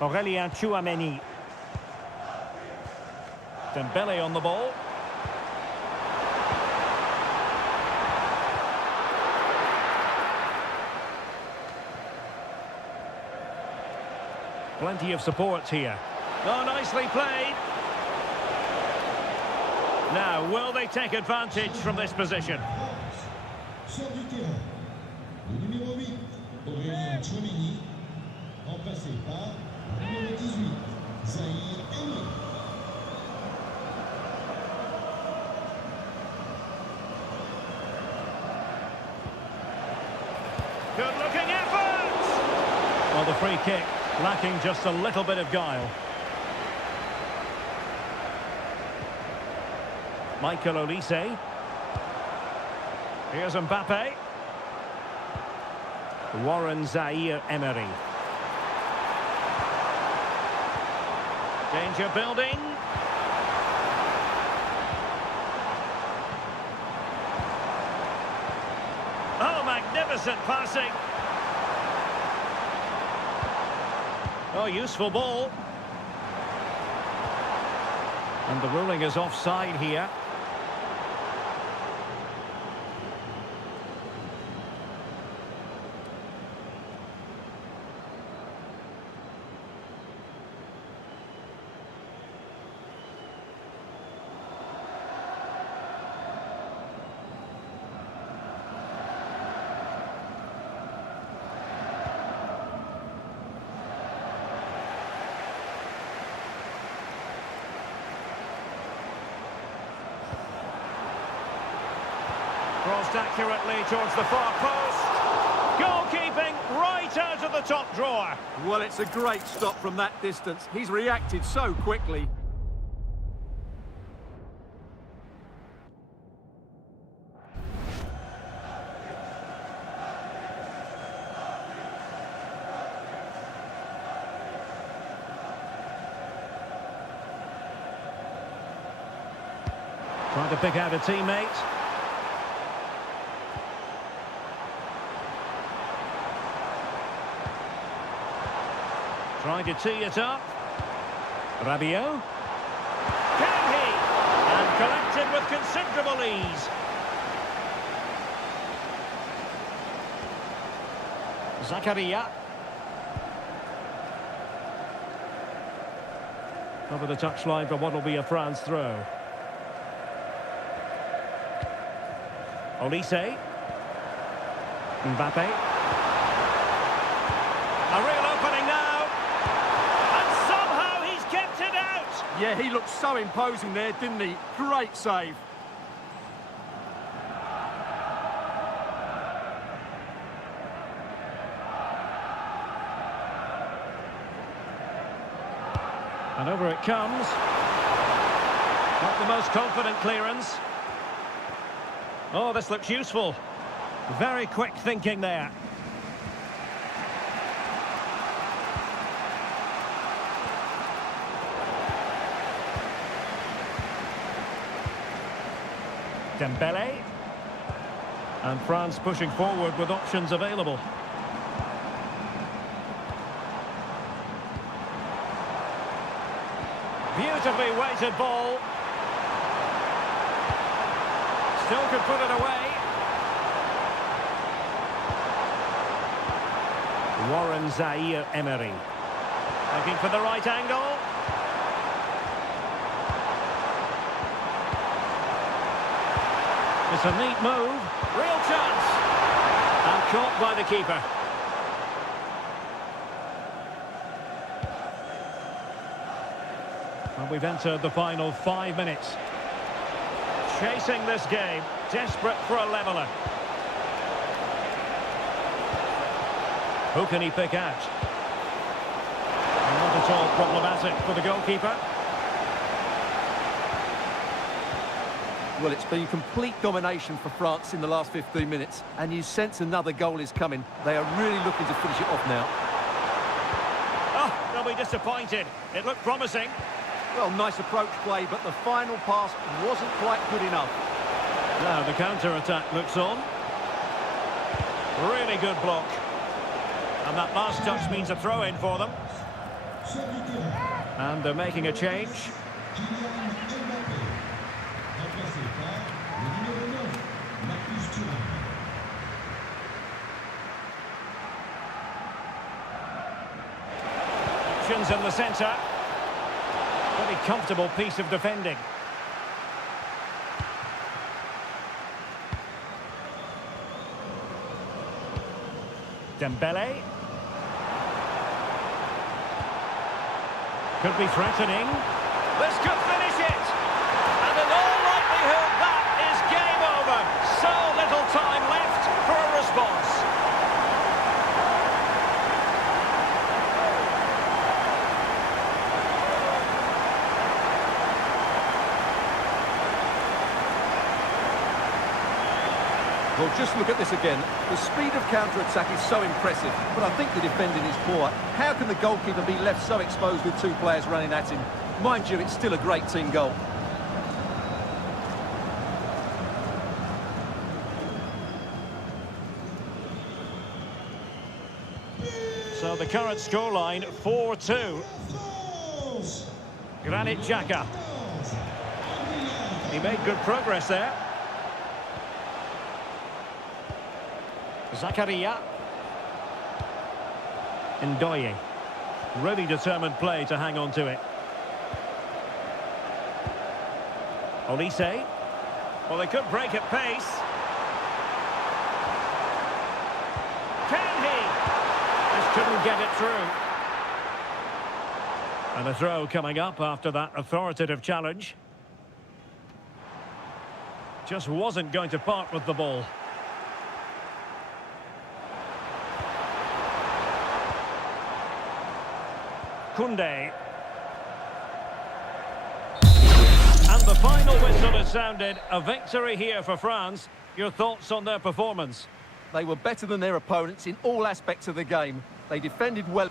Aurélien Tchouameni. Dembele on the ball. Plenty of support here. Oh, nicely played. Now, will they take advantage from this position? Sur du terrain, le numéro 8, Aurélien Tchouameni, remplacé par le numéro 18, Zahir Emery. Good-looking effort! Well, the free kick lacking just a little bit of guile. Michael Olise. Here's Mbappe. Warren Zaire-Emery. Danger building. Oh, magnificent passing. Oh, useful ball. And the ruling is offside here. Crossed accurately towards the far post. Goalkeeping right out of the top drawer. Well, it's a great stop from that distance. He's reacted so quickly. Trying to pick out a teammate. Trying to tee it up. Rabiot. Can he? And collected with considerable ease. Zakaria. Over the touchline for what will be a France throw. Olise. Mbappe. A real opening now. And somehow he's kept it out. Yeah, he looked so imposing there, didn't he? Great save. And over it comes. Not the most confident clearance. Oh, this looks useful. Very quick thinking there. Dembele. And France pushing forward with options available. Beautifully weighted ball. Still could put it away. Warren Zaire-Emery. Looking for the right angle. It's a neat move. Real chance. And caught by the keeper. And we've entered the final 5 minutes. Chasing this game, desperate for a leveller. Who can he pick out? Not at all problematic for the goalkeeper. Well, it's been complete domination for France in the last 15 minutes, and you sense another goal is coming. They are really looking to finish it off now. Oh, they'll be disappointed. It looked promising. Well, nice approach play, but the final pass wasn't quite good enough. Now the counter-attack looks on. Really good block. And that last touch means a throw-in for them. And they're making a change. options in the centre. Very comfortable piece of defending. Dembele. Could be threatening. This could finish it. And in all likelihood, that is game over. So little time left for a response. Well, just look at this again. The speed of counter-attack is so impressive, but I think the defending is poor. How can the goalkeeper be left so exposed with two players running at him? Mind you, it's still a great team goal. So the current scoreline, 4-2. Granit Xhaka. He made good progress there. Zakaria. Ndoye. Really determined play to hang on to it. Olise. Well, they could break at pace. Can he? Just couldn't get it through. And a throw coming up after that authoritative challenge. Just wasn't going to part with the ball. Koundé. And the final whistle has sounded. A victory here for France. Your thoughts on their performance? They were better than their opponents in all aspects of the game. They defended well.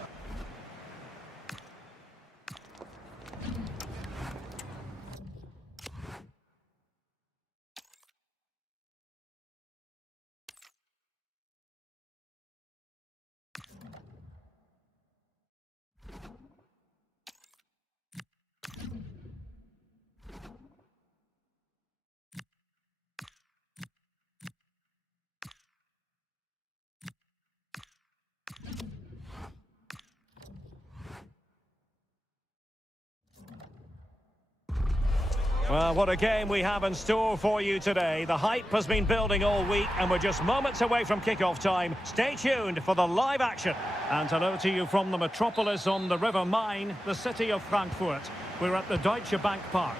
Well, what a game we have in store for you today. The hype has been building all week and we're just moments away from kick-off time. Stay tuned for the live action. And hello to you from the metropolis on the River Main, the city of Frankfurt. We're at the Deutsche Bank Park.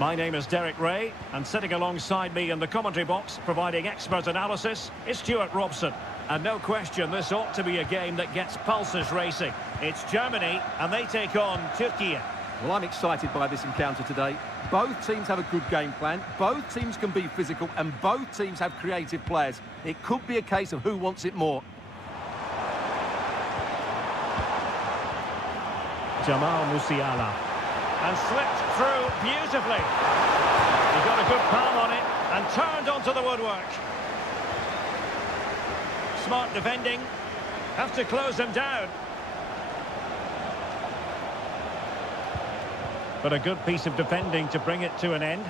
My name is Derek Ray, and sitting alongside me in the commentary box, providing expert analysis, is Stuart Robson. And no question, this ought to be a game that gets pulses racing. It's Germany, and they take on Turkey. Well, I'm excited by this encounter today. Both teams have a good game plan, both teams can be physical, and both teams have creative players. It could be a case of who wants it more. Jamal Musiala. And slipped through beautifully. He got a good palm on it and turned onto the woodwork. Smart defending. Have to close him down. But a good piece of defending to bring it to an end.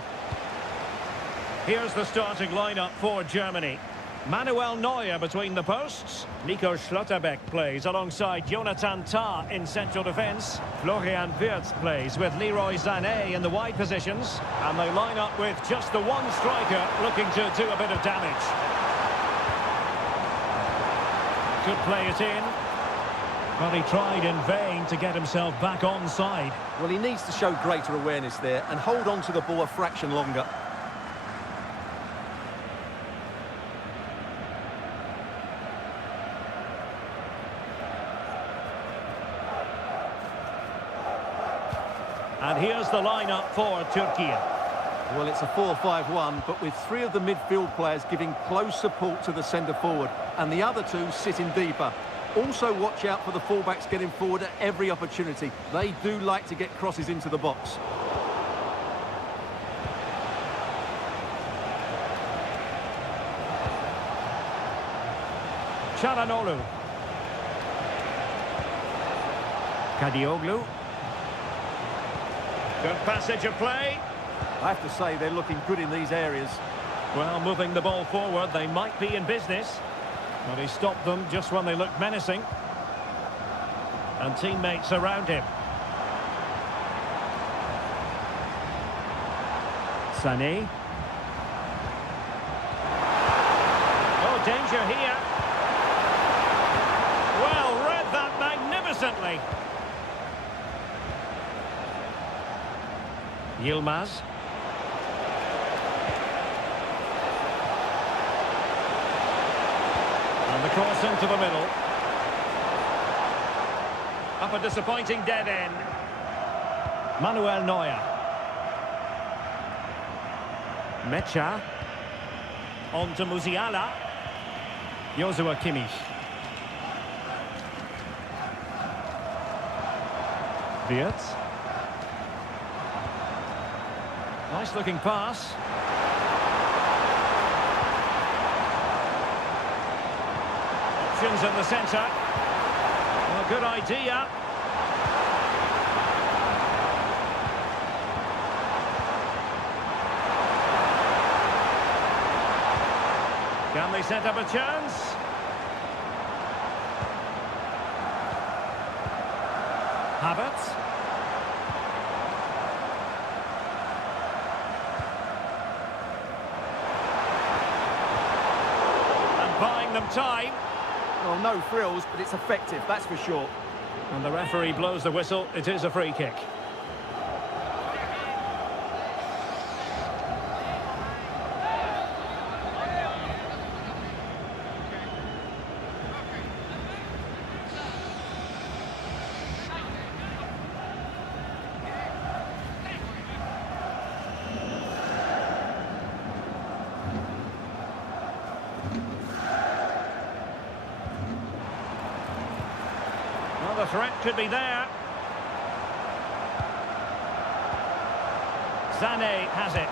Here's the starting lineup for Germany. Manuel Neuer between the posts. Nico Schlotterbeck plays alongside Jonathan Tah in central defence. Florian Wirtz plays with Leroy Sané in the wide positions. And they line up with just the one striker looking to do a bit of damage. Could play it in. Well, he tried in vain to get himself back onside. Well, he needs to show greater awareness there and hold on to the ball a fraction longer. And here's the lineup for Turkey. Well, it's a 4-5-1, but with three of the midfield players giving close support to the centre forward, and the other two sitting deeper. Also watch out for the fullbacks getting forward at every opportunity. They do like to get crosses into the box. Çalhanoğlu. Kadioglu. Good passage of play. I have to say they're looking good in these areas. Well, moving the ball forward, they might be in business. But he stopped them just when they looked menacing. And teammates around him. Sané. Oh, danger here. Well, read that magnificently. Yilmaz. And the cross into the middle. Up a disappointing dead end. Manuel Neuer. Mecha. On to Musiala. Joshua Kimmich. Wirtz. Nice looking pass. Options in the centre. Well, good idea. Can they set up a chance? Havertz. And buying them time. Well, no frills, but it's effective, that's for sure. And the referee blows the whistle. It is a free kick. Well, the threat could be there. Sané has it.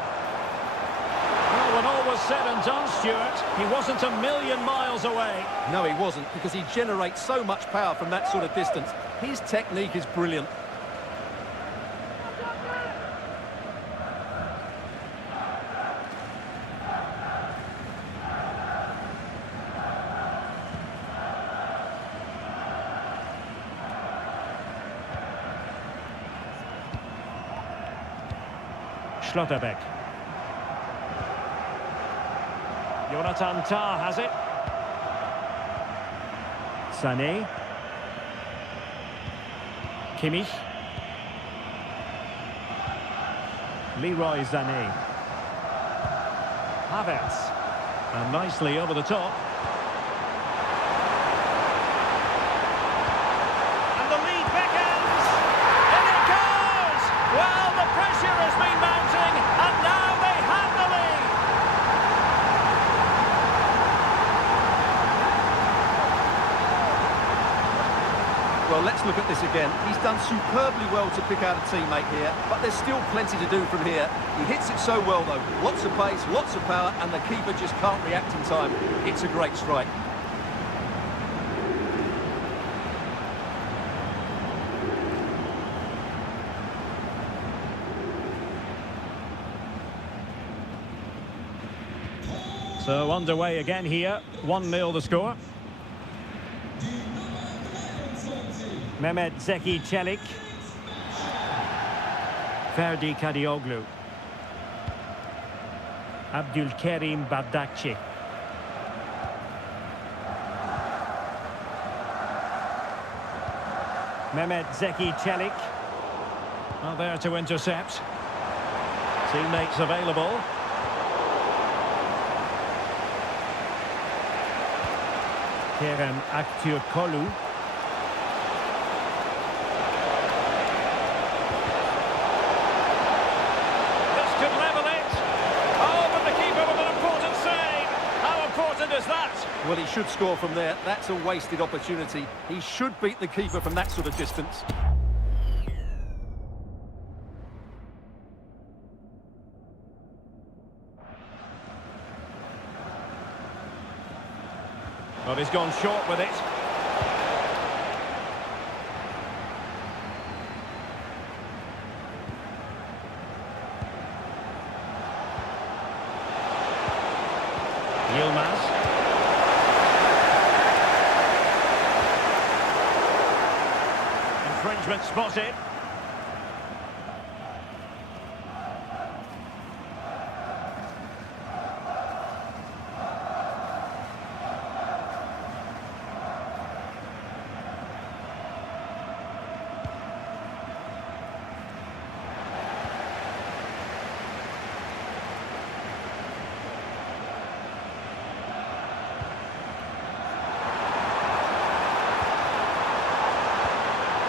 Well, when all was said and done, Stuart, he wasn't a million miles away. No, he wasn't, because he generates so much power from that sort of distance. His technique is brilliant. Schlotterbeck. Jonathan Tah has it. Sané. Kimmich. Leroy Sané. Havertz. And nicely over the top. And the lead beckons. In it goes! Well, the pressure has been mounting, and now they have the lead. Well, let's look at this again. He's done superbly well to pick out a teammate here, but there's still plenty to do from here. He hits it so well, though. Lots of pace, lots of power, and the keeper just can't react in time. It's a great strike. So underway again here. 1-0 the score. Mehmet Zeki Çelik. Ferdi Kadioglu. Abdülkerim Bardakçı. Mehmet Zeki Çelik. Well, there to intercept. Teammates available. Kerem Aktürkoğlu. This could level it. Oh, but the keeper with an important save. How important is that? Well, he should score from there. That's a wasted opportunity. He should beat the keeper from that sort of distance. Well, he's gone short with it. Yilmaz. Infringement spotted.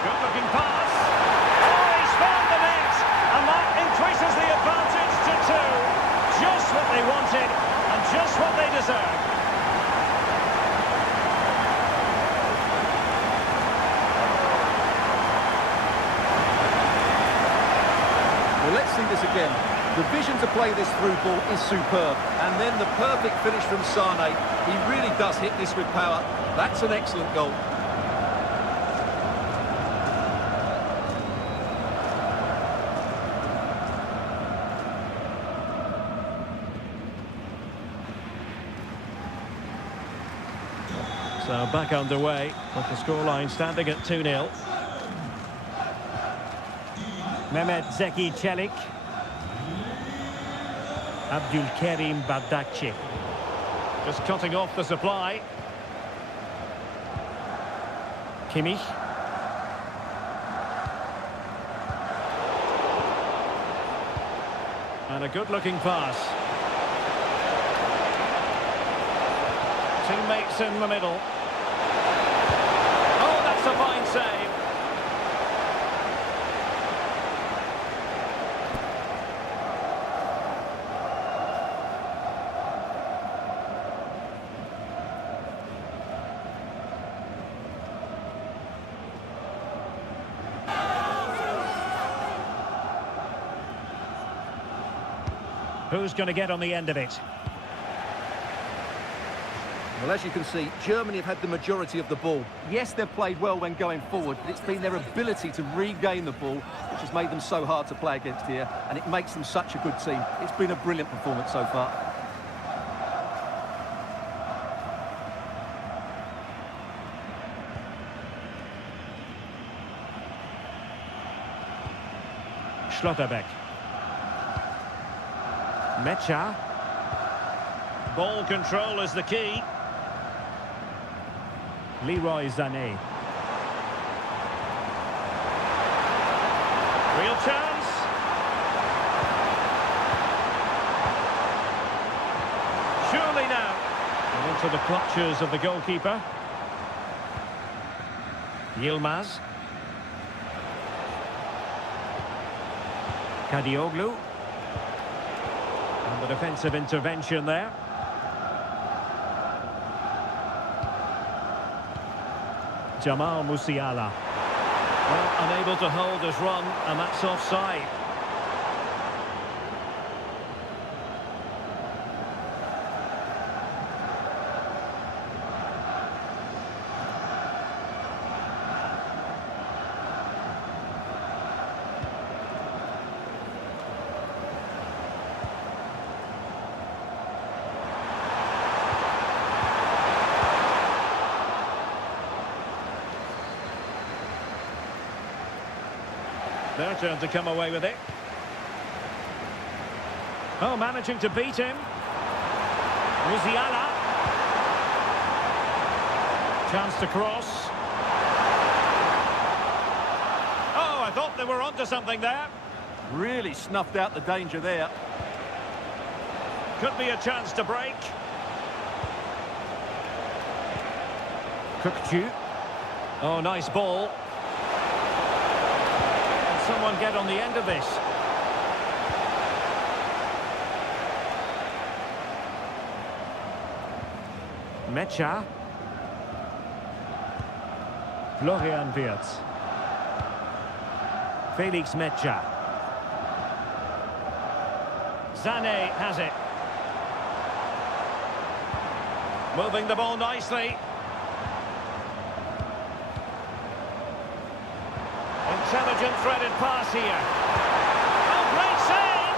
Good-looking pass. Oh, he's found the net, and that increases the advantage to 2. Just what they wanted, and just what they deserve. Well, let's see this again. The vision to play this through ball is superb. And then the perfect finish from Sane. He really does hit this with power. That's an excellent goal. So back underway with the scoreline standing at 2-0. Mehmet Zeki Çelik. Abdülkerim Bardakçı. Just cutting off the supply. Kimmich. And a good-looking pass. Teammates in the middle. Oh, that's a fine save. Who's going to get on the end of it? Well, as you can see, Germany have had the majority of the ball. Yes, they've played well when going forward, but it's been their ability to regain the ball which has made them so hard to play against here, and it makes them such a good team. It's been a brilliant performance so far. Schlotterbeck. Mecha. Ball control is the key. Leroy Sané. Real chance. Surely now. And into the clutches of the goalkeeper. Yilmaz. Kadioglu. And the defensive intervention there. Jamal Musiala. Well, unable to hold his run, and that's offside. Their turn to come away with it. Oh, managing to beat him. Musiala. Chance to cross. Oh, I thought they were onto something there. Really snuffed out the danger there. Could be a chance to break. Kökçü. Oh, nice ball. Someone get on the end of this. Mecha. Florian Wirtz. Felix Mecha. Sané has it. Moving the ball nicely. Intelligent threaded pass here. Oh, great save!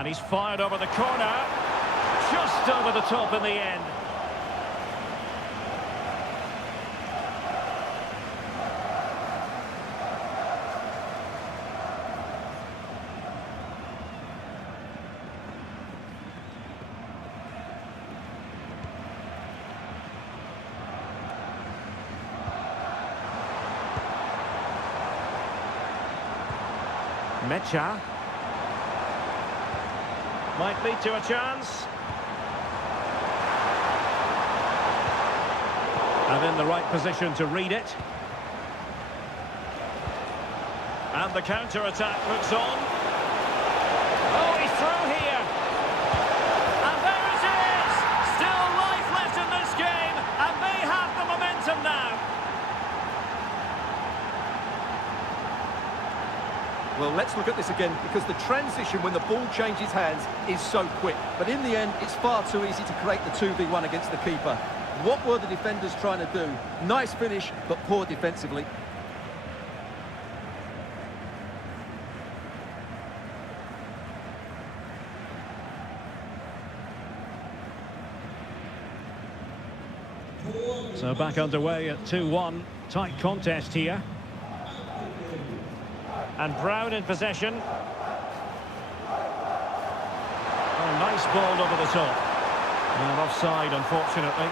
And he's fired over the corner. Just over the top in the end. Mecha. Might lead to a chance. And in the right position to read it. And the counter-attack looks on. Oh, he's through here. And there it is! Still life left in this game, and they have the momentum now. Well, let's look at this again, because the transition when the ball changes hands is so quick. But in the end, it's far too easy to create the 2v1 against the keeper. What were the defenders trying to do? Nice finish, but poor defensively. So back underway at 2-1. Tight contest here. And Brown in possession. Oh, nice ball over the top. And offside, unfortunately.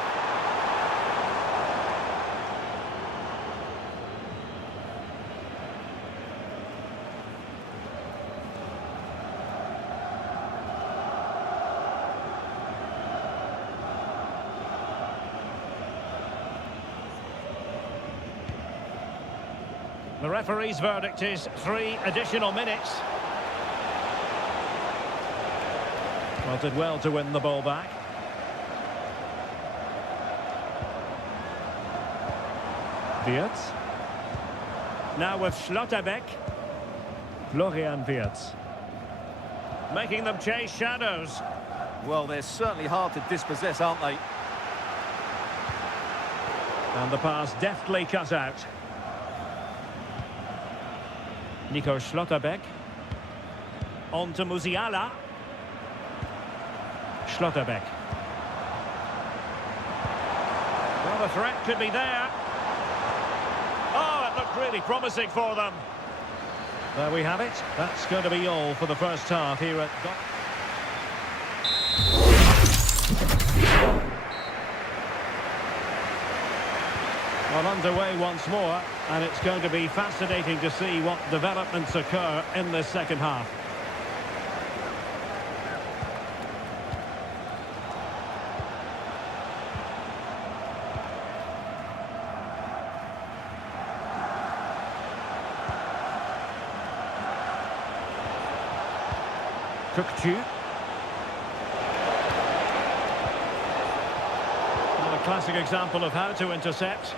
The referee's verdict is 3 additional minutes. Well, did well to win the ball back. Wirtz. Now with Schlotterbeck. Florian Wirtz. Making them chase shadows. Well, they're certainly hard to dispossess, aren't they? And the pass deftly cut out. Nico Schlotterbeck. On to Musiala. Schlotterbeck. Well, the threat could be there. Oh, it looked really promising for them. There we have it. That's going to be all for the first half here at... Well, underway once more, and it's going to be fascinating to see what developments occur in this second half. Cookchu. Well, a classic example of how to intercept.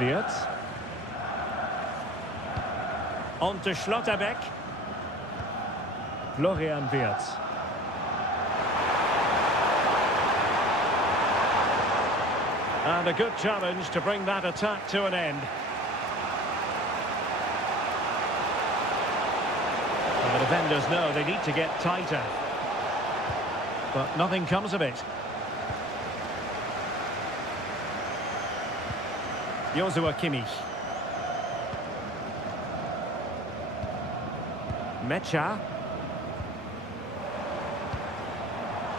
Wirtz. On to Schlotterbeck. Florian Wirtz. And a good challenge to bring that attack to an end. And the defenders know they need to get tighter. But nothing comes of it. Joshua Kimmich. Mecha.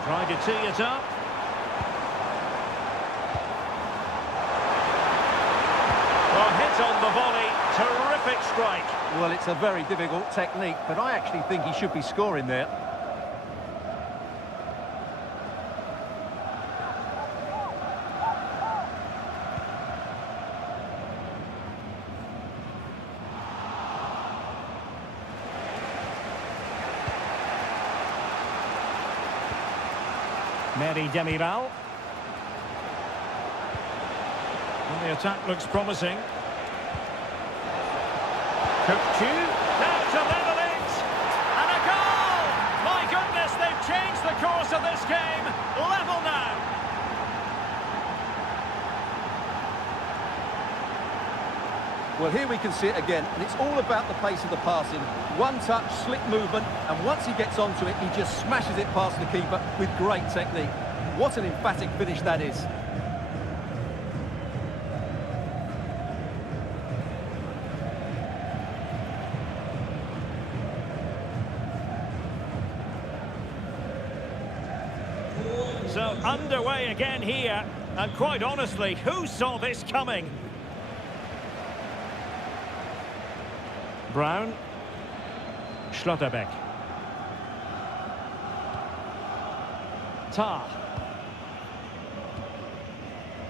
Tried to tee it up. Well, hit on the volley. Terrific strike. Well, it's a very difficult technique, but I actually think he should be scoring there. Mary Demiral. And the attack looks promising. Cookchu. Now to level it. And a goal! My goodness, they've changed the course of this game. Level now. Well, here we can see it again, and it's all about the pace of the passing. One touch, slick movement, and once he gets onto it, he just smashes it past the keeper with great technique. What an emphatic finish that is. So underway again here, and quite honestly, who saw this coming? Brown. Schlotterbeck. Tah.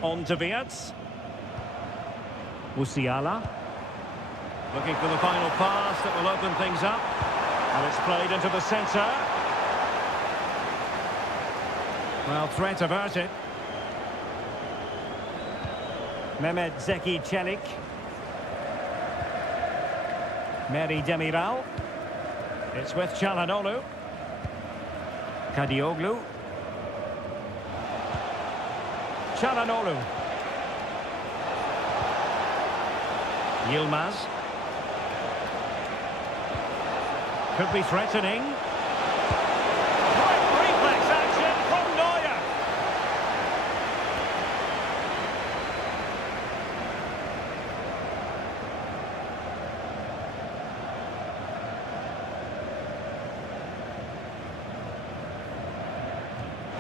On to Wirtz. Musiala. Looking for the final pass that will open things up. And it's played into the centre. Well, threat averted. Mehmet Zeki Çelik. Meri Demiral. It's with Çalhanoğlu. Kadioglu. Çalhanoğlu. Yilmaz. Could be threatening. Quick reflex action from Neuer.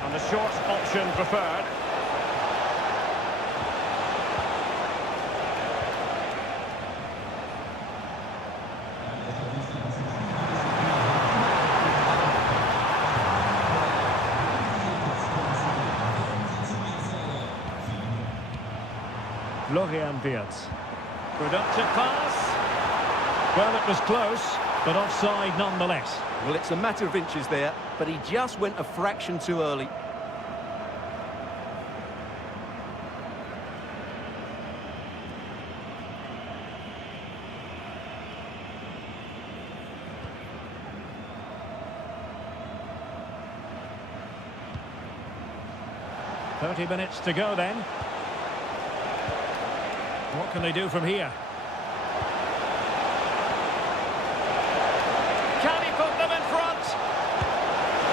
And the short option preferred. Florian Wirtz. Productive pass. Well, it was close, but offside nonetheless. Well, it's a matter of inches there, but he just went a fraction too early. "30 minutes to go then. What can they do from here? Can he put them in front?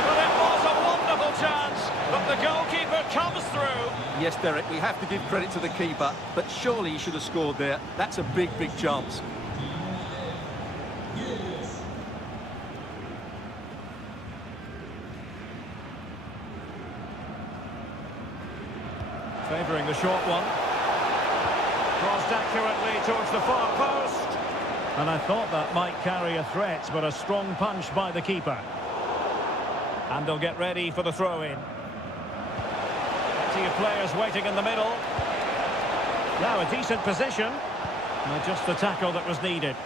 Well, it was a wonderful chance, but the goalkeeper comes through. Yes, Derek, we have to give credit to the keeper, but surely he should have scored there. That's a big, big chance. Favouring the short one. Crossed accurately towards the far post. And I thought that might carry a threat, but a strong punch by the keeper. And they'll get ready for the throw-in. Plenty of players waiting in the middle. Now a decent position. And just the tackle that was needed.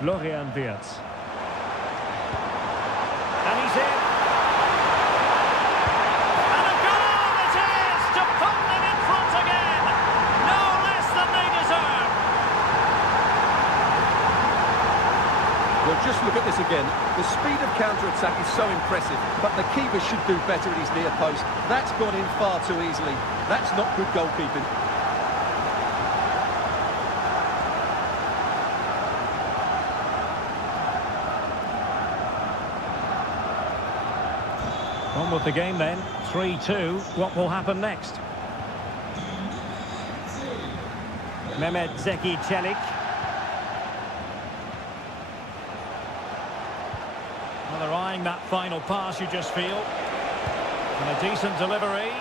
Florian Wirtz. And he's in. Well, just look at this again. The speed of counter-attack is so impressive, but the keeper should do better at his near post. That's gone in far too easily. That's not good goalkeeping. On with the game then. 3-2. What will happen next? Mehmet Zeki Çelik. Well, they're eyeing that final pass, you just feel. And a decent delivery.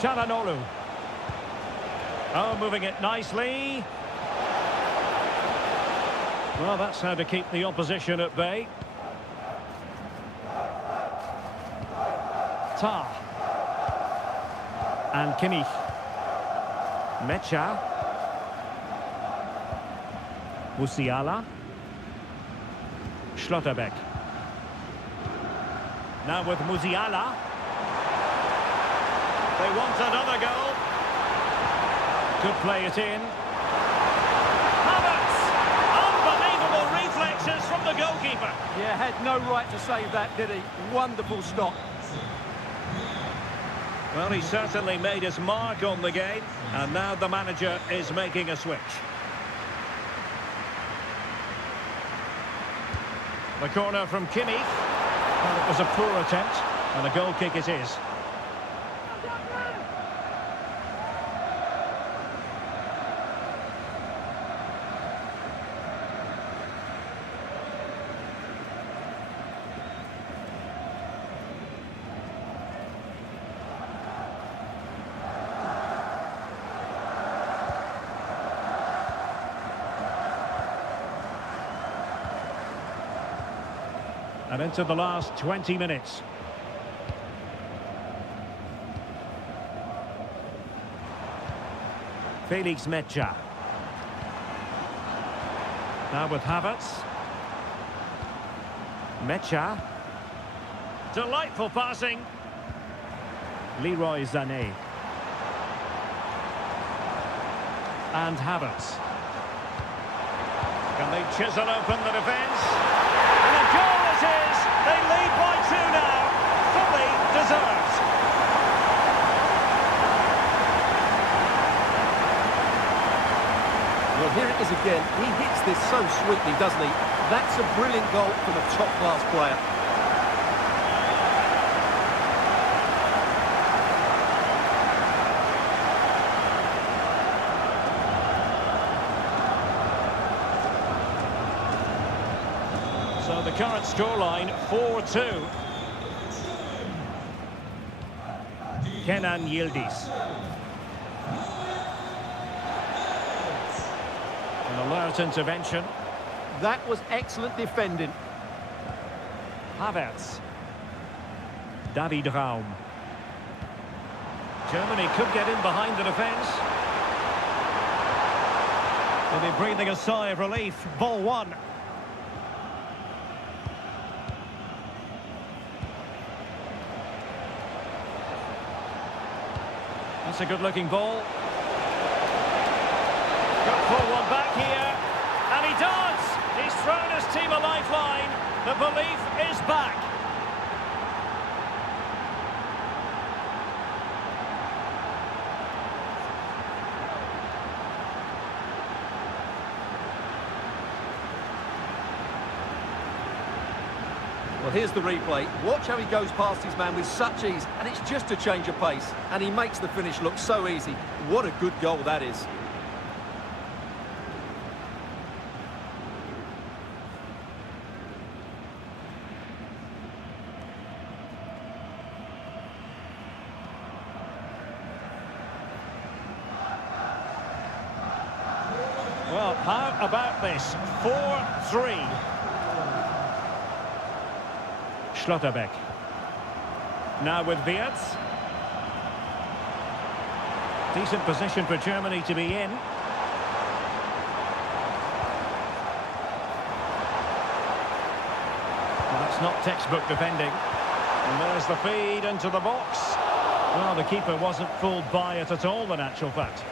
Çalhanoğlu. Oh, moving it nicely. Well, that's how to keep the opposition at bay. Tah. And Kimmich. Mecha. Musiala. Schlotterbeck. Now with Musiala. They want another goal. Could play it in. no right to save that, did he? Wonderful stop. Well, he certainly made his mark on the game, and now the manager is making a switch. The corner from Kimmich. Well, it was a poor attempt, and a goal kick it is. And into the last 20 minutes. Felix Mecha. Now with Havertz. Mecha. Delightful passing. Leroy Sané. And Havertz. Can they chisel open the defence? And a goal it is! They lead by 2 now. Fully deserved. Well, here it is again. He hits this so sweetly, doesn't he? That's a brilliant goal from a top-class player. So the current scoreline, 4-2. Kenan Yildiz. An alert intervention. That was excellent defending. Havertz. David Raum. Germany could get in behind the defence. They'll be breathing a sigh of relief. Ball one. That's a good-looking ball. Got forward back here, and he does! He's thrown his team a lifeline. The belief is back. Well, here's the replay. Watch how he goes past his man with such ease, and it's just a change of pace. And he makes the finish look so easy. What a good goal that is. Well, how about this? 4-3. Schlotterbeck. Now with Wirtz. Decent position for Germany to be in. Well, that's not textbook defending. And there's the feed into the box. Well, the keeper wasn't fooled by it at all, in actual fact.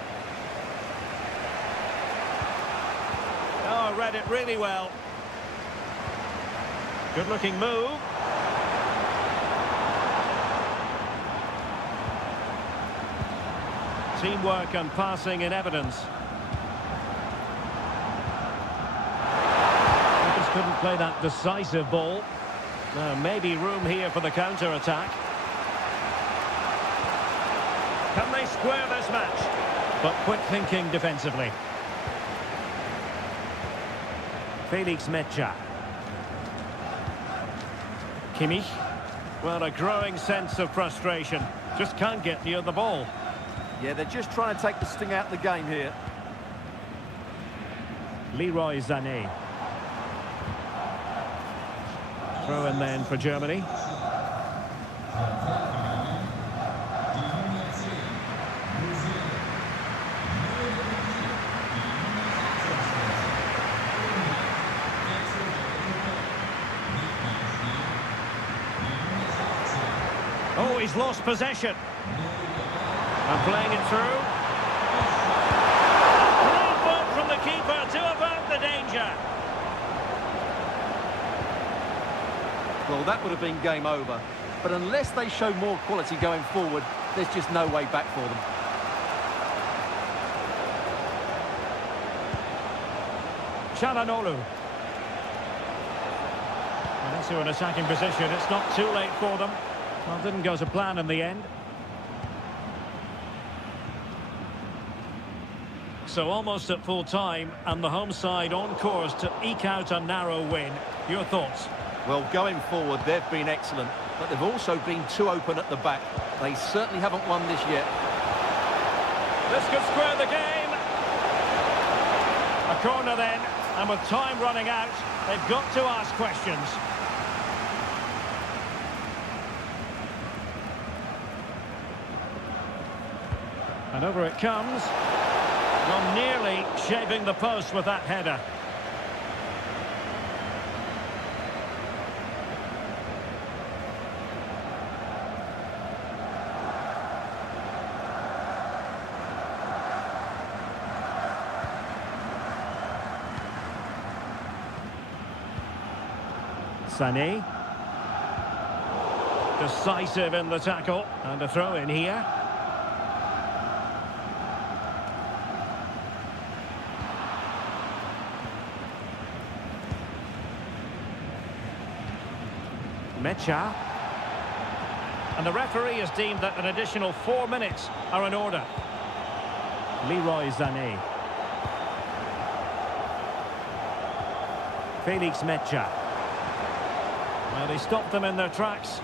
Oh, read it really well. Good-looking move. Teamwork and passing in evidence. They just couldn't play that decisive ball. Maybe room here for the counter-attack. Can they square this match? But quick thinking defensively. Felix Mecha. Kimmich. Well, a growing sense of frustration. Just can't get near the ball. Yeah, they're just trying to take the sting out of the game here. Leroy Sané. Throw in then for Germany. Oh, he's lost possession. And playing it through. Great ball from the keeper to avert the danger. Well, that would have been game over. But unless they show more quality going forward, there's just no way back for them. Chalanolu. And into an attacking position. It's not too late for them. Well, didn't go to plan in the end. So almost at full time, and the home side on course to eke out a narrow win. Your thoughts? Well, going forward, they've been excellent, but they've also been too open at the back. They certainly haven't won this yet. This could square the game. A corner then, and with time running out, they've got to ask questions. And over it comes. Well, nearly shaving the post with that header. Sané. Decisive in the tackle. And a throw in here. Mecha. And the referee has deemed that an additional 4 minutes are in order. Leroy Sané. Felix Mecha. Well, they stopped them in their tracks.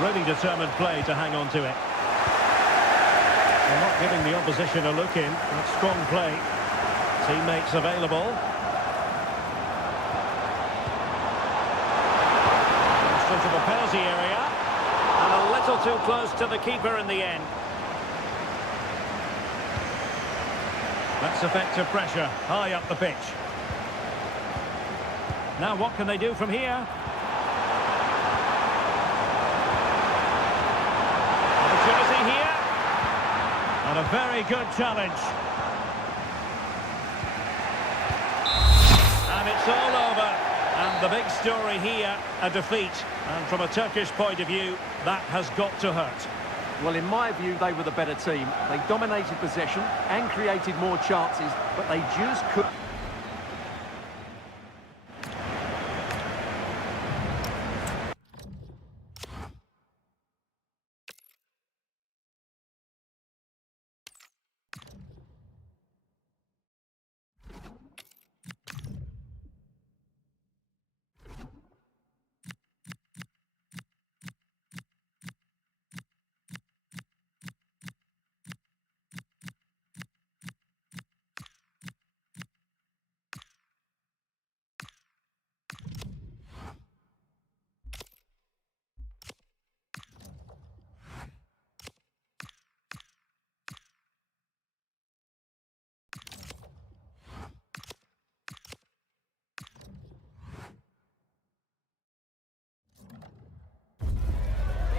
Really determined play to hang on to it. They're not giving the opposition a look in. That's strong play. Teammates available. Into the penalty area. And a little too close to the keeper in the end. That's effective pressure high up the pitch. Now what can they do from here? Opportunity here. And a very good challenge. And it's all over. And the big story here, a defeat. And from a Turkish point of view, that has got to hurt. Well, in my view, they were the better team. They dominated possession and created more chances, but they just couldn't.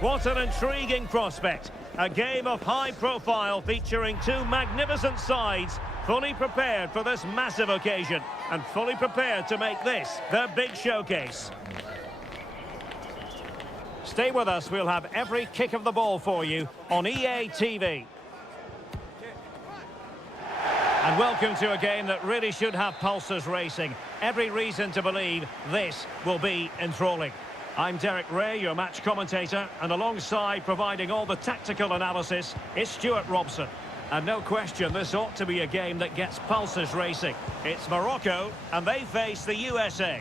What an intriguing prospect. A game of high profile featuring two magnificent sides, fully prepared for this massive occasion and fully prepared to make this their big showcase. Stay with us, we'll have every kick of the ball for you on EA TV. And welcome to a game that really should have pulses racing. Every reason to believe this will be enthralling. I'm Derek Ray, your match commentator, and alongside providing all the tactical analysis is Stuart Robson. And no question, this ought to be a game that gets pulses racing. It's Morocco, and they face the USA.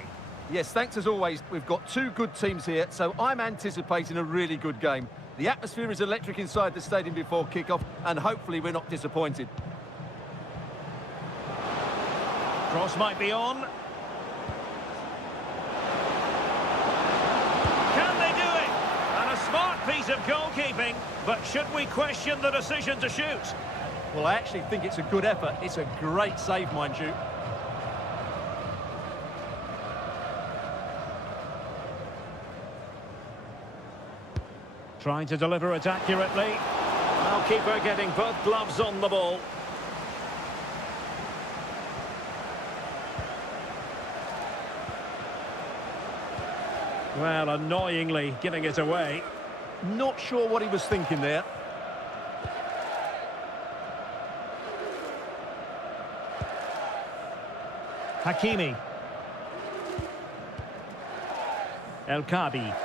Yes, thanks as always. We've got two good teams here, so I'm anticipating a really good game. The atmosphere is electric inside the stadium before kick-off, and hopefully we're not disappointed. Cross might be on. Smart piece of goalkeeping, but should we question the decision to shoot? Well, I actually think it's a good effort. It's a great save, mind you. Trying to deliver it accurately. Goalkeeper getting both gloves on the ball. Well, annoyingly giving it away. Not sure what he was thinking there. Hakimi. El Kabi.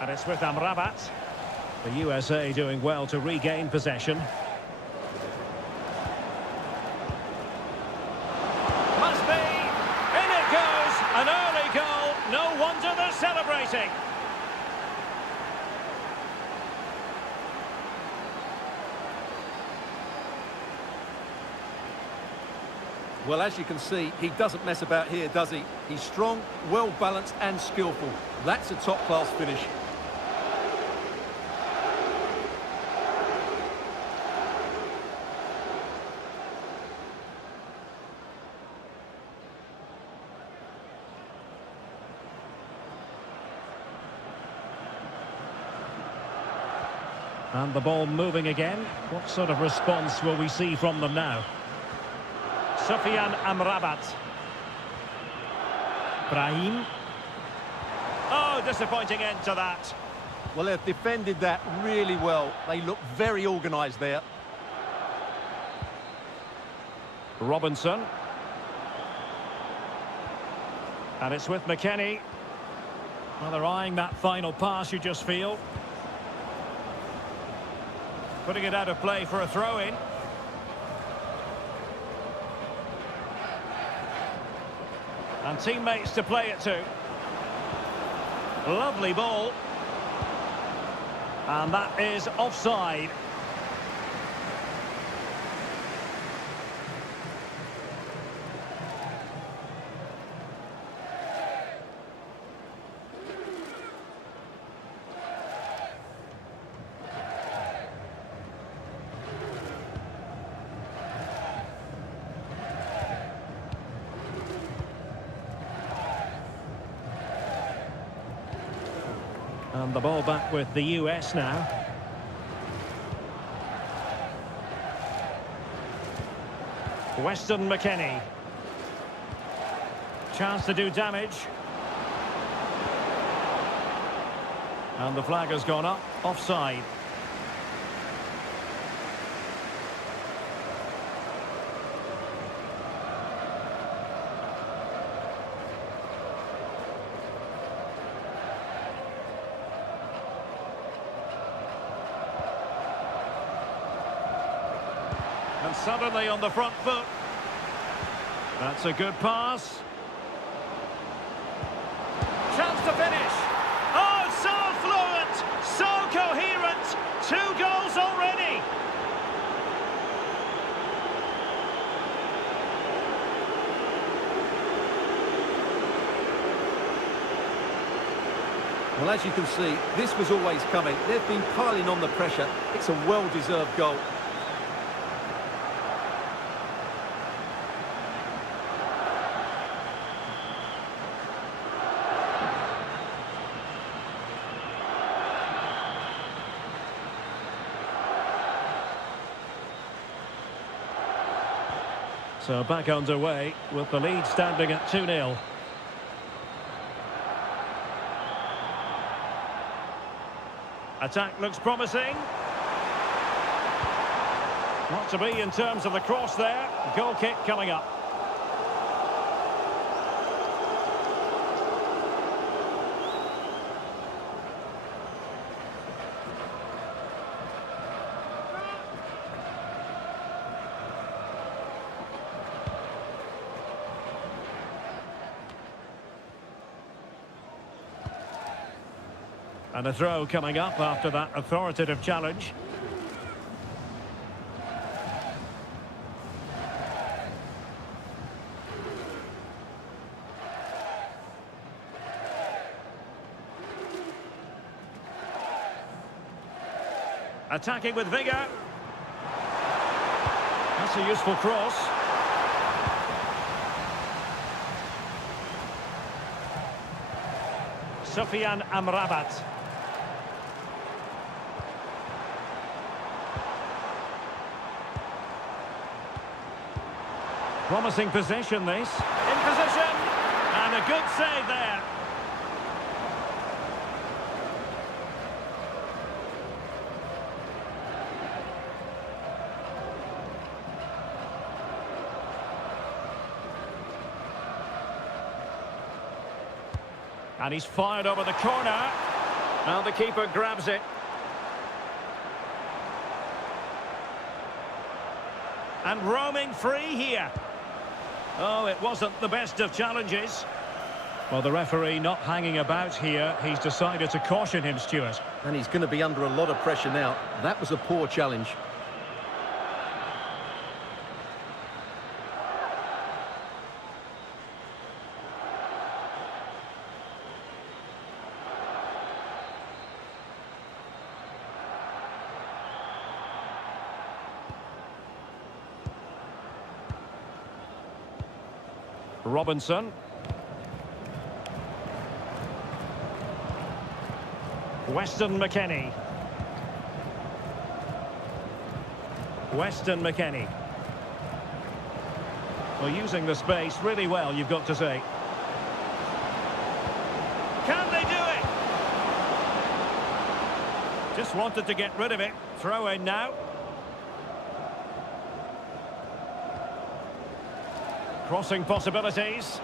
And it's with Amrabat. The USA doing well to regain possession. Must be. In it goes. An early goal. No wonder they're celebrating. Well, as you can see, he doesn't mess about here, does he? He's strong, well-balanced and skillful. That's a top-class finish. And the ball moving again. What sort of response will we see from them now? Sufyan Amrabat. Brahim. Oh, disappointing end to that. Well, they've defended that really well. They look very organised there. Robinson. And it's with McKennie. Well, they're eyeing that final pass, you just feel. Putting it out of play for a throw-in. And teammates to play it to. Lovely ball. And that is offside. And the ball back with the US now. Weston McKennie. Chance to do damage. And the flag has gone up. Offside. And suddenly on the front foot. That's a good pass. Chance to finish. Oh, so fluent, so coherent. 2 goals already. Well, as you can see, this was always coming. They've been piling on the pressure. It's a well-deserved goal. So back underway with the lead standing at 2-0. Attack looks promising. Not to be in terms of the cross there. Goal kick coming up. And a throw coming up after that authoritative challenge. Attacking with vigour. That's a useful cross. Sufyan Amrabat. Promising possession, this. In position. And a good save there. And he's fired over the corner. And the keeper grabs it. And roaming free here. Oh, it wasn't the best of challenges. Well, the referee not hanging about here. He's decided to caution him, Stuart. And he's going to be under a lot of pressure now. That was a poor challenge. Robinson. Weston McKennie. Weston McKennie. Well, using the space really well, you've got to say. Can they do it? Just wanted to get rid of it. Throw in now. Crossing possibilities.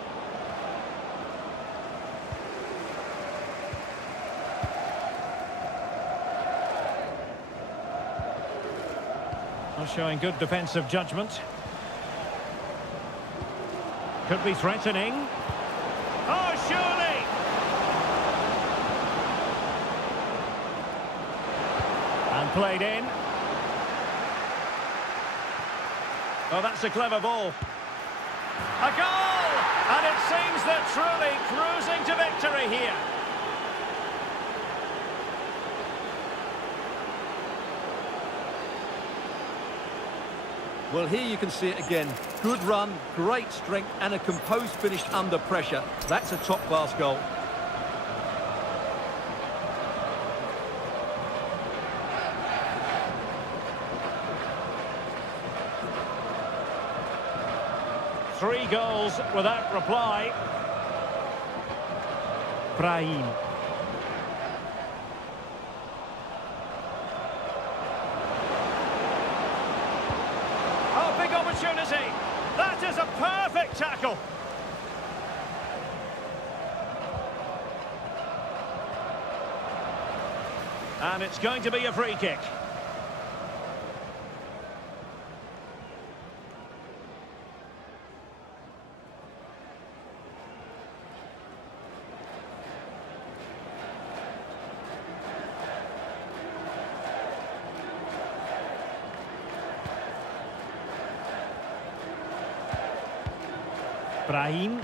Well, showing good defensive judgment. Could be threatening. Oh, surely! And played in. Oh, that's a clever ball. A goal! And it seems they're truly cruising to victory here. Well, here you can see it again. Good run, great strength, and a composed finish under pressure. That's a top-class goal. Three goals without reply. Brahim. Oh, big opportunity. That is a perfect tackle. And it's going to be a free kick. Brahim.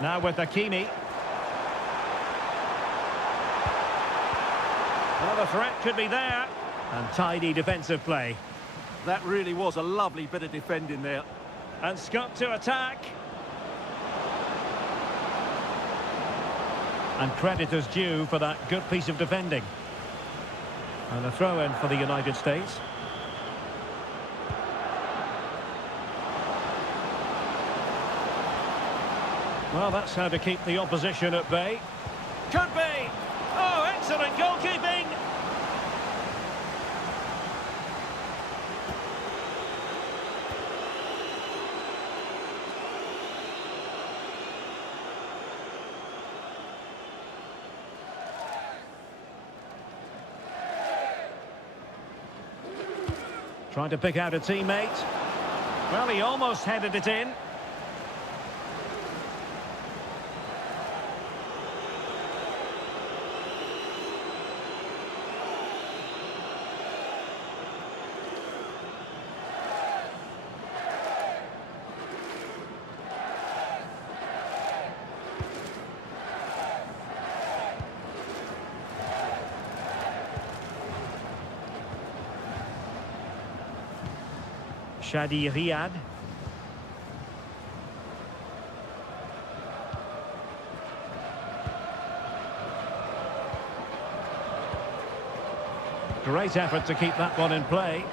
Now with Hakimi. Well, the threat could be there. And tidy defensive play. That really was a lovely bit of defending there. And Scott to attack. And credit is due for that good piece of defending. And a throw-in for the United States. Well, that's how to keep the opposition at bay. Could be! Oh, excellent goalkeeping! Trying to pick out a teammate. Well, he almost headed it in. Shadi Riyad. Great effort to keep that one in play.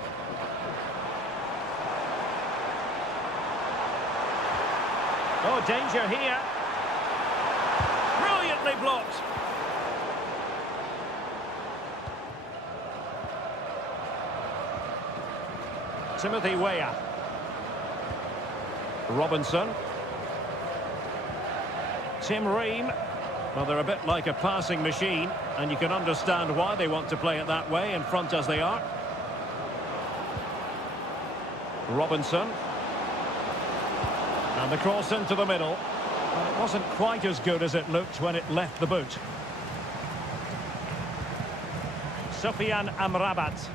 Oh, danger here. Brilliantly blocked. Timothy Weah. Robinson. Tim Ream. Well, they're a bit like a passing machine, and you can understand why they want to play it that way, in front as they are. Robinson. And the cross into the middle. Well, it wasn't quite as good as it looked when it left the boot. Sufyan Amrabat.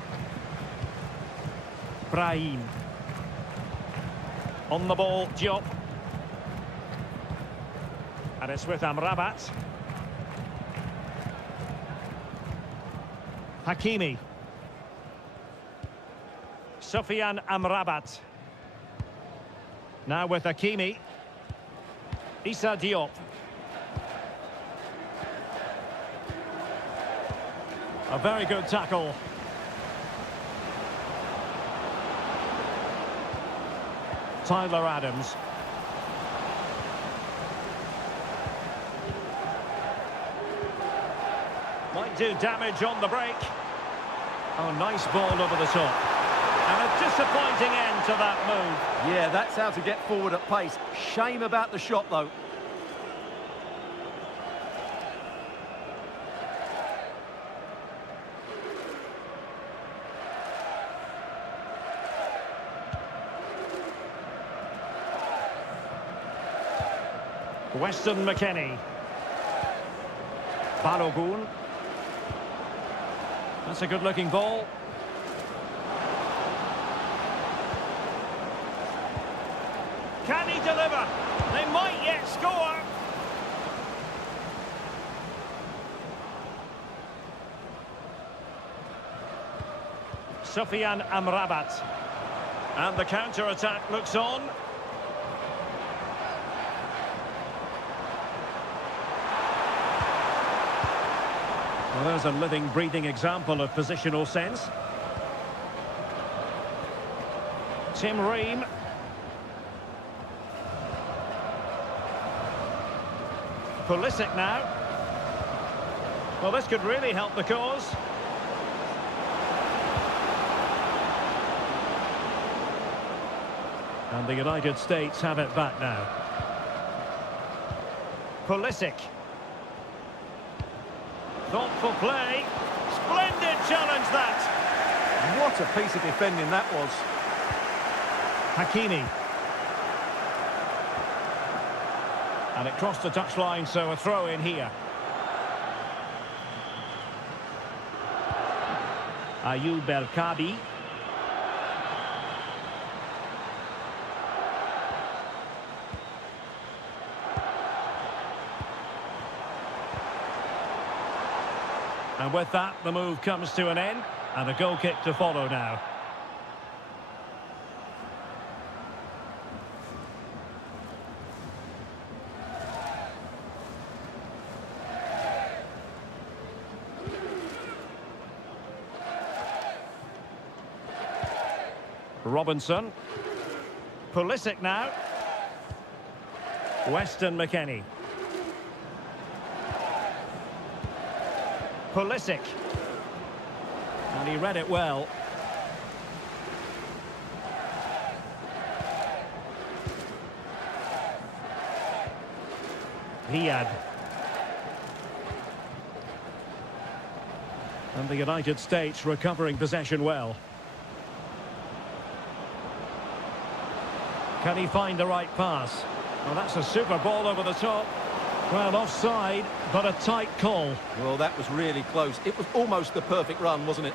Brahim. On the ball, Diop. And it's with Amrabat. Hakimi. Sufyan Amrabat. Now with Hakimi. Issa Diop. A very good tackle. Tyler Adams. Might do damage on the break. Oh, nice ball over the top. And a disappointing end to that move. Yeah, that's how to get forward at pace. Shame about the shot, though. Weston McKennie. Balogun. That's a good-looking ball. Can he deliver? They might yet score. Sufyan Amrabat. And the counter-attack looks on. Well, there's a living, breathing example of positional sense. Tim Ream. Pulisic now. Well, this could really help the cause. And the United States have it back now. Pulisic. Thoughtful play. Splendid challenge, that. What a piece of defending that was. Hakimi. And it crossed the touchline, so a throw in here. Ayoub El-Kabi. And with that, the move comes to an end, and a goal kick to follow now. Robinson. Pulisic now. Weston McKennie. Pulisic. And he read it well. Riyad. And the United States recovering possession well. Can he find the right pass? Well, that's a super ball over the top. Well, offside, but a tight call. Well, that was really close. It was almost the perfect run, wasn't it?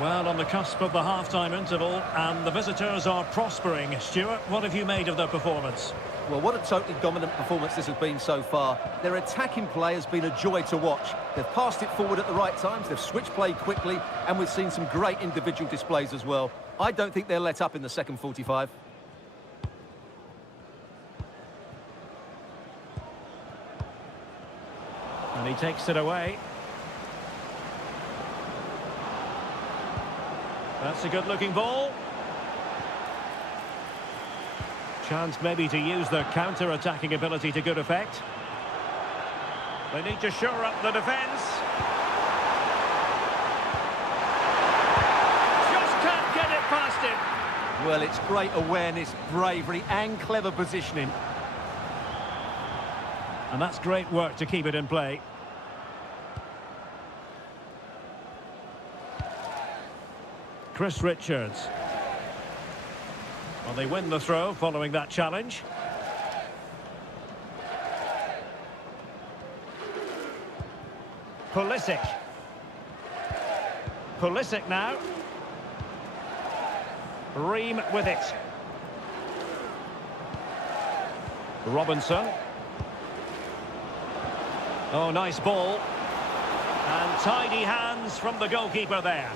Well, on the cusp of the half-time interval, and the visitors are prospering. Stuart, what have you made of their performance? Well, what a totally dominant performance this has been so far. Their attacking play has been a joy to watch. They've passed it forward at the right times, they've switched play quickly, and we've seen some great individual displays as well. I don't think they'll let up in the second 45. And he takes it away. That's a good-looking ball. Chance maybe to use their counter-attacking ability to good effect. They need to shore up the defence. Just can't get it past him. Well, it's great awareness, bravery and clever positioning. And that's great work to keep it in play. Chris Richards. Well, they win the throw following that challenge. Pulisic. Pulisic now. Ream with it. Robinson. Oh, nice ball. And tidy hands from the goalkeeper there.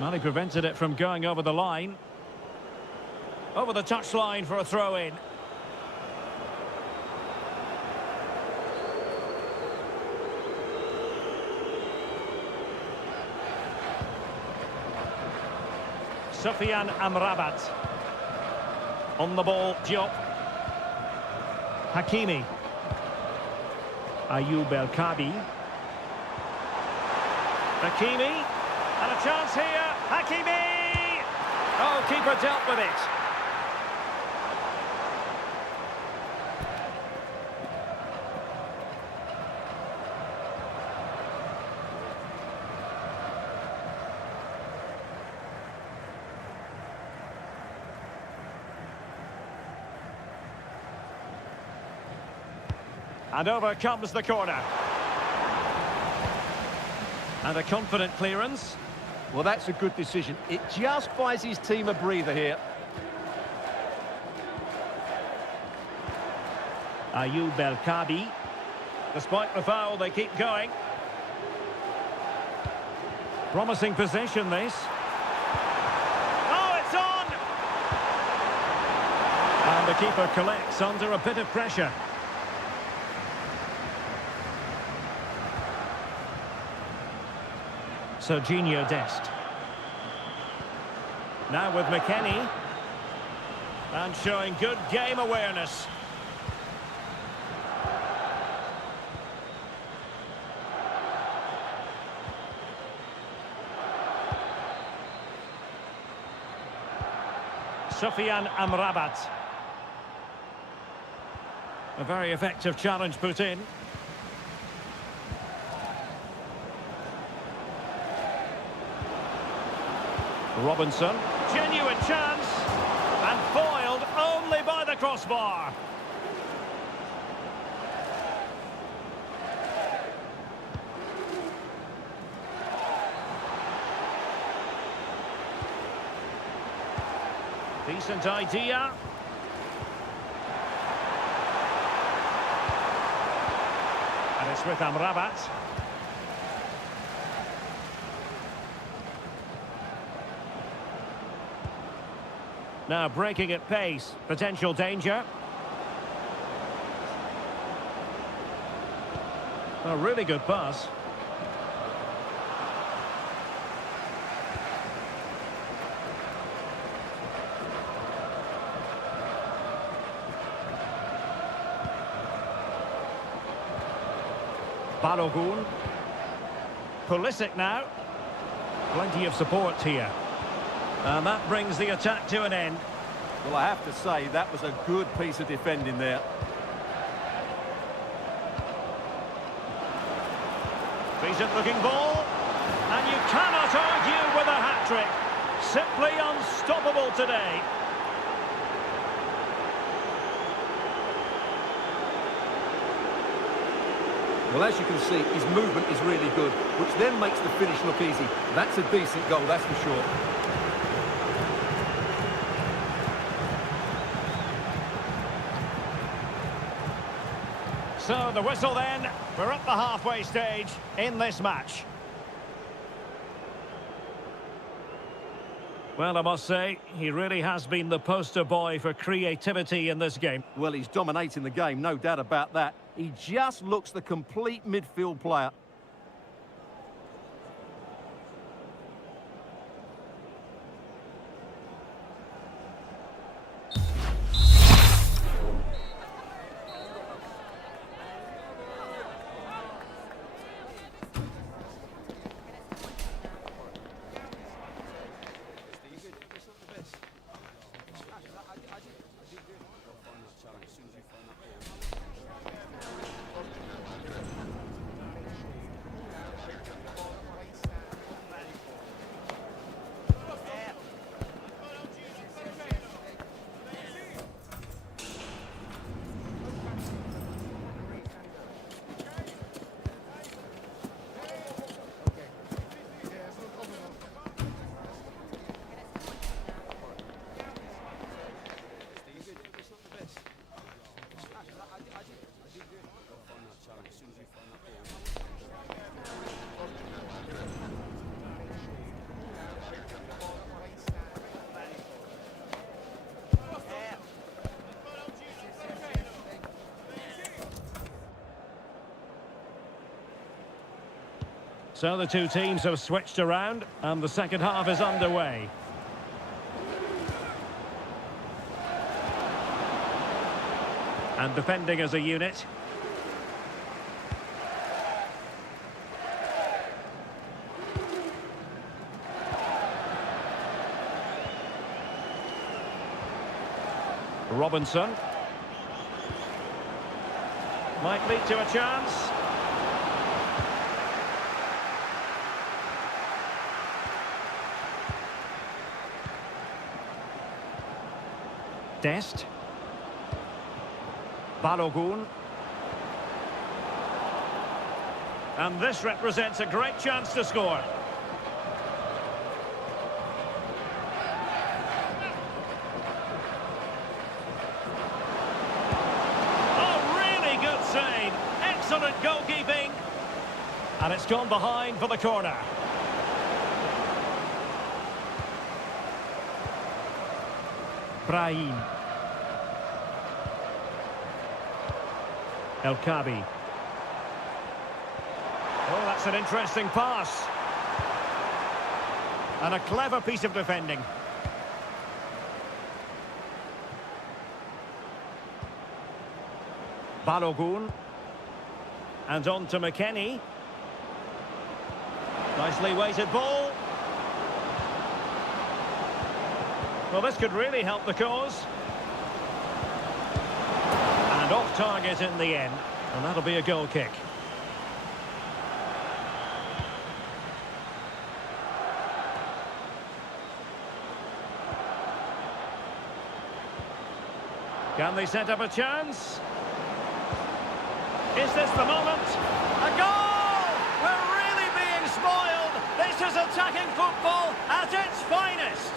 Well, he prevented it from going over the line. Over the touchline for a throw-in. Sufyan Amrabat. On the ball, Diop. Hakimi. Ayoub El Kabi. Hakimi. And a chance here. Hakimi! Oh, keeper dealt with it. And over comes the corner. And a confident clearance. Well, that's a good decision. It just buys his team a breather here. Ayoub El Kabi. Despite the foul, they keep going. Promising possession, this. Oh, it's on! And the keeper collects under a bit of pressure. Serginho Dest. Now with McKennie. And showing good game awareness. Sufyan Amrabat. A very effective challenge put in. Robinson, genuine chance, and foiled only by the crossbar. Decent idea. And it's with Amrabat. Now breaking at pace, potential danger. A really good pass. Balogun. Pulisic now. Plenty of support here. And that brings the attack to an end. Well, I have to say, that was a good piece of defending there. Decent looking ball. And you cannot argue with a hat-trick. Simply unstoppable today. Well, as you can see, his movement is really good, which then makes the finish look easy. That's a decent goal, that's for sure. So the whistle then, we're at the halfway stage in this match. Well, I must say, he really has been the poster boy for creativity in this game. Well, he's dominating the game, no doubt about that. He just looks the complete midfield player. So the two teams have switched around and the second half is underway. And defending as a unit. Robinson. Might lead to a chance. Dest. Balogun. And this represents a great chance to score. Oh, really good save. Excellent goalkeeping. And it's gone behind for the corner. Brahim. El Kabi. Oh, that's an interesting pass. And a clever piece of defending. Balogun. And on to McKennie. Nicely weighted ball. Well, this could really help the cause. And off target in the end. And that'll be a goal kick. Can they set up a chance? Is this the moment? A goal! We're really being spoiled. This is attacking football at its finest.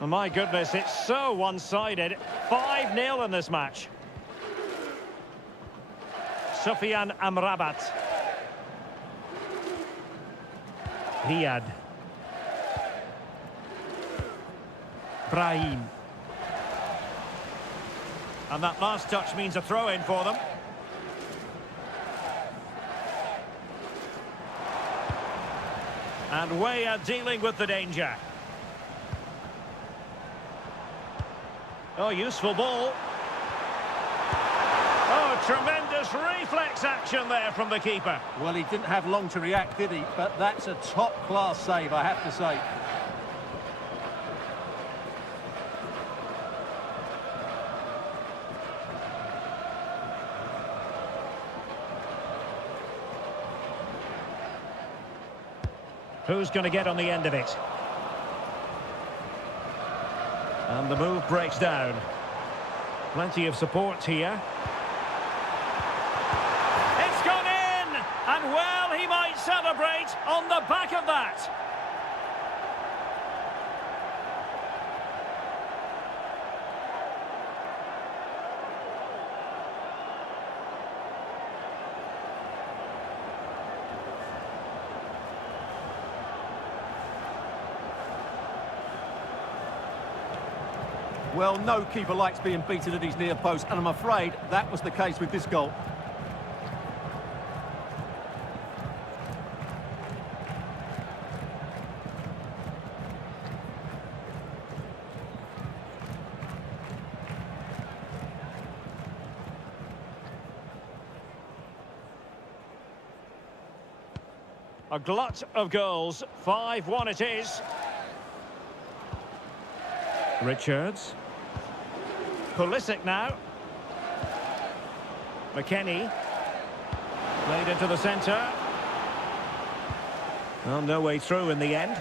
Oh, my goodness, it's so one-sided. 5-0 in this match. Sufyan Amrabat. Riyad. Brahim. And that last touch means a throw-in for them. And Weah dealing with the danger. Oh, useful ball. Oh, tremendous reflex action there from the keeper. Well, he didn't have long to react, did he? But that's a top-class save, I have to say. Who's going to get on the end of it? And the move breaks down. Plenty of support here. It's gone in! And well, he might celebrate on the back of that. Well, no keeper likes being beaten at his near post, and I'm afraid that was the case with this goal. A glut of goals. 5-1 it is. Richards. Pulisic now. McKennie. Played into the centre. Well, no way through in the end.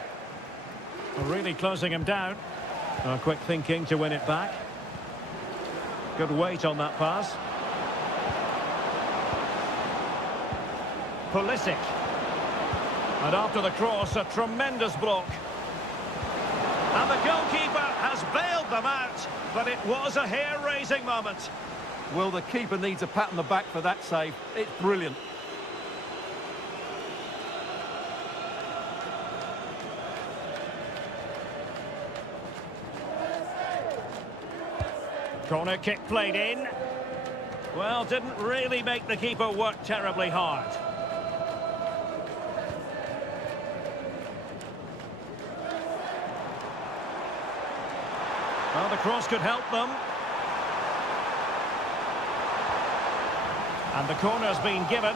Really closing him down. Quick thinking to win it back. Good weight on that pass. Pulisic. And after the cross, a tremendous block. And the goalkeeper has bailed them out, but it was a hair-raising moment. Well, the keeper needs a pat on the back for that save. It's brilliant. Corner kick played in. Well, didn't really make the keeper work terribly hard. Well, the cross could help them. And the corner's been given.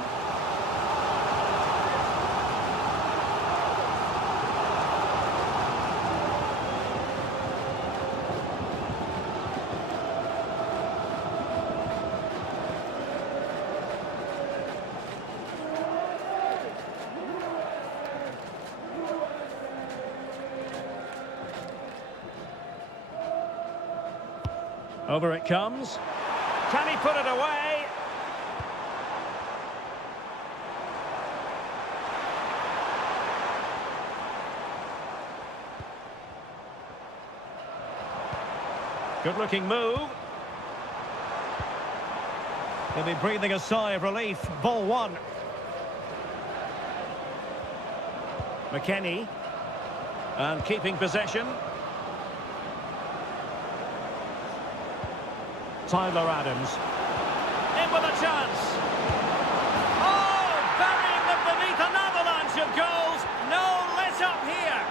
Over it comes. Can he put it away? Good-looking move. He'll be breathing a sigh of relief. Ball one. McKennie. And keeping possession. Tyler Adams. In with a chance. Oh, burying them beneath an avalanche of goals. No let up here.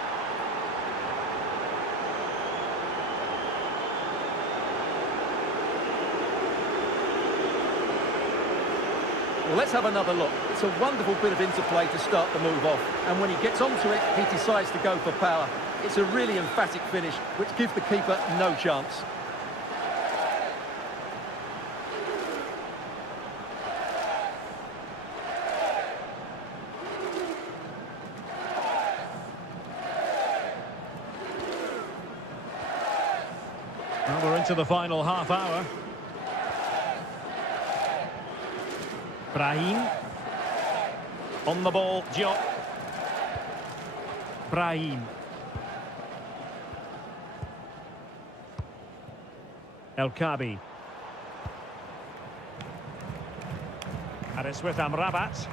Well, let's have another look. It's a wonderful bit of interplay to start the move off. And when he gets onto it, he decides to go for power. It's a really emphatic finish, which gives the keeper no chance. Well, we're into the final half hour. Brahim. On the ball, Diop. Brahim. El Kabi. And it's with Amrabat.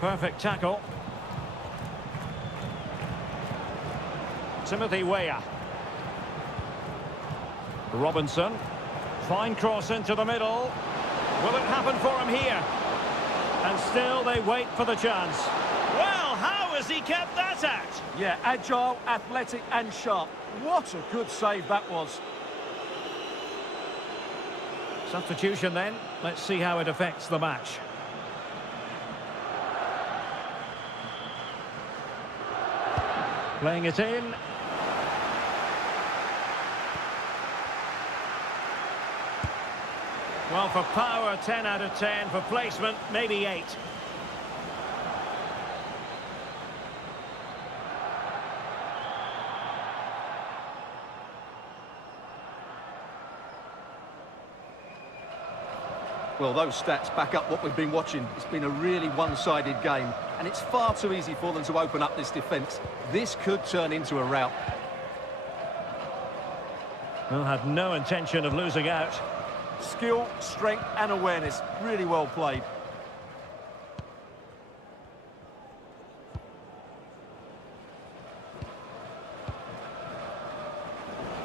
Perfect tackle. Timothy Weah. Robinson. Fine cross into the middle. Will it happen for him here? And still they wait for the chance. Well, how has he kept that out? Yeah, agile, athletic and sharp. What a good save that was. Substitution then. Let's see how it affects the match. Playing it in. Well, for power, 10 out of 10. For placement, maybe 8. Well, those stats back up what we've been watching. It's been a really one-sided game, and it's far too easy for them to open up this defence. This could turn into a rout. Well, had no intention of losing out. Skill, strength and awareness. Really well played.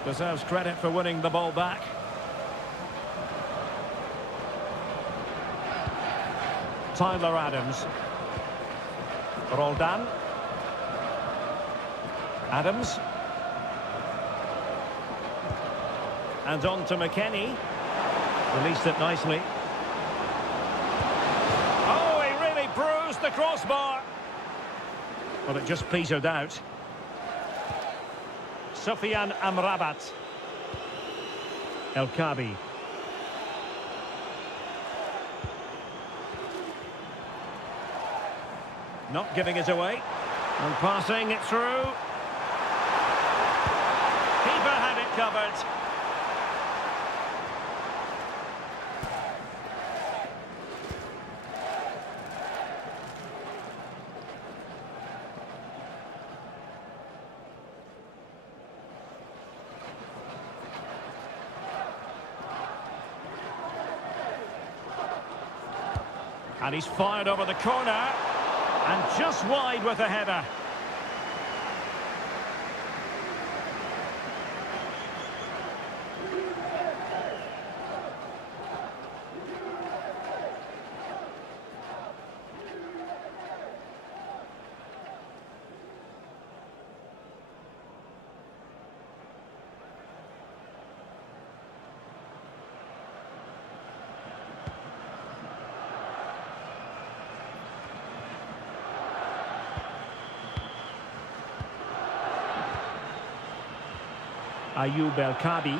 Deserves credit for winning the ball back. Tyler Adams. Roldan. Adams. And on to McKennie. Released it nicely. Oh, he really bruised the crossbar. Well, it just petered out. Sufyan Amrabat. El Kabi. Not giving it away. And passing it through. Keeper had it covered. And he's fired over the corner. And just wide with a header. Ayoub El Kabi.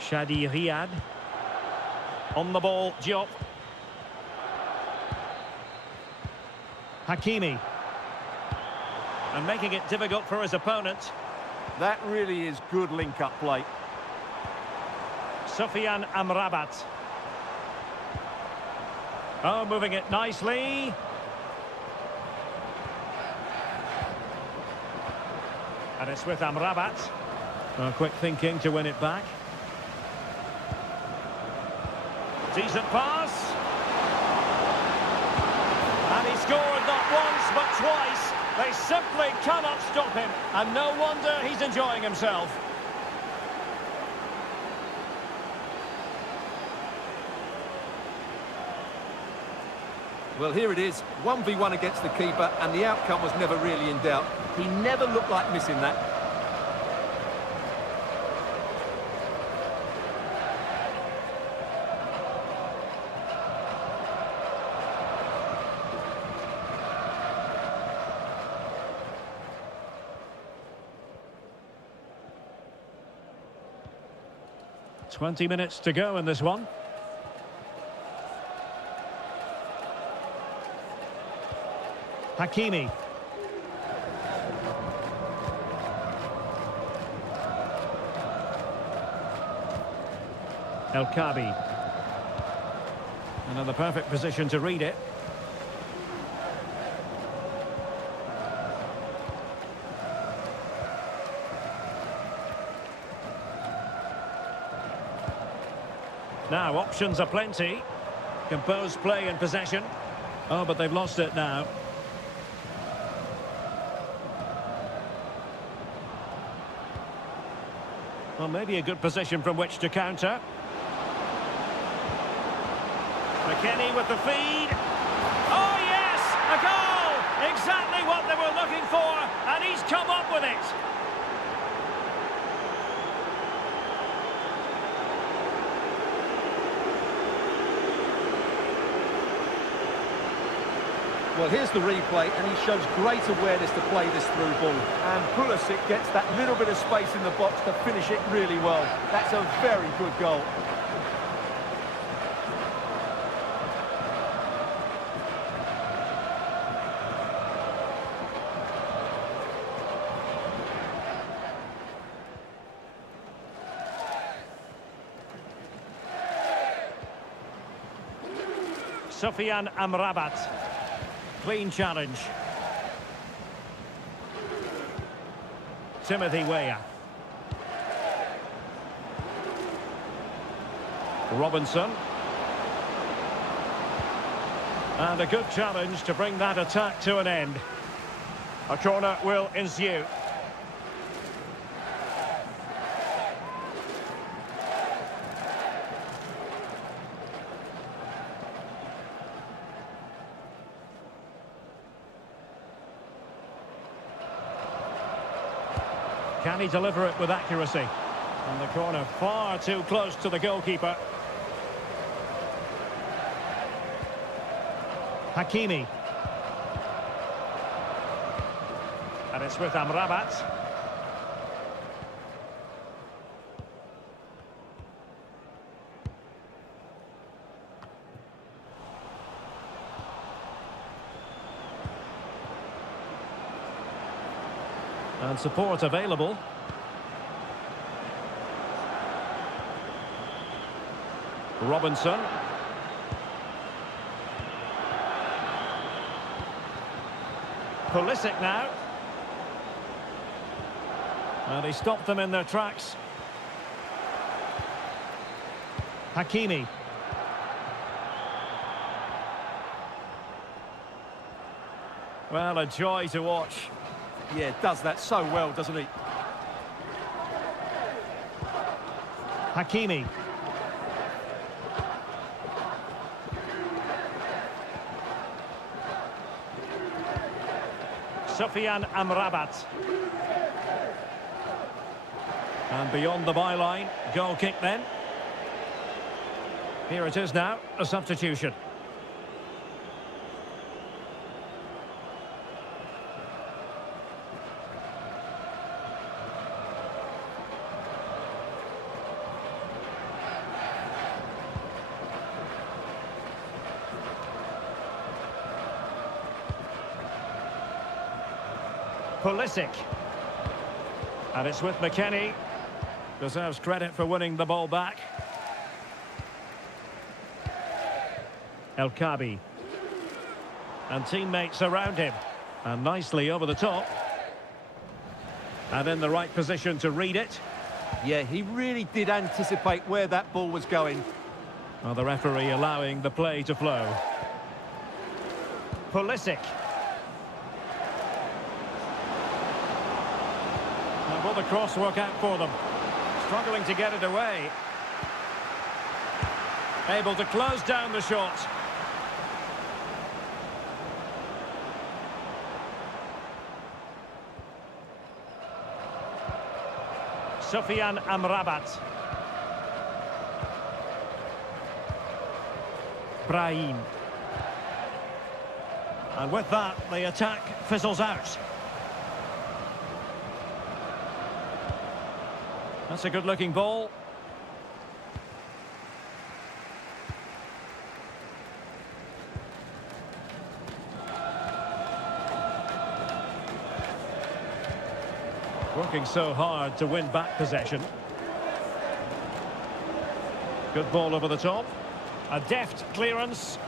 Shadi Riyad. On the ball, Diop. Hakimi. And making it difficult for his opponent. That really is good link-up play. Sufyan Amrabat. Oh, moving it nicely. And it's with Amrabat. Well, quick thinking to win it back. Decent pass. And he scored not once but twice. They simply cannot stop him. And no wonder he's enjoying himself. Well, here it is, 1v1 against the keeper, and the outcome was never really in doubt. He never looked like missing that. "20 minutes to go in this one. Hakimi. El Kabi. Another perfect position to read it. Now, options are plenty. Composed play in possession. Oh, but they've lost it now. Well, maybe a good position from which to counter. McKennie with the feed. Oh, yes! A goal! Exactly what they were looking for, and he's come up with it. Well, here's the replay, and he shows great awareness to play this through ball. And Pulisic gets that little bit of space in the box to finish it really well. That's a very good goal. Sufyan Amrabat. Clean challenge. Timothy Weah. Robinson. And a good challenge to bring that attack to an end. A corner will ensue. Can he deliver it with accuracy? And the corner far too close to the goalkeeper. Hakimi. And it's with Amrabat. And support available. Robinson. Pulisic now. And he stopped them in their tracks. Hakimi. Well, a joy to watch. Yeah, does that so well, doesn't he? Hakimi. Sufyan Amrabat. And beyond the byline, goal kick then. Here it is now, a substitution. Pulisic. And it's with McKennie. Deserves credit for winning the ball back. El Kabi. And teammates around him. And nicely over the top. And in the right position to read it. Yeah, he really did anticipate where that ball was going. Well, the referee allowing the play to flow. Pulisic. And will the cross work out for them? Struggling to get it away. Able to close down the shot. Sufyan Amrabat. Brahim. And with that, the attack fizzles out. That's a good-looking ball. Working so hard to win back possession. Good ball over the top. A deft clearance.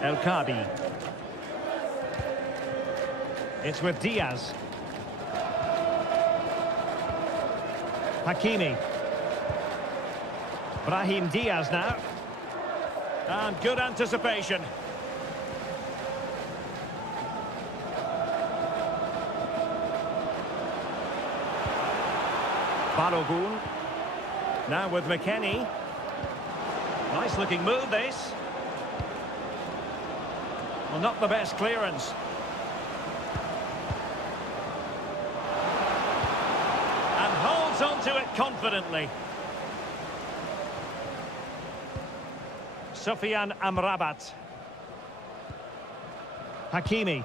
El Kabi. It's with Diaz. Hakimi. Brahim Diaz now. And good anticipation. Balogun. Now with McKennie. Nice looking move this. Well, not the best clearance. Onto it confidently. Sufyan Amrabat. Hakimi.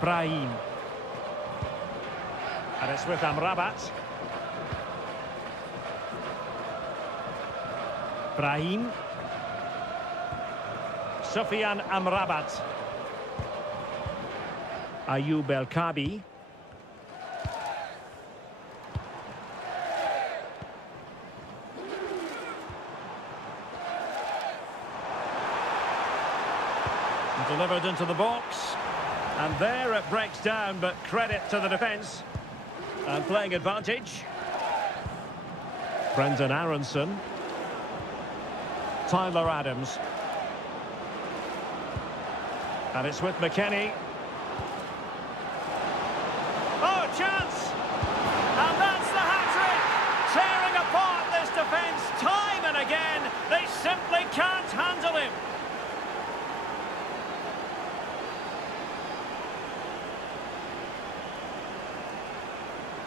Brahim. And it's with Amrabat. Brahim. Sufyan Amrabat. Ayoub El Kabi. Delivered into the box. And there it breaks down, but credit to the defence. And playing advantage. Brendan Aronson. Tyler Adams. And it's with McKennie. Oh, chance! And that's the hat-trick! Tearing apart this defence time and again. They simply can't handle him.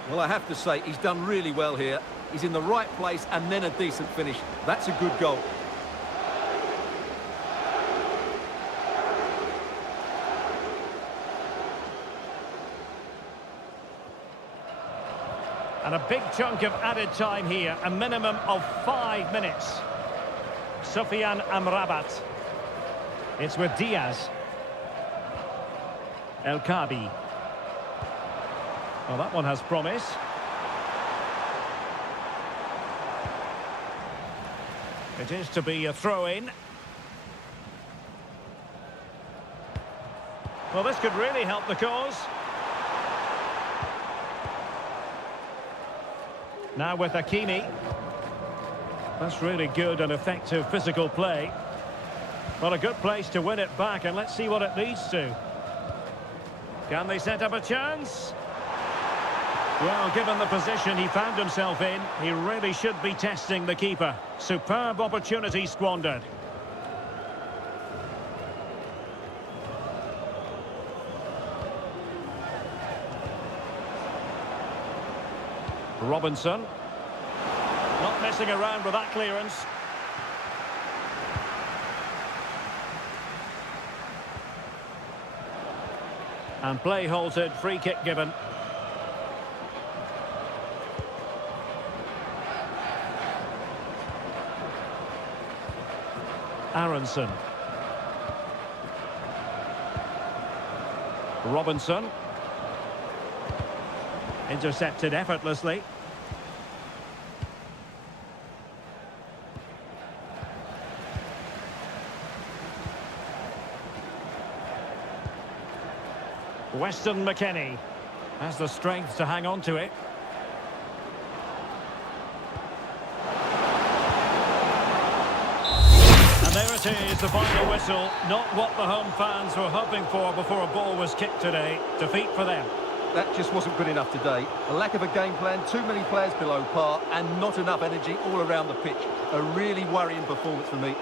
Well, I have to say, he's done really well here. He's in the right place and then a decent finish. That's a good goal. And a big chunk of added time here, a minimum of 5 minutes. Sufyan Amrabat. It's with Diaz. El Khabi. Well, that one has promise. It is to be a throw-in. Well, this could really help the cause. Now with Hakimi. That's really good and effective physical play. Well, a good place to win it back, and let's see what it leads to. Can they set up a chance? Well, given the position he found himself in, he really should be testing the keeper. Superb opportunity squandered. Robinson. Not messing around with that clearance. And play halted, free kick given. Aronson. Robinson. Intercepted effortlessly. Weston McKennie has the strength to hang on to it. And there it is, the final whistle. Not what the home fans were hoping for before a ball was kicked today. Defeat for them. That just wasn't good enough today. A lack of a game plan, too many players below par, and not enough energy all around the pitch. A really worrying performance for me.